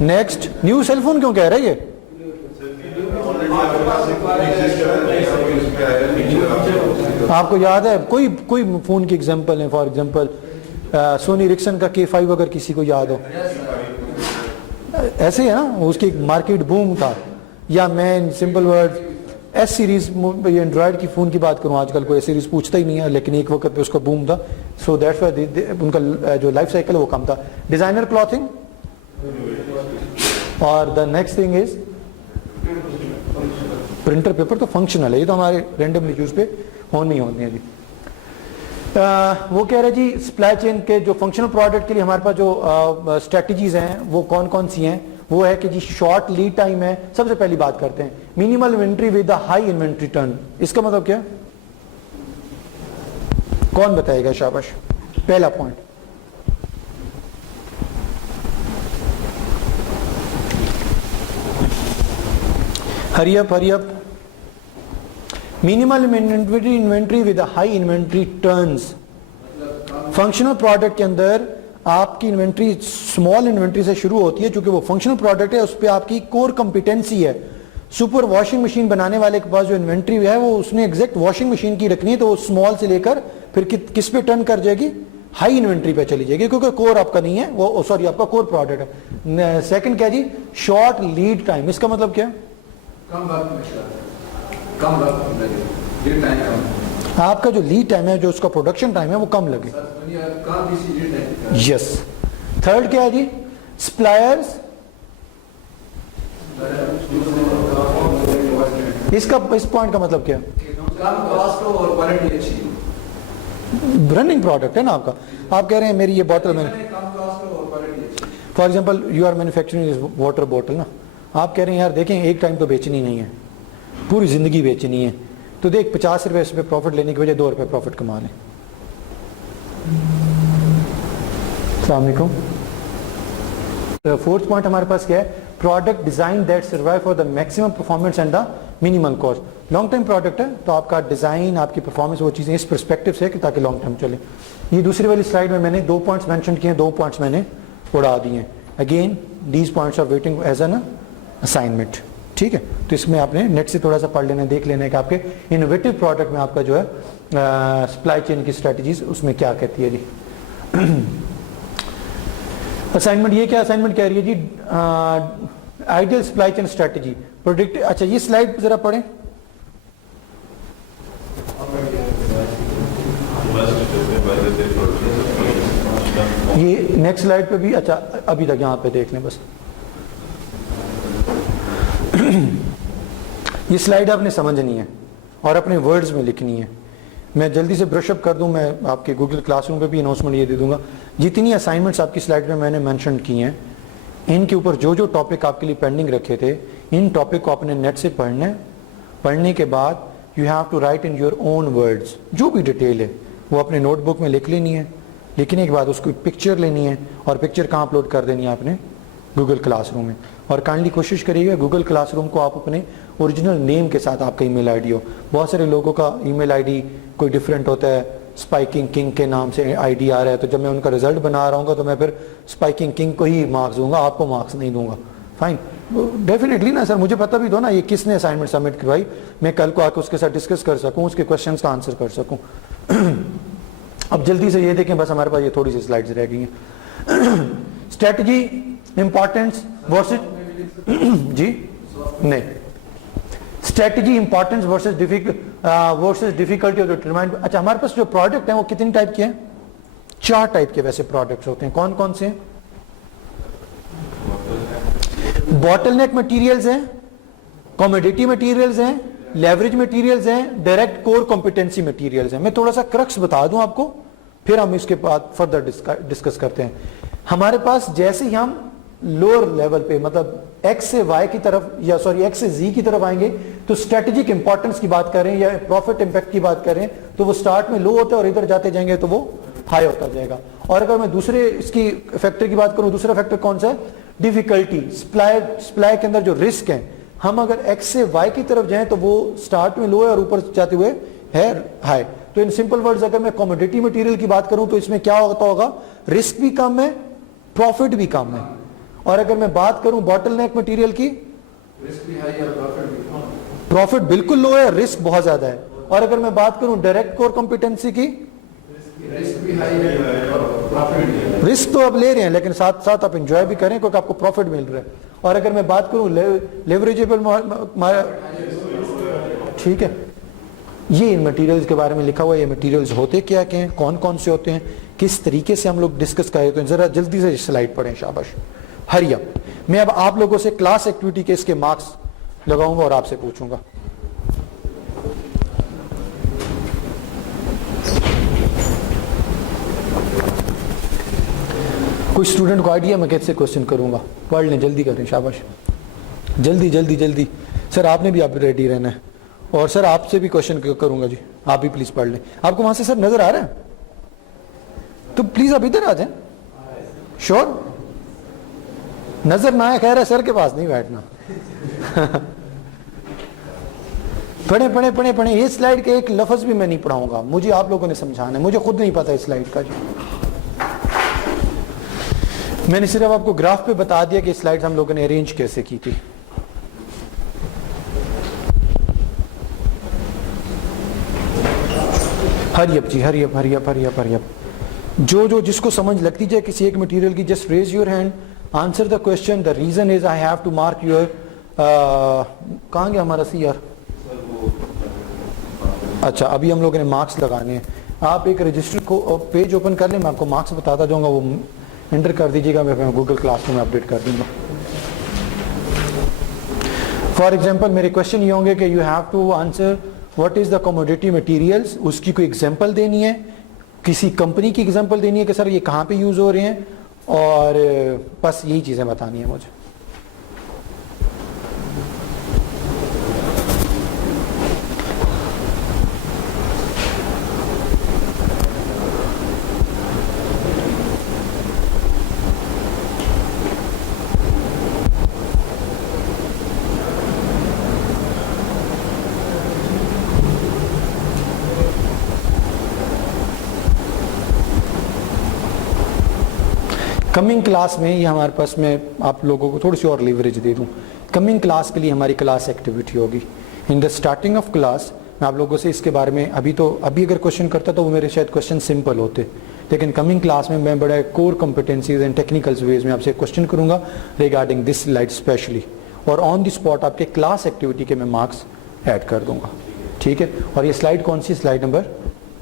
next new cell phone کیوں کہہ رہے یہ؟ آپ کو یاد ہے کوئی phone کی ایگزامپل ہے؟ فار ایگزامپل سونی رکسن کا K5 اگر کسی کو یاد ہو, ایسے ہے نا, اس کی ایک مارکیٹ بوم تھا. یا میں سمپل ورڈ ایس سیریز, یہ اینڈرائڈ کی فون کی بات کروں, آج کل کوئی ایس سیریز پوچھتا ہی نہیں ہے, لیکن ایک وقت پہ اس کا بوم تھا. سو دیٹس وائی ان کا جو لائف سائیکل ہے وہ کم تھا. ڈیزائنر کلاتھنگ, اور the next thing is printer paper. تو فنکشنل ہے, یہ تو ہمارے رینڈملی یوز پہ ہونی ہیں جی. وہ کہہ رہے جی سپلائی چین کے جو فنکشنل پروڈکٹ کے لیے ہمارے پاس جو اسٹریٹجیز ہیں وہ کون کون سی ہیں. وہ ہے کہ جی شارٹ لیڈ ٹائم ہے. سب سے پہلی بات کرتے ہیں minimal inventory with high inventory turn. اس کا مطلب کیا, کون بتائے گا؟ شاباش. پہلا point, hurry up. Minimal inventory with high inventory turns. Functional product کے اندر آپ کی انوینٹری اسمال انوینٹری سے شروع ہوتی ہے, چونکہ وہ فنکشنل پروڈکٹ ہے, اس پہ آپ کی کور کمپیٹنسی ہے. سپر واشنگ مشین بنانے والے کے پاس جو انوینٹری ہے وہ اس نے ایگزیکٹ واشنگ مشین کی رکھنی ہے, تو وہ اسمال سے لے کر پھر کس پہ ٹرن کر جائے گی؟ ہائی انوینٹری پہ چلی جائے گی, کیونکہ کور آپ کا نہیں ہے وہ, سوری آپ کا کور پروڈکٹ ہے. سیکنڈ کیا جی؟ Short lead time. اس کا مطلب کیا؟ آپ کا جو لیڈ ٹائم ہے, جو اس کا پروڈکشن ٹائم ہے, وہ کم لگے. یس. تھرڈ کیا ہے جی؟ سپلائرز. اس پوائنٹ کا مطلب کیا؟ رننگ پروڈکٹ ہے نا آپ کا. آپ کہہ رہے ہیں میری یہ بوٹل میں, for example you are manufacturing water bottle نا, آپ کہہ رہے ہیں یار دیکھیں ایک ٹائم تو بیچنی نہیں ہے, پوری زندگی بیچنی ہے, تو دیکھ 50 روپے اس پہ پروفٹ لینے کی وجہ 2 روپے پروفٹ کما لیں. السلام علیکم. فورتھ پوائنٹ ہمارے پاس کیا ہے؟ Product design that survive for the maximum performance and the minimal cost. Long time product ہے تو آپ کا ڈیزائن, آپ کی پرفارمنس, وہ چیزیں اس پرسپیکٹو سے کہ تاکہ لانگ ٹائم چلے. یہ دوسری والی سلائڈ میں نے 2 پوائنٹس مینشن کیے ہیں, 2 پوائنٹس میں نے اڑا دیے ہیں. Again these points are weighting as an assignment. ٹھیک ہے, تو اس میں آپ نے نیٹ سے تھوڑا سا پڑھ لینا, دیکھ لینا کہ آپ کے انوویٹو پروڈکٹ میں آپ کا جو ہے سپلائی چین کی اسٹریٹجیز اس میں کیا کہتی ہے جی. اسائنمنٹ یہ کیا اسائنمنٹ کہہ رہی ہے جی؟ Ideal supply chain strategy product. اچھا یہ سلائڈ ذرا پڑھیں. یہ نیکسٹ سلائڈ پہ بھی, اچھا ابھی تک یہاں پہ دیکھ لیں بس. یہ سلائڈ آپ نے سمجھنی ہے اور اپنے ورڈز میں لکھنی ہے. میں جلدی سے برش اپ کر دوں, میں آپ کے گوگل کلاس روم پہ بھی اناؤنسمنٹ یہ دے دوں گا. جتنی اسائنمنٹس آپ کی سلائڈ میں نے مینشن کی ہیں, ان کے اوپر جو ٹاپک آپ کے لیے پینڈنگ رکھے تھے, ان ٹاپک کو آپ نے نیٹ سے پڑھنا ہے. پڑھنے کے بعد you have to write in your own words. جو بھی ڈیٹیل ہے وہ اپنے نوٹ بک میں لکھ لینی ہے. لکھنے کے بعد اس کو پکچر لینی ہے, اور پکچر کہاں اپلوڈ کر دینی ہے آپ نے؟ گوگل کلاس روم میں. اور کائنڈلی کوشش کریے گا گوگل کلاس روم کو آپ اپنے اوریجنل نیم کے ساتھ آپ کا ای میل آئی ڈی ہو. بہت سارے لوگوں کا ای میل آئی ڈی کوئی ڈفرینٹ ہوتا ہے, اسپائکنگ کنگ کے نام سے آئی ڈی آ رہا ہے, تو جب میں ان کا رزلٹ بنا رہا ہوں گا تو میں پھر اسپائکنگ کنگ کو ہی مارکس دوں گا, آپ کو مارکس نہیں دوں گا. فائن, ڈیفینیٹلی نا سر, مجھے پتہ بھی دو نا یہ کس نے اسائنمنٹ سبمٹ کروائی, میں کل کو آ کے اس کے ساتھ ڈسکس کر سکوں, اس کے کوشچنس کا آنسر کر سکوں. اب جلدی سے یہ دیکھیں, بس ہمارے پاس یہ تھوڑی سی سلائڈز رہ گئی ہیں. اسٹریٹجی امپورٹنس ورسز جی نہیں, strategy importance versus difficulty of determined. اچھا ہمارے پاس جو پروڈکٹ ہیں وہ کتنی ٹائپ کے ہیں؟ 4 ٹائپ کے ویسے پروڈکٹس ہوتے ہیں. کون کون سے ہیں؟ بوٹل نیک مٹیریلز ہیں, کموڈیٹی مٹیریلز ہیں, لیوریج مٹیریلز ہیں, ڈائریکٹ کور کمپیٹنسی مٹیریلز ہیں. میں تھوڑا سا کرکس بتا دوں آپ کو, پھر ہم اس کے بعد فردر ڈسکس کرتے ہیں. ہمارے پاس جیسے ہی ہم لوور لیول پہ مطلب ایکس سے وائی کی طرف, یا سوری ایکس سے زی کی طرف آئیں گے, تو اسٹریٹجک امپورٹنس کی بات کریں یا پروفٹ امپیکٹ کی بات کریں تو وہ سٹارٹ میں لو ہوتا ہے اور ادھر جاتے جائیں گے تو وہ ہائی ہوتا جائے گا. اور اگر میں دوسرے اس کی فیکٹر کی بات کروں, دوسرا فیکٹر کون سا ہے؟ ڈیفیکلٹی. سپلائی کے اندر جو رسک ہیں, ہم اگر ایکس سے وائی کی طرف جائیں تو وہ سٹارٹ میں لو ہے اور اوپر جاتے ہوئے ہے ہائی. تو ان سمپل ورڈز اگر میں کموڈیٹی مٹیریل کی بات کروں تو اس میں کیا ہوتا ہوگا؟ رسک بھی کم ہے, پروفٹ بھی کم ہے. اور اگر میں بات کروں بوٹل نیک مٹیریل کی, رسک بھی ہائی اور پروفٹ بھی. پروفٹ بالکل لو ہے, رسک بہت زیادہ ہے. اور اگر میں بات کروں ڈائریکٹ کور کمپیٹنسی کی, رسک بھی ہائی ہے اور پروفٹ بھی ہے. رسک تو آپ لے رہے ہیں لیکن ساتھ ساتھ آپ انجوائے بھی کریں کیونکہ آپ کو پروفٹ مل رہا ہے. اور اگر میں بات کروں لیوریجیبل, ٹھیک ہے, یہ ان مٹیریلز کے بارے میں لکھا ہوا ہے. یہ مٹیریلز ہوتے کیا ہیں, کون کون سے ہوتے ہیں, کس طریقے سے ہم لوگ ڈسکس کریں. تو ذرا جلدی سے سلائڈ پڑھیں, شاباش, ہری اپ. میں اب آپ لوگوں سے کلاس ایکٹیویٹی کے اس کے مارکس لگاؤں گا اور آپ سے پوچھوں گا. کوئی اسٹوڈنٹ کو آئیڈیا میں کیسے سے کوشچن کروں گا؟ پڑھ لیں, جلدی کریں, شاباش, جلدی جلدی جلدی. سر آپ نے بھی آپ ریڈی رہنا ہے. اور سر آپ سے بھی کوشچن کروں گا جی, آپ بھی پلیز پڑھ لیں. آپ کو وہاں سے سر نظر آ رہا ہے تو پلیز آپ ادھر آ جائیں. شور نظر نہ آئے خیر ہے, سر کے پاس نہیں بیٹھنا. پڑھیں پڑھیں پڑھیں پڑھیں. یہ سلائڈ کے ایک لفظ بھی میں نہیں پڑھاؤں گا, مجھے آپ لوگوں نے سمجھانا ہے, مجھے خود نہیں پتا اس سلائڈ کا. جی میں نے صرف آپ کو گراف پہ بتا دیا کہ سلائڈ ہم لوگوں نے ارینج کیسے کی تھی. ہری اپ جی, ہری اپ ہری اپ ہری اپ ہری اپ. جو جس کو سمجھ لگتی جائے کسی ایک مٹیریل کی, just raise your hand, answer the question. The reason is I have to mark your, کہاں گیا ہمارا سی یار؟ اچھا ابھی ہم لوگوں نے مارکس لگانے ہیں. آپ ایک رجسٹر کو پیج اوپن کر لیں, میں آپ کو مارکس بتاتا جاؤں گا, وہ انٹر کر دیجیے گا, میں گوگل کلاس روم میں اپڈیٹ کر دوں گا. فار ایگزامپل میرے کوشچن یہ ہوں گے کہ you have to answer what is the commodity materials. اس کی کوئی ایگزامپل دینی ہے, کسی کمپنی کی ایگزامپل دینی ہے کہ سر یہ کہاں پہ یوز ہو رہے ہیں, اور بس یہی چیزیں بتانی ہیں مجھے. کمنگ کلاس میں یہ ہمارے پاس, میں آپ لوگوں کو تھوڑی سی اور لیوریج دے دوں. کمنگ کلاس کے لیے ہماری کلاس ایکٹیویٹی ہوگی. ان دا اسٹارٹنگ آف کلاس میں آپ لوگوں سے اس کے بارے میں ابھی اگر کوشچن کرتا تو وہ میرے شاید کوشچن سمپل ہوتے, لیکن کمنگ کلاس میں بڑے کور کمپیٹنسیز اینڈ ٹیکنیکل ویز میں آپ سے کوشچن کروں گا ریگارڈنگ دس سلائڈ اسپیشلی, اور آن دی اسپاٹ آپ کے کلاس ایکٹیویٹی کے میں مارکس ایڈ کر دوں گا. ٹھیک ہے, اور یہ سلائڈ کون سی, سلائڈ نمبر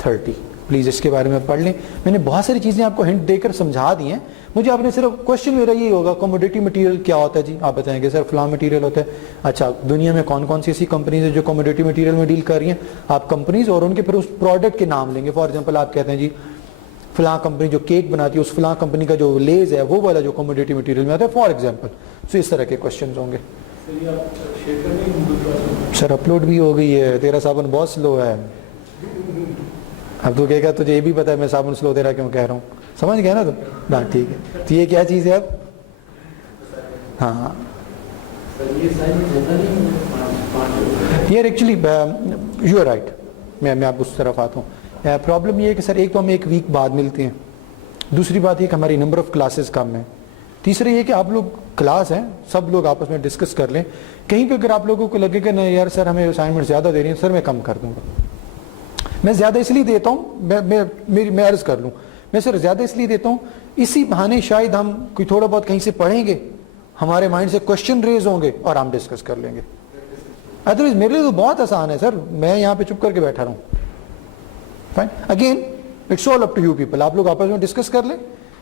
30. پلیز اس کے بارے میں پڑھ لیں. میں نے بہت ساری چیزیں آپ کو ہنٹ دے کر سمجھا دی ہیں. مجھے آپ نے صرف کوشچن میرا یہ ہوگا کموڈیٹی مٹیریل کیا ہوتا ہے جی, آپ بتائیں گے سر فلاں مٹیریل ہوتا ہے. اچھا دنیا میں کون کون سی ایسی کمپنیز ہیں جو کموڈیٹی مٹیریل میں ڈیل کر رہی ہیں, آپ کمپنیز اور ان کے پھر اس پروڈکٹ کے نام لیں گے. فار ایگزامپل آپ کہتے ہیں جی فلاں کمپنی جو کیک بناتی ہے, اس فلاں کمپنی کا جو لیز ہے وہ والا جو کموڈیٹی مٹیریل میں آتا ہے, فار ایگزامپل. سو اس طرح کے کوشچنز ہوں گے. سر اپلوڈ بھی ہو گئی ہے, تیرا صابن بہت سلو ہے. اب تو کہے گا تجھے یہ بھی پتا ہے میں صابن سلو تیرا کیوں کہہ رہا ہوں, سمجھ گیا نا تم؟ ہاں ٹھیک ہے. تو یہ کیا چیز ہے اب؟ ہاں یہ ایکچولی یو آر رائٹ, میں آپ اس طرف آتا ہوں. پرابلم یہ ہے کہ سر ایک تو ہم ایک ویک بعد ملتے ہیں, دوسری بات یہ کہ ہماری نمبر آف کلاسز کم ہے, تیسرا یہ کہ آپ لوگ کلاس ہیں سب لوگ آپس میں ڈسکس کر لیں. کہیں پہ اگر آپ لوگوں کو لگے کہ نہیں یار سر ہمیں اسائنمنٹ زیادہ دے رہی ہیں, سر میں کم کر دوں گا. میں زیادہ اس لیے دیتا ہوں, میں عرض کر لوں, میں سر زیادہ اس لیے دیتا ہوں اسی بہانے شاید ہم کوئی تھوڑا بہت کہیں سے پڑھیں گے, ہمارے مائنڈ سے کوشچن ریز ہوں گے اور ہم ڈسکس کر لیں گے. ادروائز میرے لیے تو بہت آسان ہے سر, میں یہاں پہ چپ کر کے بیٹھا رہا ہوں. Fine, again it's all up to you people. آپ لوگ آپس میں ڈسکس کر لیں,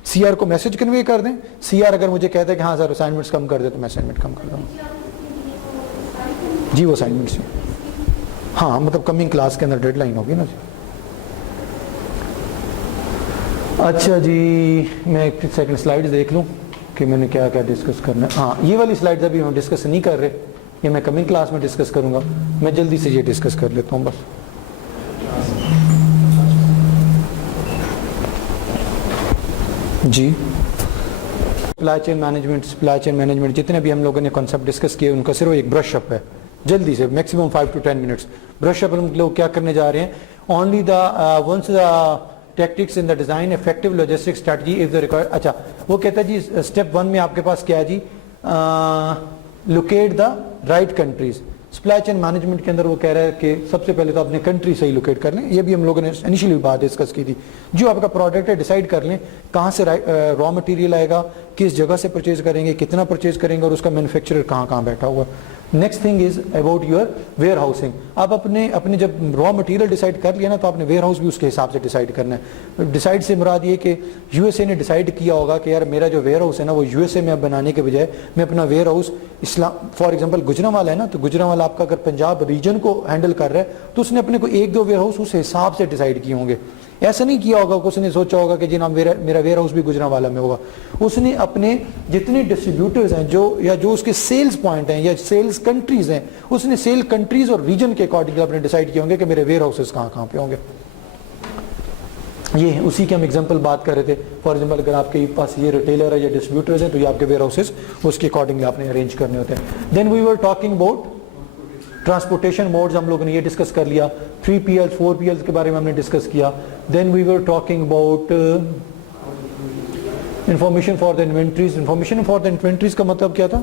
سی آر کو میسج کنوے کر دیں. سی آر اگر مجھے کہتا ہے کہ ہاں سر اسائنمنٹس کم کر دے تو میں اسائنمنٹ کم کر دوں. جی وہ اسائنمنٹس ہاں مطلب کمنگ کلاس کے اندر ڈیڈ لائن ہوگی نا جی. اچھا جی میں ایک سیکنڈ سلائڈ دیکھ لوں کہ میں نے کیا کیا ڈسکس کرنا ہے. ہاں یہ والی سلائڈز ابھی ہم ڈسکس نہیں کر رہے, یہ میں کمنگ کلاس میں ڈسکس کروں گا. میں جلدی سے یہ ڈسکس کر لیتا ہوں بس. جی سپلائی چین مینجمنٹ جتنے بھی ہم لوگوں نے کانسیپٹ ڈسکس کیے ان کا صرف ایک برش اپ ہے. جلدی سے maximum 5 to 10 minutes brush up ہم لوگ کیا کرنے جا رہے ہیں. Only once tactics in the design effective logistic strategy of the required. اچھا وہ کہتا ہے جی اسٹیپ 1 میں آپ کے پاس کیا ہے جی, locate the right countries. Supply chain management کے اندر وہ کہہ رہا ہے کہ سب سے پہلے تو اپنے کنٹری صحیح لوکیٹ کر لیں. یہ بھی ہم لوگوں نے انیشلی بات ڈسکس کی تھی. جو آپ کا پروڈکٹ ہے ڈیسائیڈ کر لیں کہاں سے را مٹیریل آئے گا, کس جگہ سے پرچیز کریں گے, کتنا پرچیز کریں گے, اور اس کا مینوفیکچرر کہاں کہاں بیٹھا ہوا. Next thing is about your where housing. آپ اپنے جب را مٹیریل ڈیسائیڈ کر لیا نا تو آپ نے ویئر ہاؤس بھی اس کے حساب سے ڈیسائیڈ کرنا ہے. ڈیسائیڈ سے مراد یہ کہ یو ایس اے نے ڈیسائیڈ کیا ہوگا کہ یار میرا جو ویئر ہاؤس ہے نا وہ یو ایس اے میں اب بنانے کے بجائے میں اپنا where house for example Gujranwala ہے نا, تو گجرانوالہ آپ کا اگر پنجاب ریجن کو ہینڈل کر رہا ہے تو اس نے اپنے کو 1-2 ویئر ہاؤس اس حساب سے ڈیسائیڈ کیے ہوں گے. ایسا نہیں کیا ہوگا کہ اس نے سوچا ہوگا کہ جی نا میرا ویئر ہاؤس بھی گجرانوالہ میں ہوگا. اس نے اپنے جتنے ڈسٹریبیوٹرز ہیں جو اس کے سیلز پوائنٹ ہیں یا سیلز کنٹریز ہیں, اس نے سیل کنٹریز اور ریجن کے اکارڈنگ اپنے ڈیسائیڈ کیے ہوں گے کہ میرے ویئر ہاؤسز کہاں کہاں پہ ہوں گے. یہ اسی کے ہم ایگزامپل بات کر رہے تھے. فار ایگزامپل اگر آپ کے پاس یہ ریٹیلر ہے یا ڈسٹریبیوٹرز ہیں تو یہ آپ کے ویئر ہاؤسز اس کے اکارڈنگلی آپ نے ارینج کرنے ہوتے ہیں. Then we were talking about transportation modes. ہم لوگوں نے یہ ڈسکس کر لیا. 3PL 4PL کے بارے میں ہم نے ڈسکس کیا. Then we were talking about information for the inventories. Information for the inventories کا مطلب کیا تھا؟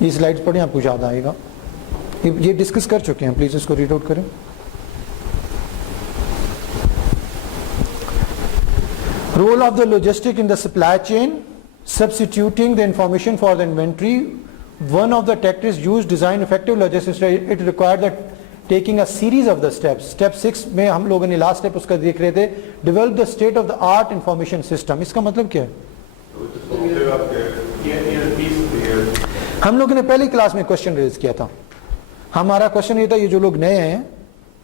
یہ سلائڈز پڑھیں آپ کو یاد آئے گا. یہ ڈسکس کر چکے ہیں, پلیز اس کو ریڈ آؤٹ کریں. Role of the logistic in the supply chain, substituting the information for the inventory. One of the tactics used design effective logistics, it required that taking a series of the steps. Step 6 میں ہم لوگوں نے last step اس کا دیکھ رہے تھے, develop the state of the art information system. اس کا مطلب کیا ہے؟ ہم لوگوں نے پہلی کلاس میں کوشچن ریز کیا تھا. ہمارا کوشچن یہ تھا, یہ جو لوگ نئے ہیں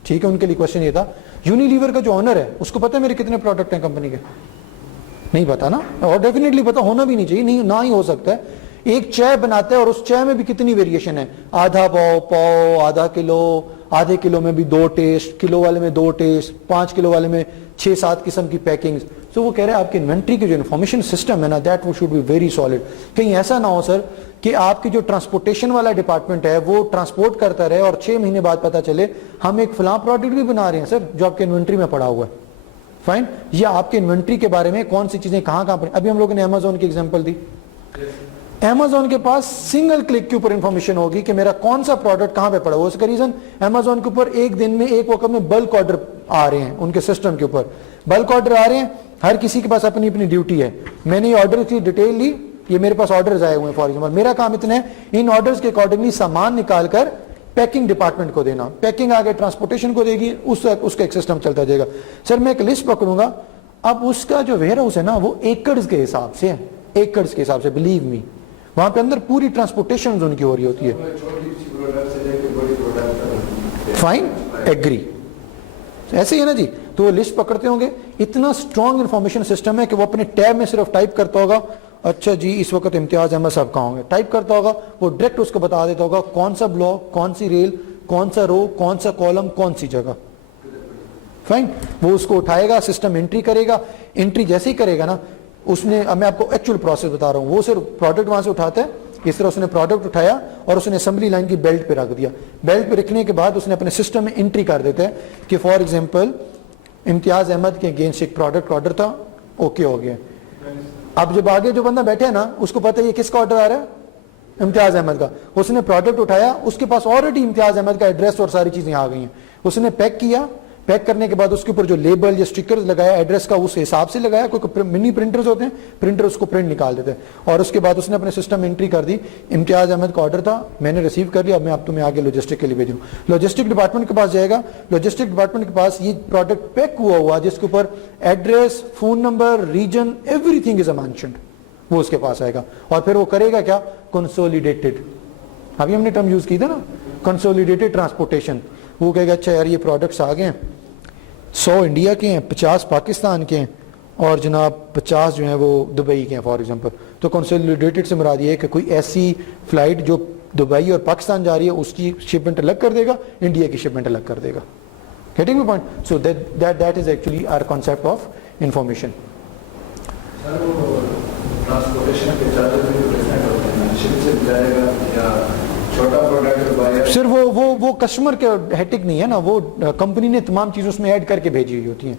ٹھیک ہے ان کے لیے کوشچن یہ تھا, یونیلیور کا جو آنر ہے اس کو پتہ ہے میرے کتنے پروڈکٹ ہیں کمپنی کے؟ نہیں پتا نا, اور ڈیفینیٹلی پتا ہونا بھی نہیں چاہیے, نہیں نہ ہی ہو سکتا ہے. ایک چائے بناتا ہے اور اس چائے میں بھی کتنی ویریشن ہے, آدھا پاؤ, آدھا کلو, آدھے کلو میں بھی 2 ٹیسٹ, کلو والے میں 2 ٹیسٹ, 5 کلو والے میں 6-7 قسم کی پیکنگز. سو وہ کہہ رہے ہیں آپ کے انوینٹری کے جو انفارمیشن سسٹم ہے نا, دیٹ وہ شوڈ بی ویری سالڈ. کہیں ایسا نہ ہو سر کہ آپ کی جو ٹرانسپورٹیشن والا ڈپارٹمنٹ ہے وہ ٹرانسپورٹ کرتا رہے اور 6 مہینے بعد پتا چلے ہم ایک فلاں پروڈکٹ بھی بنا رہے ہیں سر جو آپ کے انوینٹری میں پڑا ہوا ہے. فائن, یا آپ کے انوینٹری کے بارے میں کون سی چیزیں کہاں کہاں پر. ابھی ہم لوگوں نے امیزون کی ایگزامپل دی. امیزون کے پاس سنگل کلک کے اوپر انفارمیشن ہوگی کہ میرا کون سا پروڈکٹ کہاں پہ پڑا ہوا. اس کا ریزن امیزون کے اوپر ایک دن میں ایک وقت میں بلک آرڈر آ رہے ہیں, ان کے سسٹم کے اوپر بلک آرڈر آ رہے ہیں. ہر کسی کے پاس اپنی اپنی ڈیوٹی ہے. میں نے یہ آرڈر کی ڈیٹیل لی, یہ میرے پاس آرڈرز آئے ہوئے ہیں. فار ایگزامپل میرا کام اتنا ہے, ان آرڈرز کے اکارڈنگلی سامان نکال کر پیکنگ ڈپارٹمنٹ کو دینا, پیکنگ آگے ٹرانسپورٹیشن کو دے گی, اس کا ایک سسٹم چلتا جائے گا. سر میں ایک لسٹ پکڑوں گا, اب اس کا جو ویئر ہاؤس ہے نا وہ ایکڑز کے حساب سے ہے, ایکڑز کے حساب سے, بلیو می وہاں پہ اندر پوری ٹرانسپورٹیشن ان کی ہو رہی ہوتی ہے. فائن, ایگری, ایسے ہی ہے نا جی. تو وہ لسٹ پکڑتے ہوں گے, اتنا اسٹرانگ انفارمیشن سسٹم ہے کہ وہ اپنے ٹیب میں صرف ٹائپ کرتا ہوگا, اچھا جی اس وقت امتیاز احمد صاحب کہاں ہوں گے, ٹائپ کرتا ہوگا, وہ ڈائریکٹ اس کو بتا دیتا ہوگا کون سا بلاک, کون سی ریل, کون سا رو, کون سا کالم, کون سی جگہ. فائن, وہ اس کو اٹھائے گا, سسٹم انٹری کرے گا. انٹری جیسے ہی کرے گا نا, اس نے, میں آپ کو ایکچوئل پروسیس بتا رہا ہوں, وہ صرف پروڈکٹ وہاں سے اٹھاتا ہے, اس طرح اس نے پروڈکٹ اٹھایا اور اس نے اسمبلی لائن کی بیلٹ پہ رکھ دیا. بیلٹ پہ رکھنے کے بعد اس نے اپنے سسٹم میں انٹری کر دیتا ہے کہ فار ایگزامپل امتیاز احمد کے اگینسٹ ایک پروڈکٹ آرڈر تھا, اوکے ہو گیا. اب جب آگے جو بندہ بیٹھے نا اس کو پتہ ہے یہ کس کا آرڈر آ رہا ہے, امتیاز احمد کا. اس نے پروڈکٹ اٹھایا, اس کے پاس آلریڈی امتیاز احمد کا ایڈریس اور ساری چیزیں آ گئی ہیں. اس نے پیک کیا, پیک کرنے کے بعد اس کے اوپر جو لیبل یا اسٹکرز لگایا ایڈریس کا اس حساب سے لگایا. کوئی منی پرنٹرز ہوتے ہیں, پرنٹر اس کو پرنٹ نکال دیتے ہیں. اور اس کے بعد اس نے اپنے سسٹم میں انٹری کر دی, امتیاز احمد کا آرڈر تھا, میں نے ریسیو کر لیا, اب میں آپ تمہیں آگے لاجسٹک کے لیے بھیجوں. لاجسٹک ڈپارٹمنٹ کے پاس جائے گا, لاجسٹک ڈپارٹمنٹ کے پاس یہ پروڈکٹ پیک ہوا جس کے اوپر address, phone number, region, every thing is mentioned, وہ اس کے پاس آئے گا. اور پھر وہ کرے گا کیا, کنسولیڈیٹڈ, ابھی ہم نے ٹرم یوز کی تھا نا, کنسولیڈیٹڈ ٹرانسپورٹیشن. وہ کہے گا اچھا یار یہ پروڈکٹس آ گئے ہیں, 100 انڈیا کے ہیں, 50 پاکستان کے ہیں, اور جناب 50 جو ہیں وہ دبئی کے ہیں فار ایگزامپل. تو کنسولیڈیٹڈ سے مراد یہ ہے کہ کوئی ایسی فلائٹ جو دبئی اور پاکستان جا رہی ہے اس کی شپمنٹ الگ کر دے گا, انڈیا کی شپمنٹ الگ کر دے گا. Getting my point. So that is actually our concept of information. Transportation کے چارجز بھی ڈفرینٹ ہوتے ہیں, شپ سے جائے گا یا چھوٹا پروڈکٹ بایا. سر وہ کسٹمر کے ہیٹک نہیں ہے نا, وہ کمپنی نے تمام چیزیں اس میں ایڈ کر کے بھیجی ہوئی ہوتی ہیں.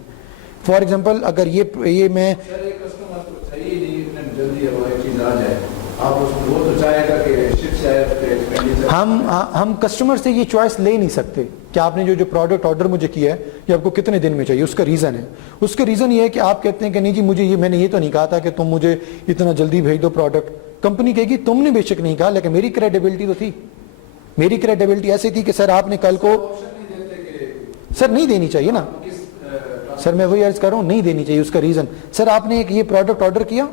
فار ایگزامپل اگر یہ میں سر ایک کسٹمر کو چاہیے نہیں اتنا جلدی وہ ایک چیز آ جائے, آپ اس کو وہ تو چاہے گا کہ شپ سے ہم کسٹمر سے یہ چوائس لے نہیں سکتے کہ آپ نے جو پروڈکٹ آرڈر مجھے کیا ہے یہ آپ کو کتنے دن میں چاہیے. اس کا ریزن ہے, اس کا ریزن یہ ہے کہ آپ کہتے ہیں کہ نہیں جی مجھے یہ, میں نے یہ تو نہیں کہا تھا کہ تم مجھے اتنا جلدی بھیج دو پروڈکٹ. کمپنی کہے گی تم نے بے شک نہیں کہا, لیکن میری کریڈیبلٹی تو تھی. میری کریڈیبلٹی ایسی تھی کہ سر آپ نے کل کو, سر نہیں دینی چاہیے نا سر, میں وہی عرض کر رہا ہوں نہیں دینی چاہیے. اس کا ریزن سر آپ نے ایک یہ پروڈکٹ آرڈر کیا,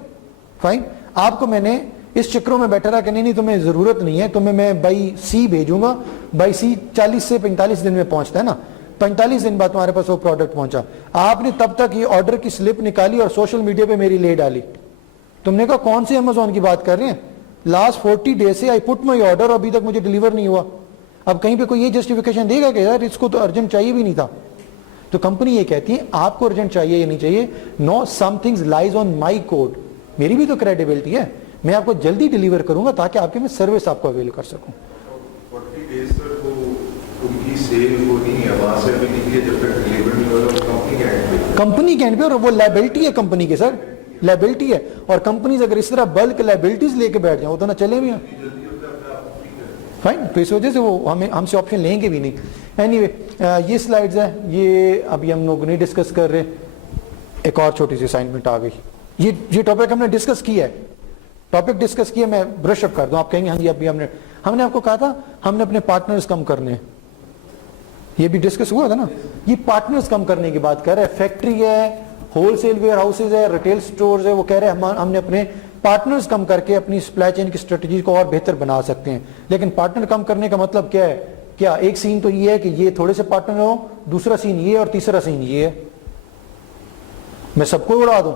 فائن, آپ کو میں نے اس چکروں میں بیٹھا رہا کہ نہیں تمہیں ضرورت نہیں ہے, تمہیں میں بائی سی بھیجوں گا, بائی سی 40 سے 45 دن میں پہنچتا ہے نا, 45 دن بعد تمہارے پاس وہ پروڈکٹ پہنچا. آپ نے تب تک یہ آرڈر کی سلپ نکالی اور سوشل میڈیا پہ میری لے ڈالی. تم نے کہا کون سے امیزون کی بات کر رہے ہیں, لاسٹ 40 ڈیز سے آئی پٹ مائی آرڈر, ابھی تک مجھے ڈیلیور نہیں ہوا. اب کہیں پہ کوئی یہ جسٹیفیکیشن دے گا کہ یار اس کو تو ارجنٹ چاہیے بھی نہیں تھا. تو کمپنی یہ کہتی ہے آپ کو ارجنٹ چاہیے یا نہیں چاہیے, نو سم تھنگز لائز آن مائی کوڈ. میری بھی تو کریڈیبلٹی ہے, میں آپ کو جلدی ڈیلیور کروں گا تاکہ آپ کے میں سروس آپ کو اویل کر سکوں. 40 days پر وہ ان کی سیل وہ نہیں ہے, وہاں سے بھی نکلی جب تک ڈیلیور نہیں ہو رہا کمپنی کے اینڈ پہ, کمپنی کے اینڈ پہ, اور وہ لائبلٹی ہے کمپنی کے, سر لائبلٹی ہے. اور کمپنیز اگر اس طرح بلک لائبلٹیز لے کے بیٹھ جائیں وہ تو نہ چلے بھی ہیں, فائن. تو اس وجہ سے وہ ہم سے آپشن لیں گے بھی نہیں. اینی وے یہ سلائڈز ہیں, یہ ابھی ہم لوگ نہیں ڈسکس کر رہے. ایک اور چھوٹی سی اسائنمنٹ آ گئی. یہ ٹاپک ہم نے ڈسکس کیا ہے, ٹاپک ڈسکس کیا, میں برش اپ کر دوں. آپ کہیں گے ہاں جی ابھی ہم نے آپ کو کہا تھا ہم نے اپنے پارٹنرز کم کرنے ہیں, یہ بھی ڈسکس ہوا تھا نا. یہ پارٹنرز کم کرنے کی بات کر رہے ہیں. فیکٹری ہے, ہول سیل ویئر ہاؤسز ہے, ریٹیل سٹورز ہے, وہ کہہ رہے ہیں ہم نے اپنے پارٹنرز کم کر کے اپنی سپلائی چین کی اسٹریٹجی کو اور بہتر بنا سکتے ہیں. لیکن پارٹنر کم کرنے کا مطلب کیا ہے؟ کیا ایک سین تو یہ ہے کہ یہ تھوڑے سے پارٹنر ہو, دوسرا سین یہ, اور تیسرا سین یہ ہے میں سب کو اڑا دوں,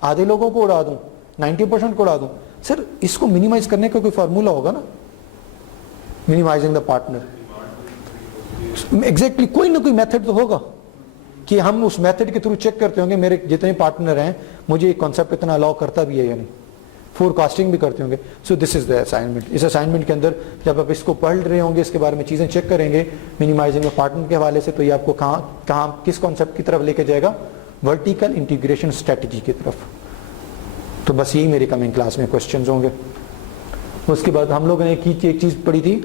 آدھے لوگوں کو اڑا دوں, 90% کو اڑا دوں. سر اس کو منیمائز کرنے کا کوئی فارمولا ہوگا نا, منیمائزنگ دا پارٹنر. ایگزیکٹلی کوئی نہ کوئی میتھڈ تو ہوگا کہ ہم اس میتھڈ کے تھرو چیک کرتے ہوں گے میرے جتنے پارٹنر ہیں مجھے یہ کانسیپٹ اتنا الاؤ کرتا بھی ہے یا نہیں. فور کاسٹنگ بھی کرتے ہوں گے. سو دس is the assignment. Us assignment کے اندر جب آپ اس کو پڑھ رہے ہوں گے, اس کے بارے میں چیزیں چیک کریں گے منیمائزنگ پارٹنر کے حوالے سے, تو یہ آپ کو کہاں کس کانسیپٹ کی طرف لے کے جائے گا؟ ورٹیکل انٹیگریشن اسٹریٹجی کی طرف. تو بس یہی میری کمنگ کلاس میں کوشچنز ہوں گے. اس کے بعد ہم لوگوں نے ایک چیز پڑھی تھی,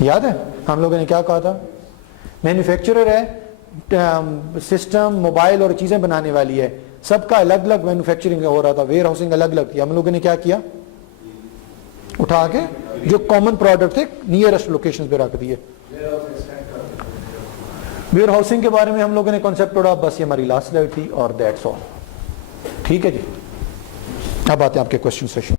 یاد ہے ہم لوگوں نے کیا کہا تھا؟ مینوفیکچرر ہے, سسٹم موبائل اور چیزیں بنانے والی ہے, سب کا الگ الگ مینوفیکچرنگ ہو رہا تھا, ویئر ہاؤسنگ الگ الگ تھی. ہم لوگوں نے کیا کیا؟ اٹھا کے جو کامن پروڈکٹ تھے نیئرسٹ لوکیشن پہ رکھ دیے. ویئر ہاؤسنگ کے بارے میں ہم لوگوں نے کانسیپٹ اڑا. بس یہ ہماری لاسٹ سلائڈ تھی اور دیٹس آل. ٹھیک ہے جی, اب آتے ہیں آپ کے کوشچن سیشن.